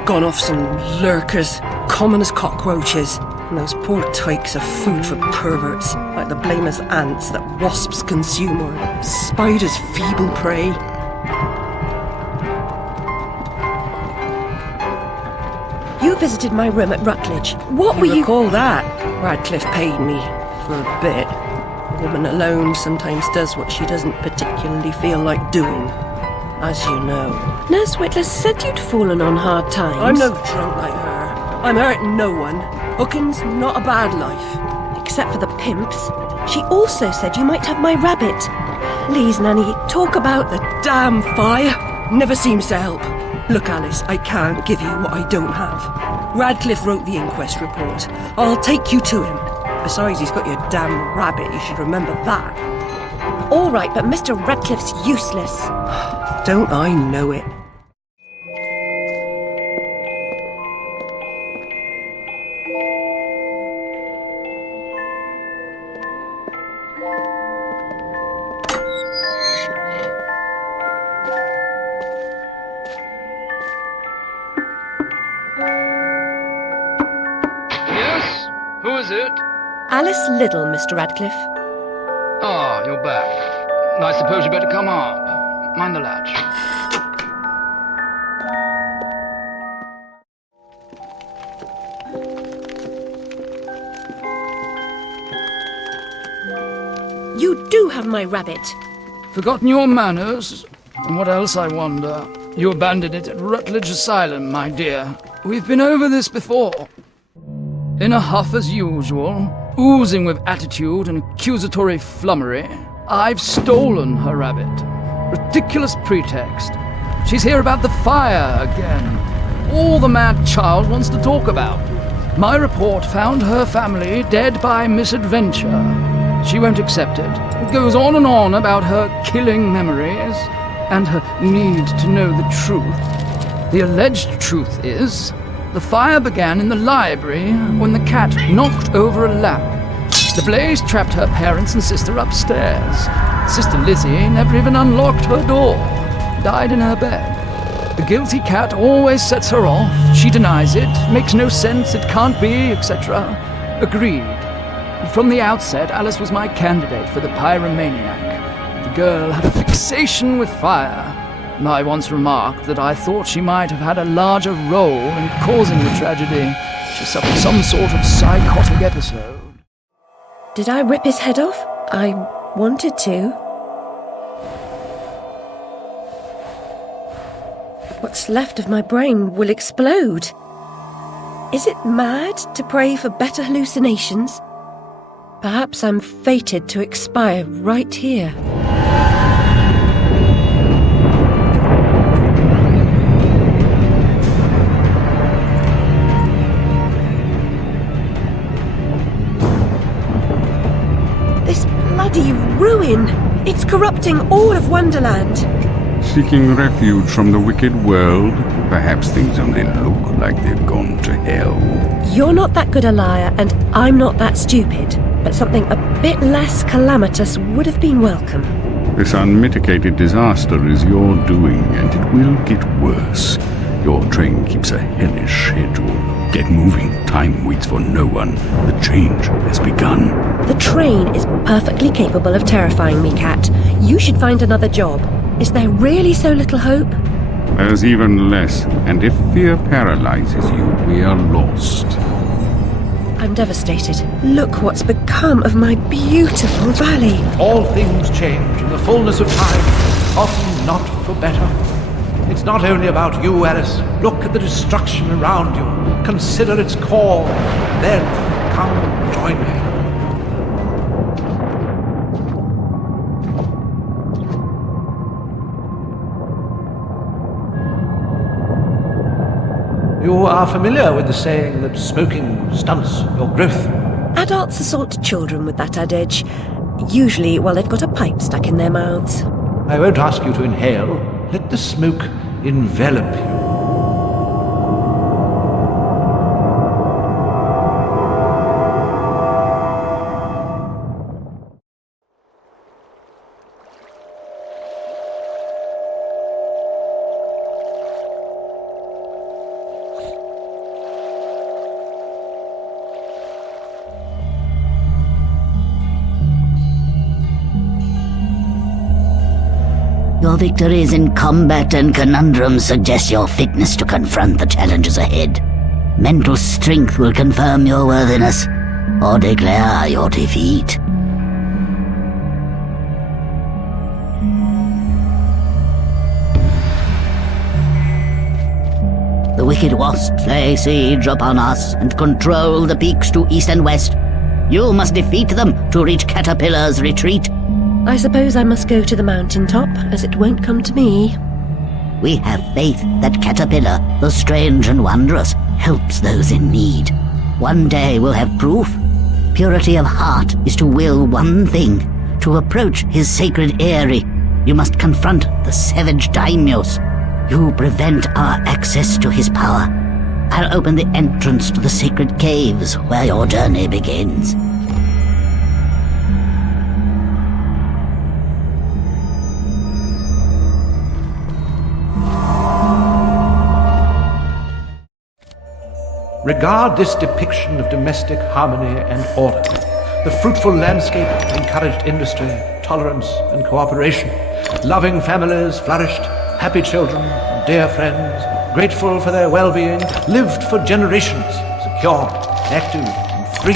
Gone off some lurkers, common as cockroaches. And those poor tykes are food for perverts, like the blameless ants that wasps consume or spiders' feeble prey. You visited my room at Rutledge. What were you... recall that? Radcliffe paid me for a bit. A woman alone sometimes does what she doesn't particularly feel like doing, as you know. Nurse Whitler said you'd fallen on hard times. I'm no drunk like her. I'm hurting no one. Hooking's not a bad life. Except for the pimps. She also said you might have my rabbit. Please, Nanny, talk about The damn fire never seems to help. Look, Alice, I can't give you what I don't have. Radcliffe wrote the inquest report. I'll take you to him. Besides, he's got your damn rabbit. You should remember that. All right, but Mr. Radcliffe's useless. Don't I know it? Yes? Who is it? Alice Liddell, Mr. Radcliffe. Ah, you're back. I suppose you better come up. Mind the latch. You do have my rabbit. Forgotten your manners? And what else, I wonder? You abandoned it at Rutledge Asylum, my dear. We've been over this before. In a huff as usual, oozing with attitude and accusatory flummery, I've stolen her rabbit. Ridiculous pretext. She's here about the fire again. All the mad child wants to talk about. My report found her family dead by misadventure. She won't accept it. It goes on and on about her killing memories and her need to know the truth. The alleged truth is, the fire began in the library when the cat knocked over a lamp. The blaze trapped her parents and sister upstairs. Sister Lizzie never even unlocked her door. Died in her bed. The guilty cat always sets her off. She denies it, makes no sense, it can't be, etc. Agreed. From the outset, Alice was my candidate for the pyromaniac. The girl had a fixation with fire. I once remarked that I thought she might have had a larger role in causing the tragedy. She suffered some sort of psychotic episode. Did I rip his head off? I wanted to. What's left of my brain will explode. Is it mad to pray for better hallucinations? Perhaps I'm fated to expire right here. This bloody ruin! It's corrupting all of Wonderland! Seeking refuge from the wicked world, perhaps things only look like they've gone to hell. You're not that good a liar, and I'm not that stupid. But something a bit less calamitous would have been welcome. This unmitigated disaster is your doing, and it will get worse. Your train keeps a hellish schedule. Get moving. Time waits for no one. The change has begun. The train is perfectly capable of terrifying me, Cat. You should find another job. Is there really so little hope? There's even less, and if fear paralyzes you, we are lost. I'm devastated. Look what's become of my beautiful valley. All things change in the fullness of time, often not for better. It's not only about you, Alice. Look at the destruction around you. Consider its call. Then, come join me. You are familiar with the saying that smoking stunts your growth. Adults assault children with that adage. Usually while they've got a pipe stuck in their mouths. I won't ask you to inhale. Let the smoke envelop you. Your victories in combat and conundrums suggest your fitness to confront the challenges ahead. Mental strength will confirm your worthiness, or declare your defeat. The wicked wasps lay siege upon us and control the peaks to east and west. You must defeat them to reach Caterpillar's retreat. I suppose I must go to the mountaintop, as it won't come to me. We have faith that Caterpillar, the strange and wondrous, helps those in need. One day we'll have proof. Purity of heart is to will one thing, to approach his sacred eyrie. You must confront the savage daimyos. You prevent our access to his power. I'll open the entrance to the sacred caves where your journey begins. Regard this depiction of domestic harmony and order. The fruitful landscape encouraged industry, tolerance, and cooperation. Loving families flourished, happy children, dear friends, grateful for their well-being, lived for generations, secure, active, and free.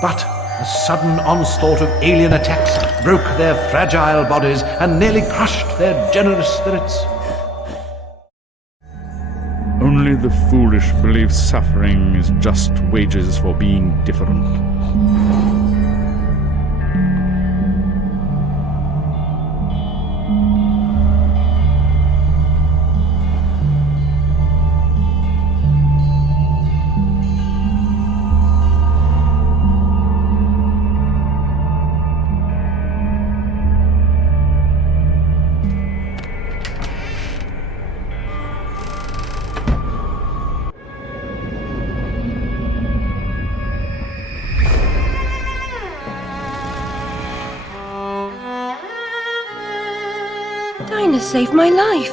But a sudden onslaught of alien attacks broke their fragile bodies and nearly crushed their generous spirits. Only the foolish believe suffering is just wages for being different. Dinah saved my life.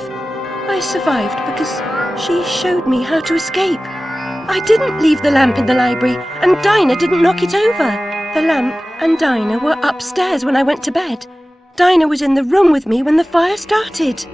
I survived because she showed me how to escape. I didn't leave the lamp in the library, and Dinah didn't knock it over. The lamp and Dinah were upstairs when I went to bed. Dinah was in the room with me when the fire started.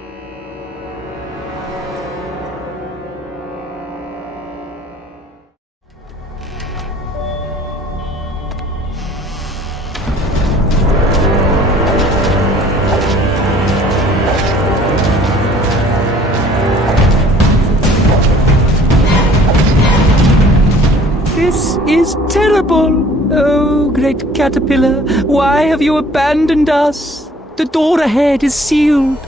This is terrible. Oh, great caterpillar, why have you abandoned us? The door ahead is sealed.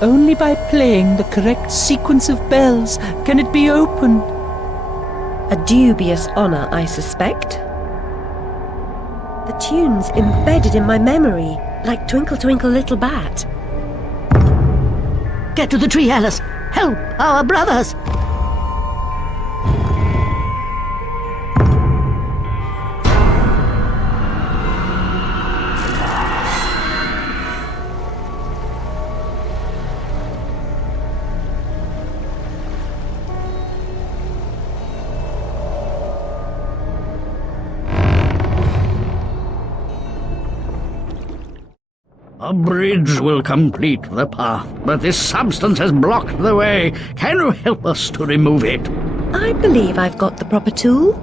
Only by playing the correct sequence of bells can it be opened. A dubious honor, I suspect. The tune's embedded in my memory, like Twinkle Twinkle Little Bat. Get to the tree, Alice! Help our brothers! A bridge will complete the path, but this substance has blocked the way. Can you help us to remove it? I believe I've got the proper tool.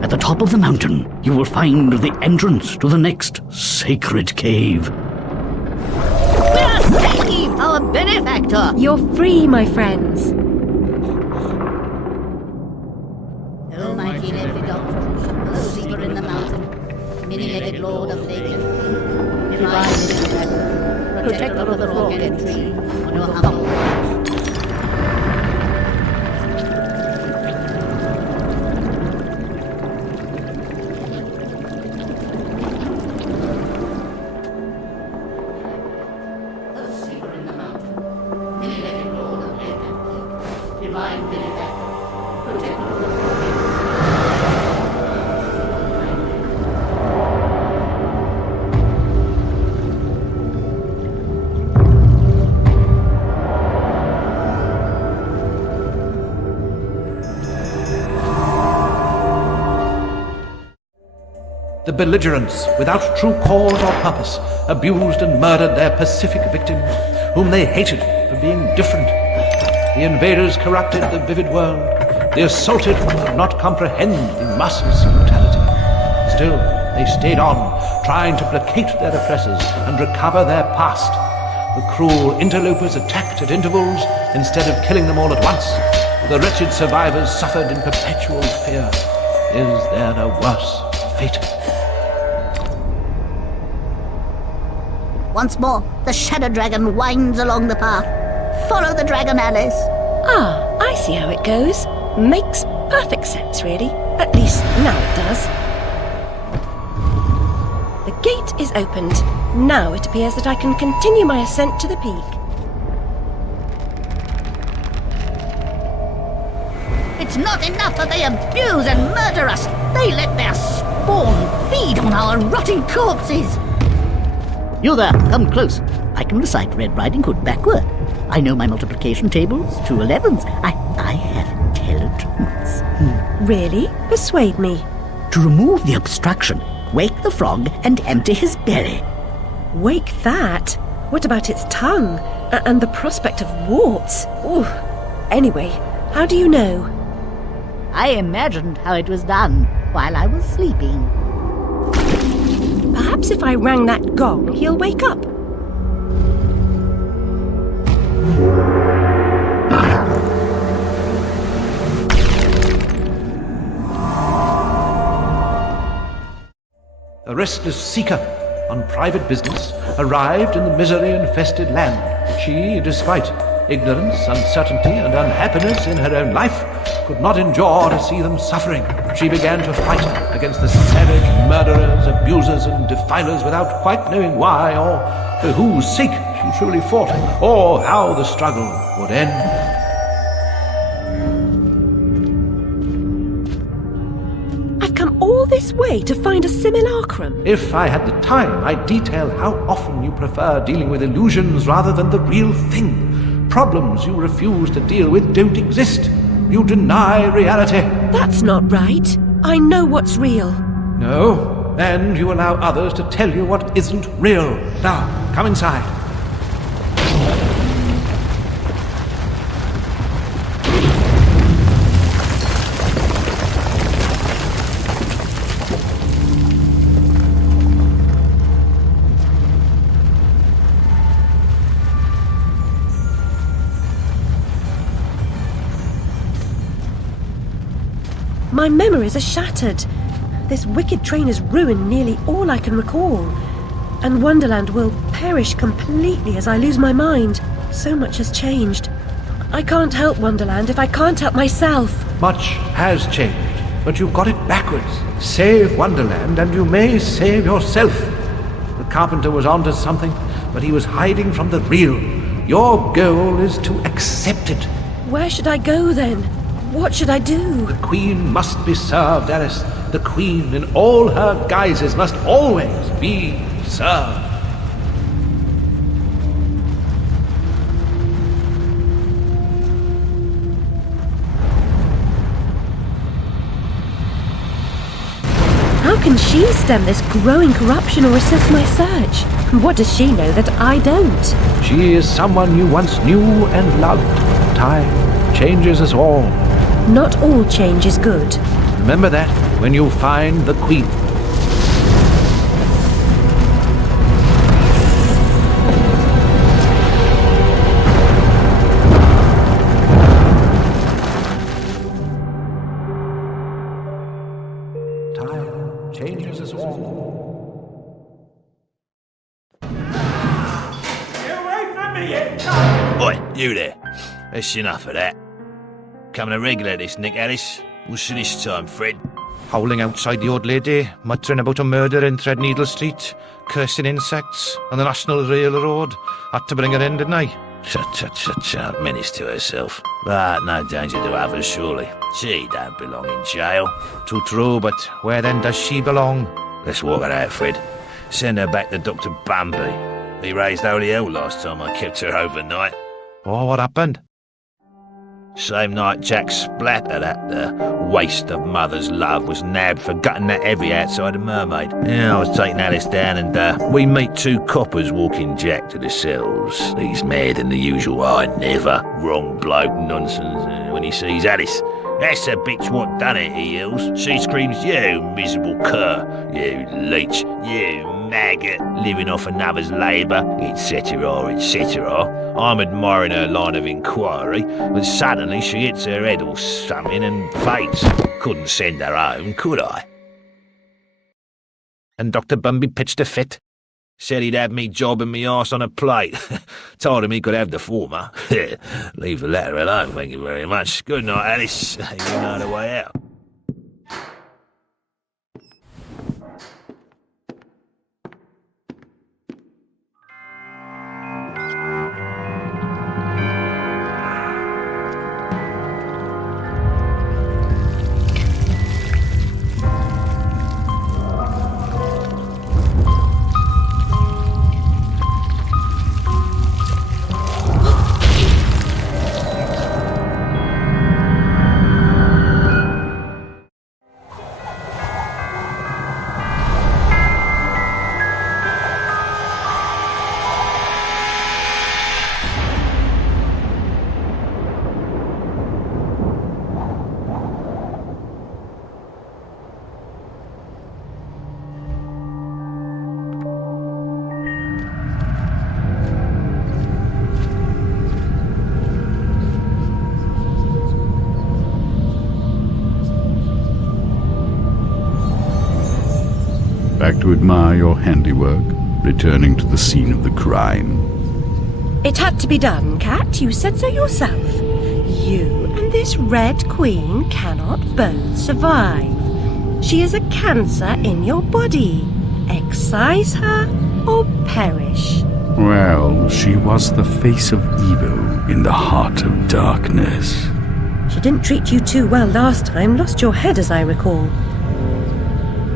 At the top of the mountain, you will find the entrance to the next sacred cave. We're saved, our benefactor! You're free, my friends. Almighty Nephidoc, the seeker in the mountain, many-legged lord of Laken, divine benefactor, protector of the forget tree, on your humble prayers. The belligerents, without true cause or purpose, abused and murdered their pacific victims, whom they hated for being different. The invaders corrupted the vivid world. The assaulted could not comprehend the masses' brutality. Still, they stayed on, trying to placate their oppressors and recover their past. The cruel interlopers attacked at intervals instead of killing them all at once. The wretched survivors suffered in perpetual fear. Is there a worse fate? Once more, the Shadow Dragon winds along the path. Follow the dragon, Alice. Ah, I see how it goes. Makes perfect sense, really. At least now it does. The gate is opened. Now it appears that I can continue my ascent to the peak. It's not enough that they abuse and murder us. They let their spawn feed on our rotting corpses. You there, come close. I can recite Red Riding Hood backward. I know my multiplication tables, 2 11s. I have intelligence. Really? Persuade me. To remove the obstruction, wake the frog and empty his belly. Wake that? What about its tongue? And the prospect of warts? Ooh. Anyway, how do you know? I imagined how it was done while I was sleeping. Perhaps if I rang that gong, he'll wake up. A restless seeker on private business arrived in the misery-infested land. She, despite ignorance, uncertainty, and unhappiness in her own life, could not endure to see them suffering. She began to fight against the savage murderers, abusers, and defilers without quite knowing why or for whose sake she truly fought, or how the struggle would end. I've come all this way to find a simulacrum. If I had the time, I'd detail how often you prefer dealing with illusions rather than the real thing. Problems you refuse to deal with don't exist. You deny reality. That's not right. I know what's real. No, and you allow others to tell you what isn't real. Now, come inside. My memories are shattered. This wicked train has ruined nearly all I can recall. And Wonderland will perish completely as I lose my mind. So much has changed. I can't help Wonderland if I can't help myself. Much has changed, but you've got it backwards. Save Wonderland and you may save yourself. The carpenter was onto something, but he was hiding from the real. Your goal is to accept it. Where should I go then? What should I do? The Queen must be served, Alice. The Queen in all her guises must always be served. How can she stem this growing corruption or assist my search? What does she know that I don't? She is someone you once knew and loved. Time changes us all. Not all change is good. Remember that when you find the Queen. Time changes us all. Oi, you there. That's enough of that. Coming a regular this, Nick Ellis. What's this time, Fred? Howling outside the old lady, muttering about a murder in Threadneedle Street, cursing insects on the National Railroad. Had to bring her in, didn't I? Shut, menace to herself. But no danger to others, surely. She don't belong in jail. Too true, but where then does she belong? Let's walk her out, Fred. Send her back to Dr. Bumby. He raised holy hell last time I kept her overnight. Oh, what happened? Same night Jack Splatter, that waste of mother's love, was nabbed for gutting that heavy outside a mermaid. Yeah, I was taking Alice down and we meet two coppers walking Jack to the cells. He's mad than the usual I never. Wrong bloke nonsense when he sees Alice. That's the bitch what done it, he yells. She screams, you miserable cur, you leech, you maggot, living off another's labour, etc., etc. I'm admiring her line of inquiry, but suddenly she hits her head or something and faints. Couldn't send her home, could I? And Dr. Bumby pitched a fit. Said he'd have me jobbing me arse on a plate. Told him he could have the former. Leave the latter alone, thank you very much. Good night, Alice. You know the way out. Back to admire your handiwork, returning to the scene of the crime. It had to be done, Cat. You said so yourself. You and this Red Queen cannot both survive. She is a cancer in your body. Excise her or perish. Well, she was the face of evil in the heart of darkness. She didn't treat you too well last time. Lost your head, as I recall.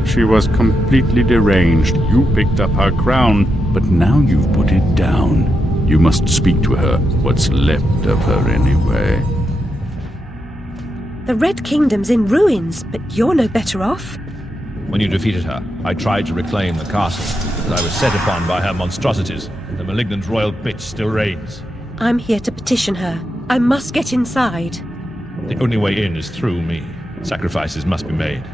She was completely deranged. You picked up her crown, but now you've put it down. You must speak to her. What's left of her, anyway? The Red Kingdom's in ruins, but you're no better off. When you defeated her, I tried to reclaim the castle, but I was set upon by her monstrosities. The malignant royal bitch still reigns. I'm here to petition her. I must get inside. The only way in is through me. Sacrifices must be made.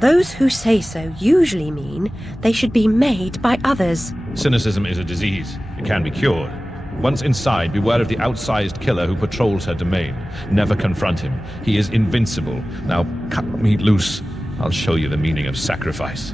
Those who say so usually mean they should be made by others. Cynicism is a disease. It can be cured. Once inside, beware of the outsized killer who patrols her domain. Never confront him. He is invincible. Now cut me loose. I'll show you the meaning of sacrifice.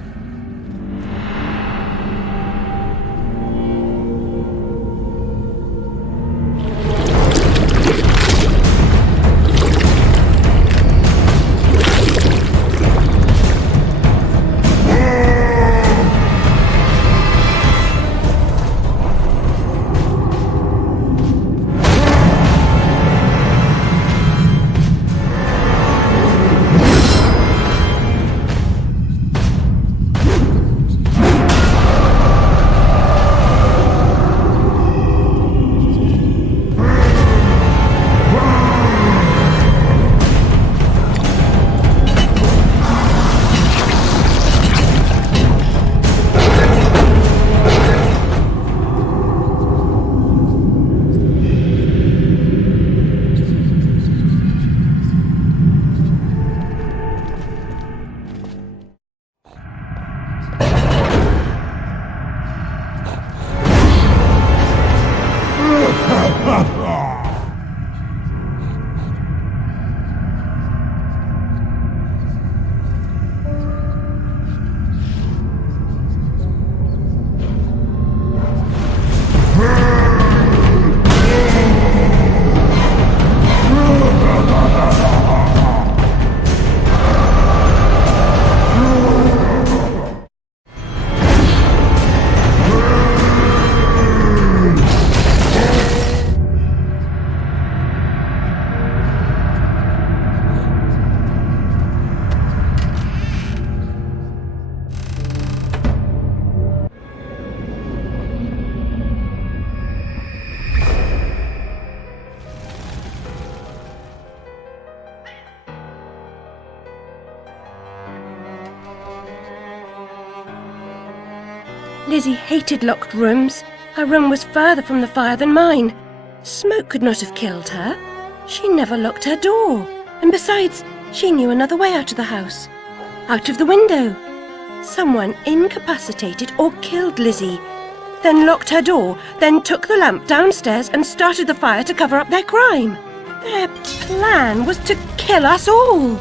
Lizzie hated locked rooms. Her room was further from the fire than mine. Smoke could not have killed her. She never locked her door. And besides, she knew another way out of the house. Out of the window. Someone incapacitated or killed Lizzie, then locked her door, then took the lamp downstairs and started the fire to cover up their crime. Their plan was to kill us all.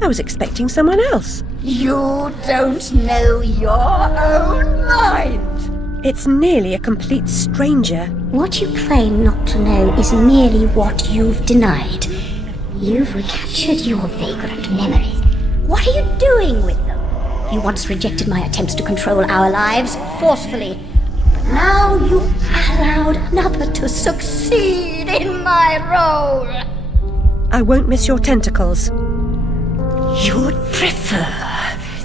I was expecting someone else. You don't know your own mind. It's nearly a complete stranger. What you claim not to know is merely what you've denied. You've recaptured your vagrant memories. What are you doing with them? You once rejected my attempts to control our lives forcefully. But now you've allowed another to succeed in my role. I won't miss your tentacles. You'd prefer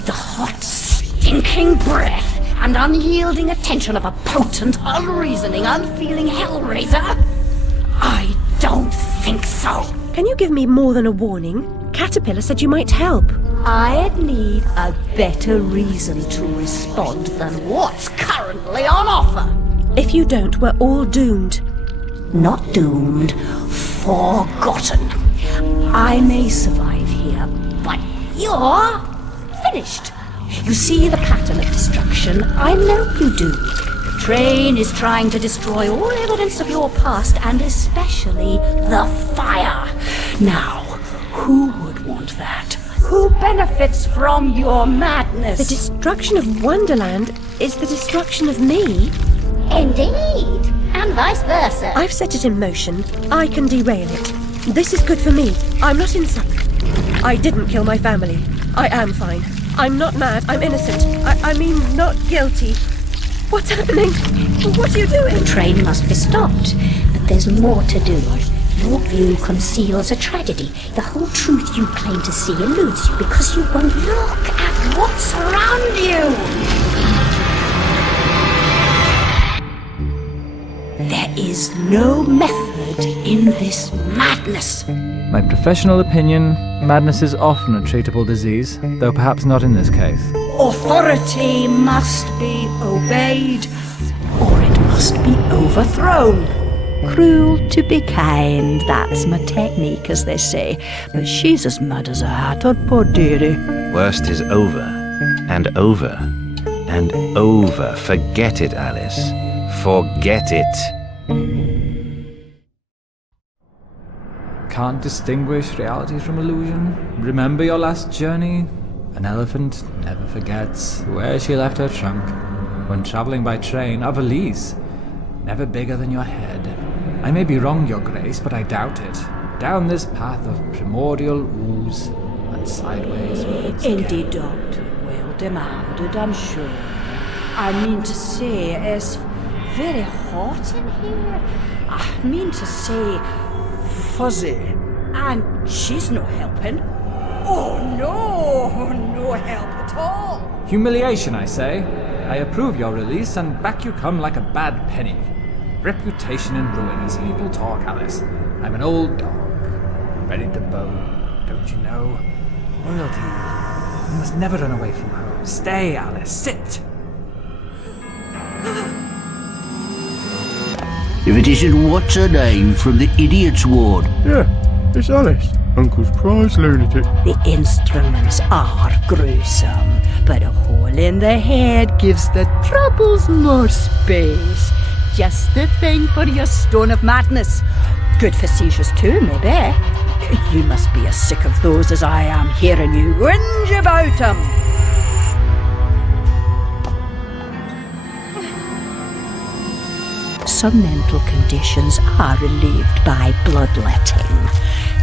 the hot, stinking breath and unyielding attention of a potent, unreasoning, unfeeling hellraiser? I don't think so. Can you give me more than a warning? Caterpillar said you might help. I'd need a better reason to respond than what's currently on offer. If you don't, we're all doomed. Not doomed, forgotten. I may survive here, but you're finished. You see the pattern of destruction? I know you do. The train is trying to destroy all evidence of your past, and especially the fire. Now, who would want that? Who benefits from your madness? The destruction of Wonderland is the destruction of me. Indeed, and vice versa. I've set it in motion. I can derail it. This is good for me. I'm not insane. I didn't kill my family. I am fine. I'm not mad. I'm innocent. I mean, not guilty. What's happening? What are you doing? The train must be stopped, but there's more to do. Your view conceals a tragedy. The whole truth you claim to see eludes you because you won't look at what's around you. There is no method in this madness. My professional opinion, madness is often a treatable disease, though perhaps not in this case. Authority must be obeyed, or it must be overthrown. Cruel to be kind, that's my technique, as they say. But she's as mad as a hatter, poor dearie. Worst is over, and over, and over. Forget it, Alice. Forget it. Can't distinguish reality from illusion? Remember your last journey? An elephant never forgets where she left her trunk. When travelling by train, a valise, never bigger than your head. I may be wrong, Your Grace, but I doubt it. down this path of primordial ooze and sideways. Indeed, Doctor, well demanded, I'm sure. I mean to say, it's very hot in here. I mean to say, fuzzy. And she's no helping. Oh no, no help at all. Humiliation, I say. I approve your release, and back you come like a bad penny. Reputation in ruins, people talk, Alice. I'm an old dog, ready to bone, don't you know? Loyalty. You must never run away from home. Stay, Alice, sit. If it isn't what's her name from the Idiot's Ward. Yeah, it's Alice, Uncle's prize lunatic. The instruments are gruesome, but a hole in the head gives the troubles more space. Just the thing for your stone of madness. Good for seizures too, maybe. You must be as sick of those as I am hearing you whinge about 'em. Some mental conditions are relieved by bloodletting.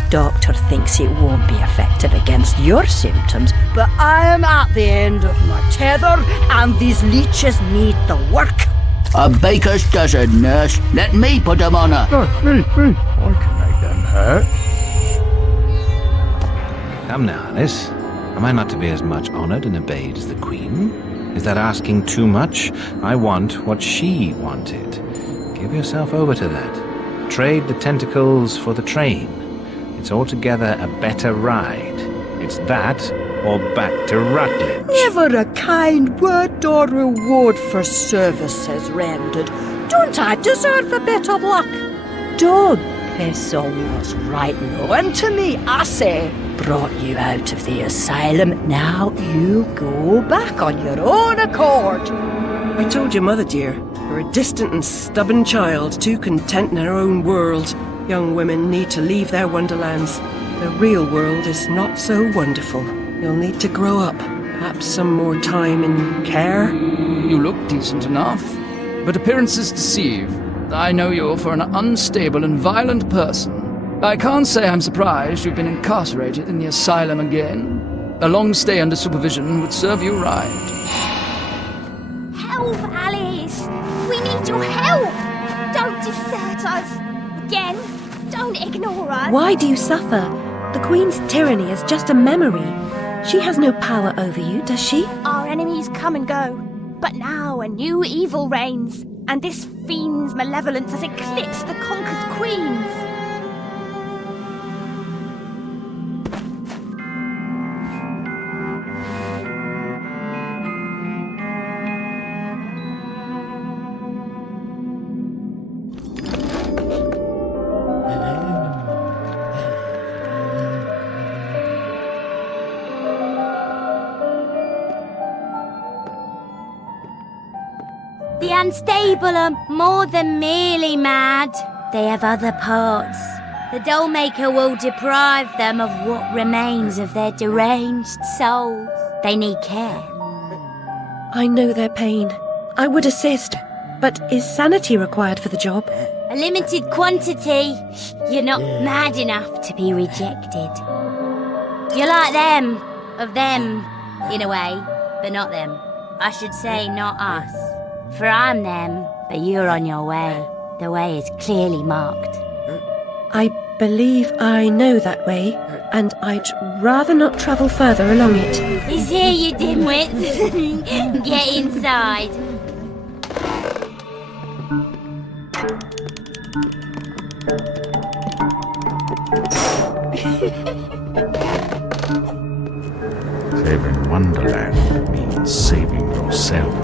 Doctor thinks it won't be effective against your symptoms, but I am at the end of my tether, and these leeches need the work. A baker's dozen, nurse. Let me put them on her. No, me. I can make them hurt. Come now, Alice. Am I not to be as much honoured and obeyed as the Queen? Is that asking too much? I want what she wanted. Give yourself over to that. Trade the tentacles for the train. It's altogether a better ride. It's that or back to Rutledge. Never a kind word or reward for services rendered. Don't I deserve a bit of luck? Don't piss on what's right knowing to me, I say. Brought you out of the asylum, now you go back on your own accord. I told your mother, dear, you're a distant and stubborn child, too content in her own world. Young women need to leave their wonderlands. The real world is not so wonderful. You'll need to grow up. Perhaps some more time in care. You look decent enough, but appearances deceive. I know you for an unstable and violent person. I can't say I'm surprised you've been incarcerated in the asylum again. A long stay under supervision would serve you right. Help, Alice! We need your help! Don't desert us! Again, don't ignore us! Why do you suffer? The Queen's tyranny is just a memory. She has no power over you, does she? Our enemies come and go, but now a new evil reigns, and this fiend's malevolence has eclipsed the conquered queens. The unstable are more than merely mad. They have other parts. The Dollmaker will deprive them of what remains of their deranged souls. They need care. I know their pain. I would assist, but is sanity required for the job? A limited quantity. You're not mad enough to be rejected. You're like them. Of them, in a way, but not them. I should say not us. For I'm them, but you're on your way. The way is clearly marked. I believe I know that way, and I'd rather not travel further along it. He's here, you dimwits. Get inside. Saving Wonderland means saving yourself.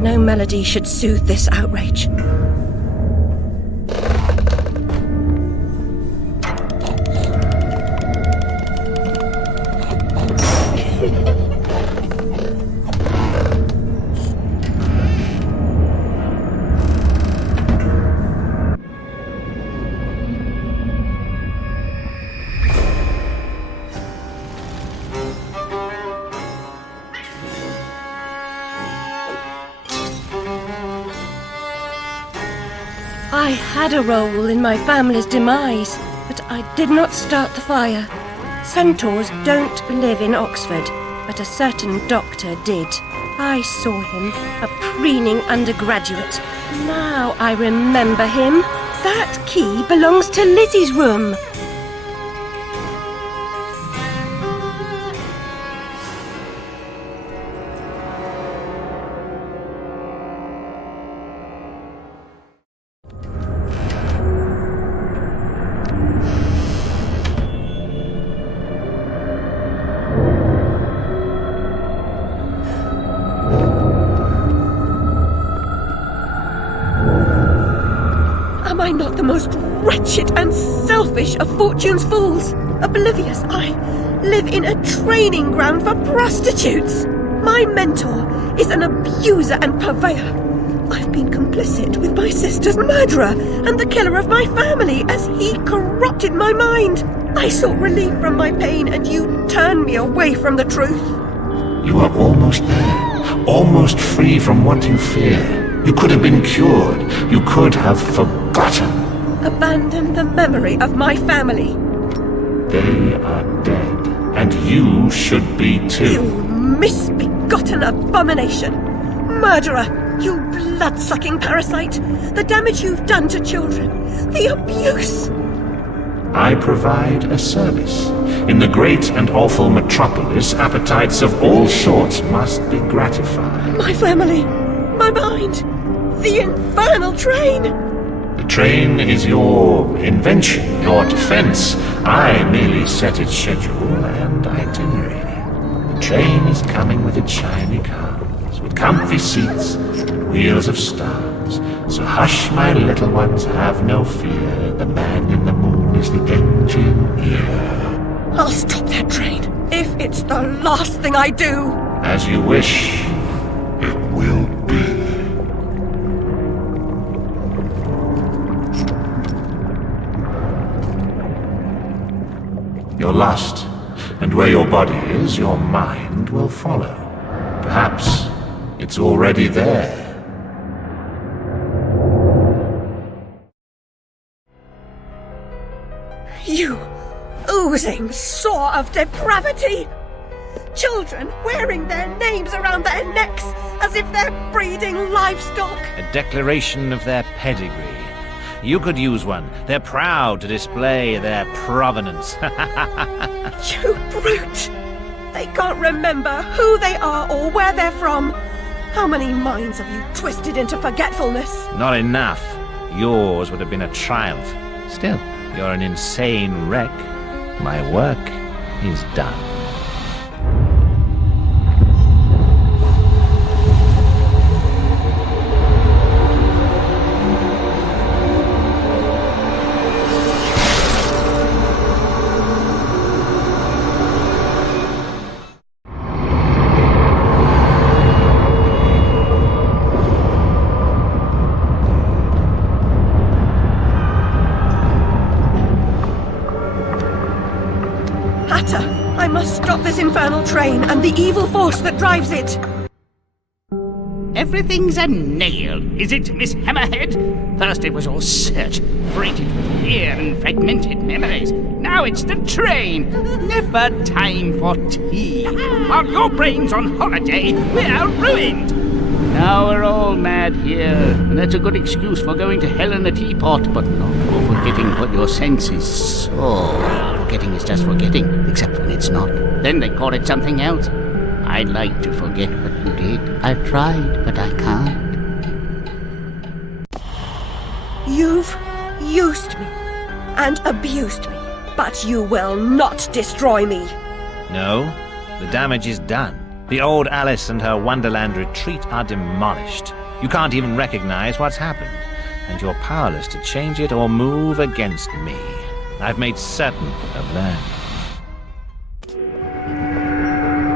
No melody should soothe this outrage. I had a role in my family's demise, but I did not start the fire. Centaurs don't live in Oxford, but a certain doctor did. I saw him, a preening undergraduate. Now I remember him. That key belongs to Lizzie's room. Am I not the most wretched and selfish of fortune's fools? Oblivious, I live in a training ground for prostitutes. My mentor is an abuser and purveyor. I've been complicit with my sister's murderer and the killer of my family as he corrupted my mind. I sought relief from my pain and you turned me away from the truth. You are almost there, almost free from wanting fear. You could have been cured. You could have forgotten. Abandon the memory of my family. They are dead, and you should be too. You misbegotten abomination! Murderer! You blood-sucking parasite! The damage you've done to children! The abuse! I provide a service. In the great and awful metropolis, appetites of all sorts must be gratified. My family! My mind! The infernal train! The train is your invention, your defense. I merely set its schedule and itinerary. The train is coming with its shiny cars, with comfy seats, wheels of stars. So hush, my little ones, have no fear. The man in the moon is the engineer. I'll stop that train, if it's the last thing I do. As you wish, it will be. You're lost, and where your body is, your mind will follow. Perhaps it's already there. You oozing sore of depravity! Children wearing their names around their necks as if they're breeding livestock! A declaration of their pedigree. You could use one. They're proud to display their provenance. You brute! They can't remember who they are or where they're from. How many minds have you twisted into forgetfulness? Not enough. Yours would have been a triumph. Still, you're an insane wreck. My work is done. I must stop this infernal train and the evil force that drives it. Everything's a nail, is it, Miss Hammerhead? First it was all search, freighted with fear and fragmented memories. Now it's the train. Never time for tea. While your brain's on holiday, we're ruined. Now we're all mad here, and that's a good excuse for going to hell in a teapot, but not for forgetting what your senses saw. Forgetting is just forgetting, except when it's not. Then they call it something else. I'd like to forget what you did. I've tried, but I can't. You've used me and abused me, but you will not destroy me. No, the damage is done. The old Alice and her Wonderland retreat are demolished. You can't even recognize what's happened, and you're powerless to change it or move against me. I've made certain of that.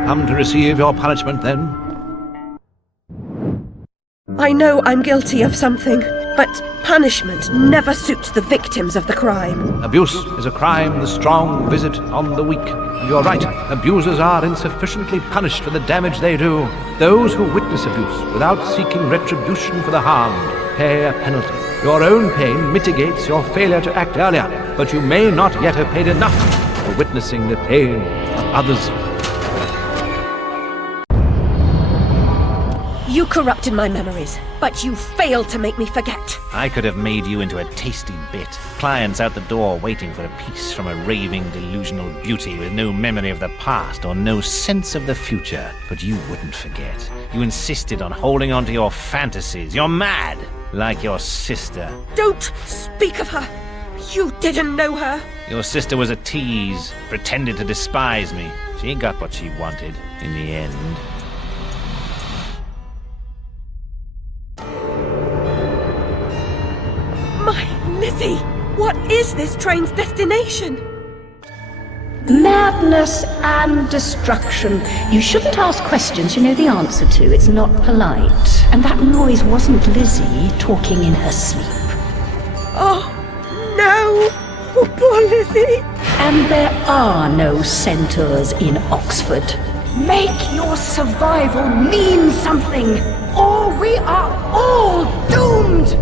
Come to receive your punishment, then? I know I'm guilty of something, but punishment never suits the victims of the crime. Abuse is a crime the strong visit on the weak. And you're right, abusers are insufficiently punished for the damage they do. Those who witness abuse without seeking retribution for the harmed pay a penalty. Your own pain mitigates your failure to act earlier, but you may not yet have paid enough for witnessing the pain of others. You corrupted my memories, but you failed to make me forget. I could have made you into a tasty bit. Clients out the door waiting for a piece from a raving, delusional beauty with no memory of the past or no sense of the future. But you wouldn't forget. You insisted on holding on to your fantasies. You're mad, like your sister. Don't speak of her. You didn't know her. Your sister was a tease, pretended to despise me. She got what she wanted in the end. My Lizzie, what is this train's destination? Madness and destruction. You shouldn't ask questions you know the answer to. It's not polite. And that noise wasn't Lizzie talking in her sleep. Oh, no! Oh, poor Lizzie! And there are no centaurs in Oxford. Make your survival mean something, or we are all doomed!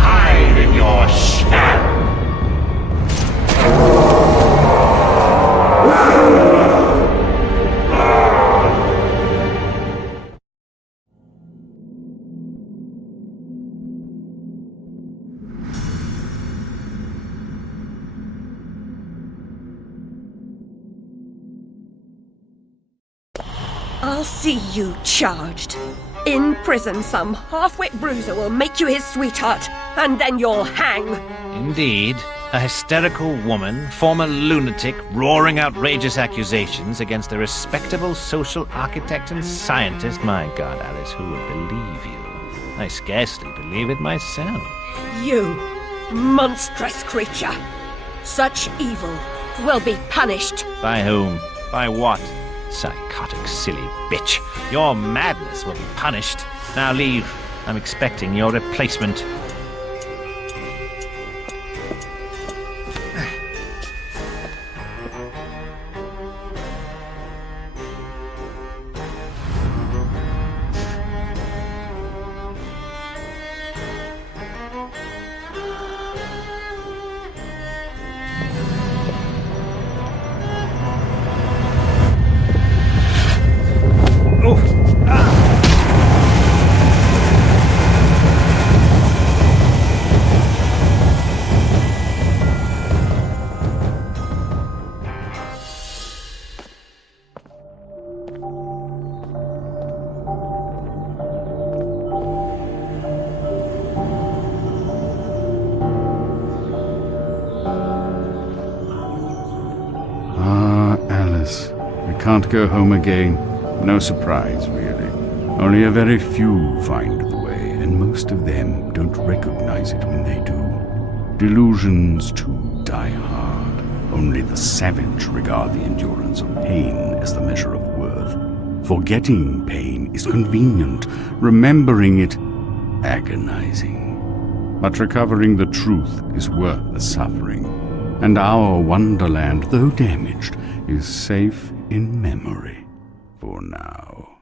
Hide in your shell. I'll see you charged. In prison, some half-wit bruiser will make you his sweetheart, and then you'll hang. Indeed. A hysterical woman, former lunatic, roaring outrageous accusations against a respectable social architect and scientist. My God, Alice, who would believe you? I scarcely believe it myself. You, monstrous creature. Such evil will be punished. By whom? By what? Psychotic, silly bitch. Your madness will be punished. Now leave. I'm expecting your replacement. Can't go home again. No surprise, really. Only a very few find the way, and most of them don't recognize it when they do. Delusions, too, die hard. Only the savage regard the endurance of pain as the measure of worth. Forgetting pain is convenient, remembering it agonizing. But recovering the truth is worth the suffering, and our wonderland, though damaged, is safe in memory for now.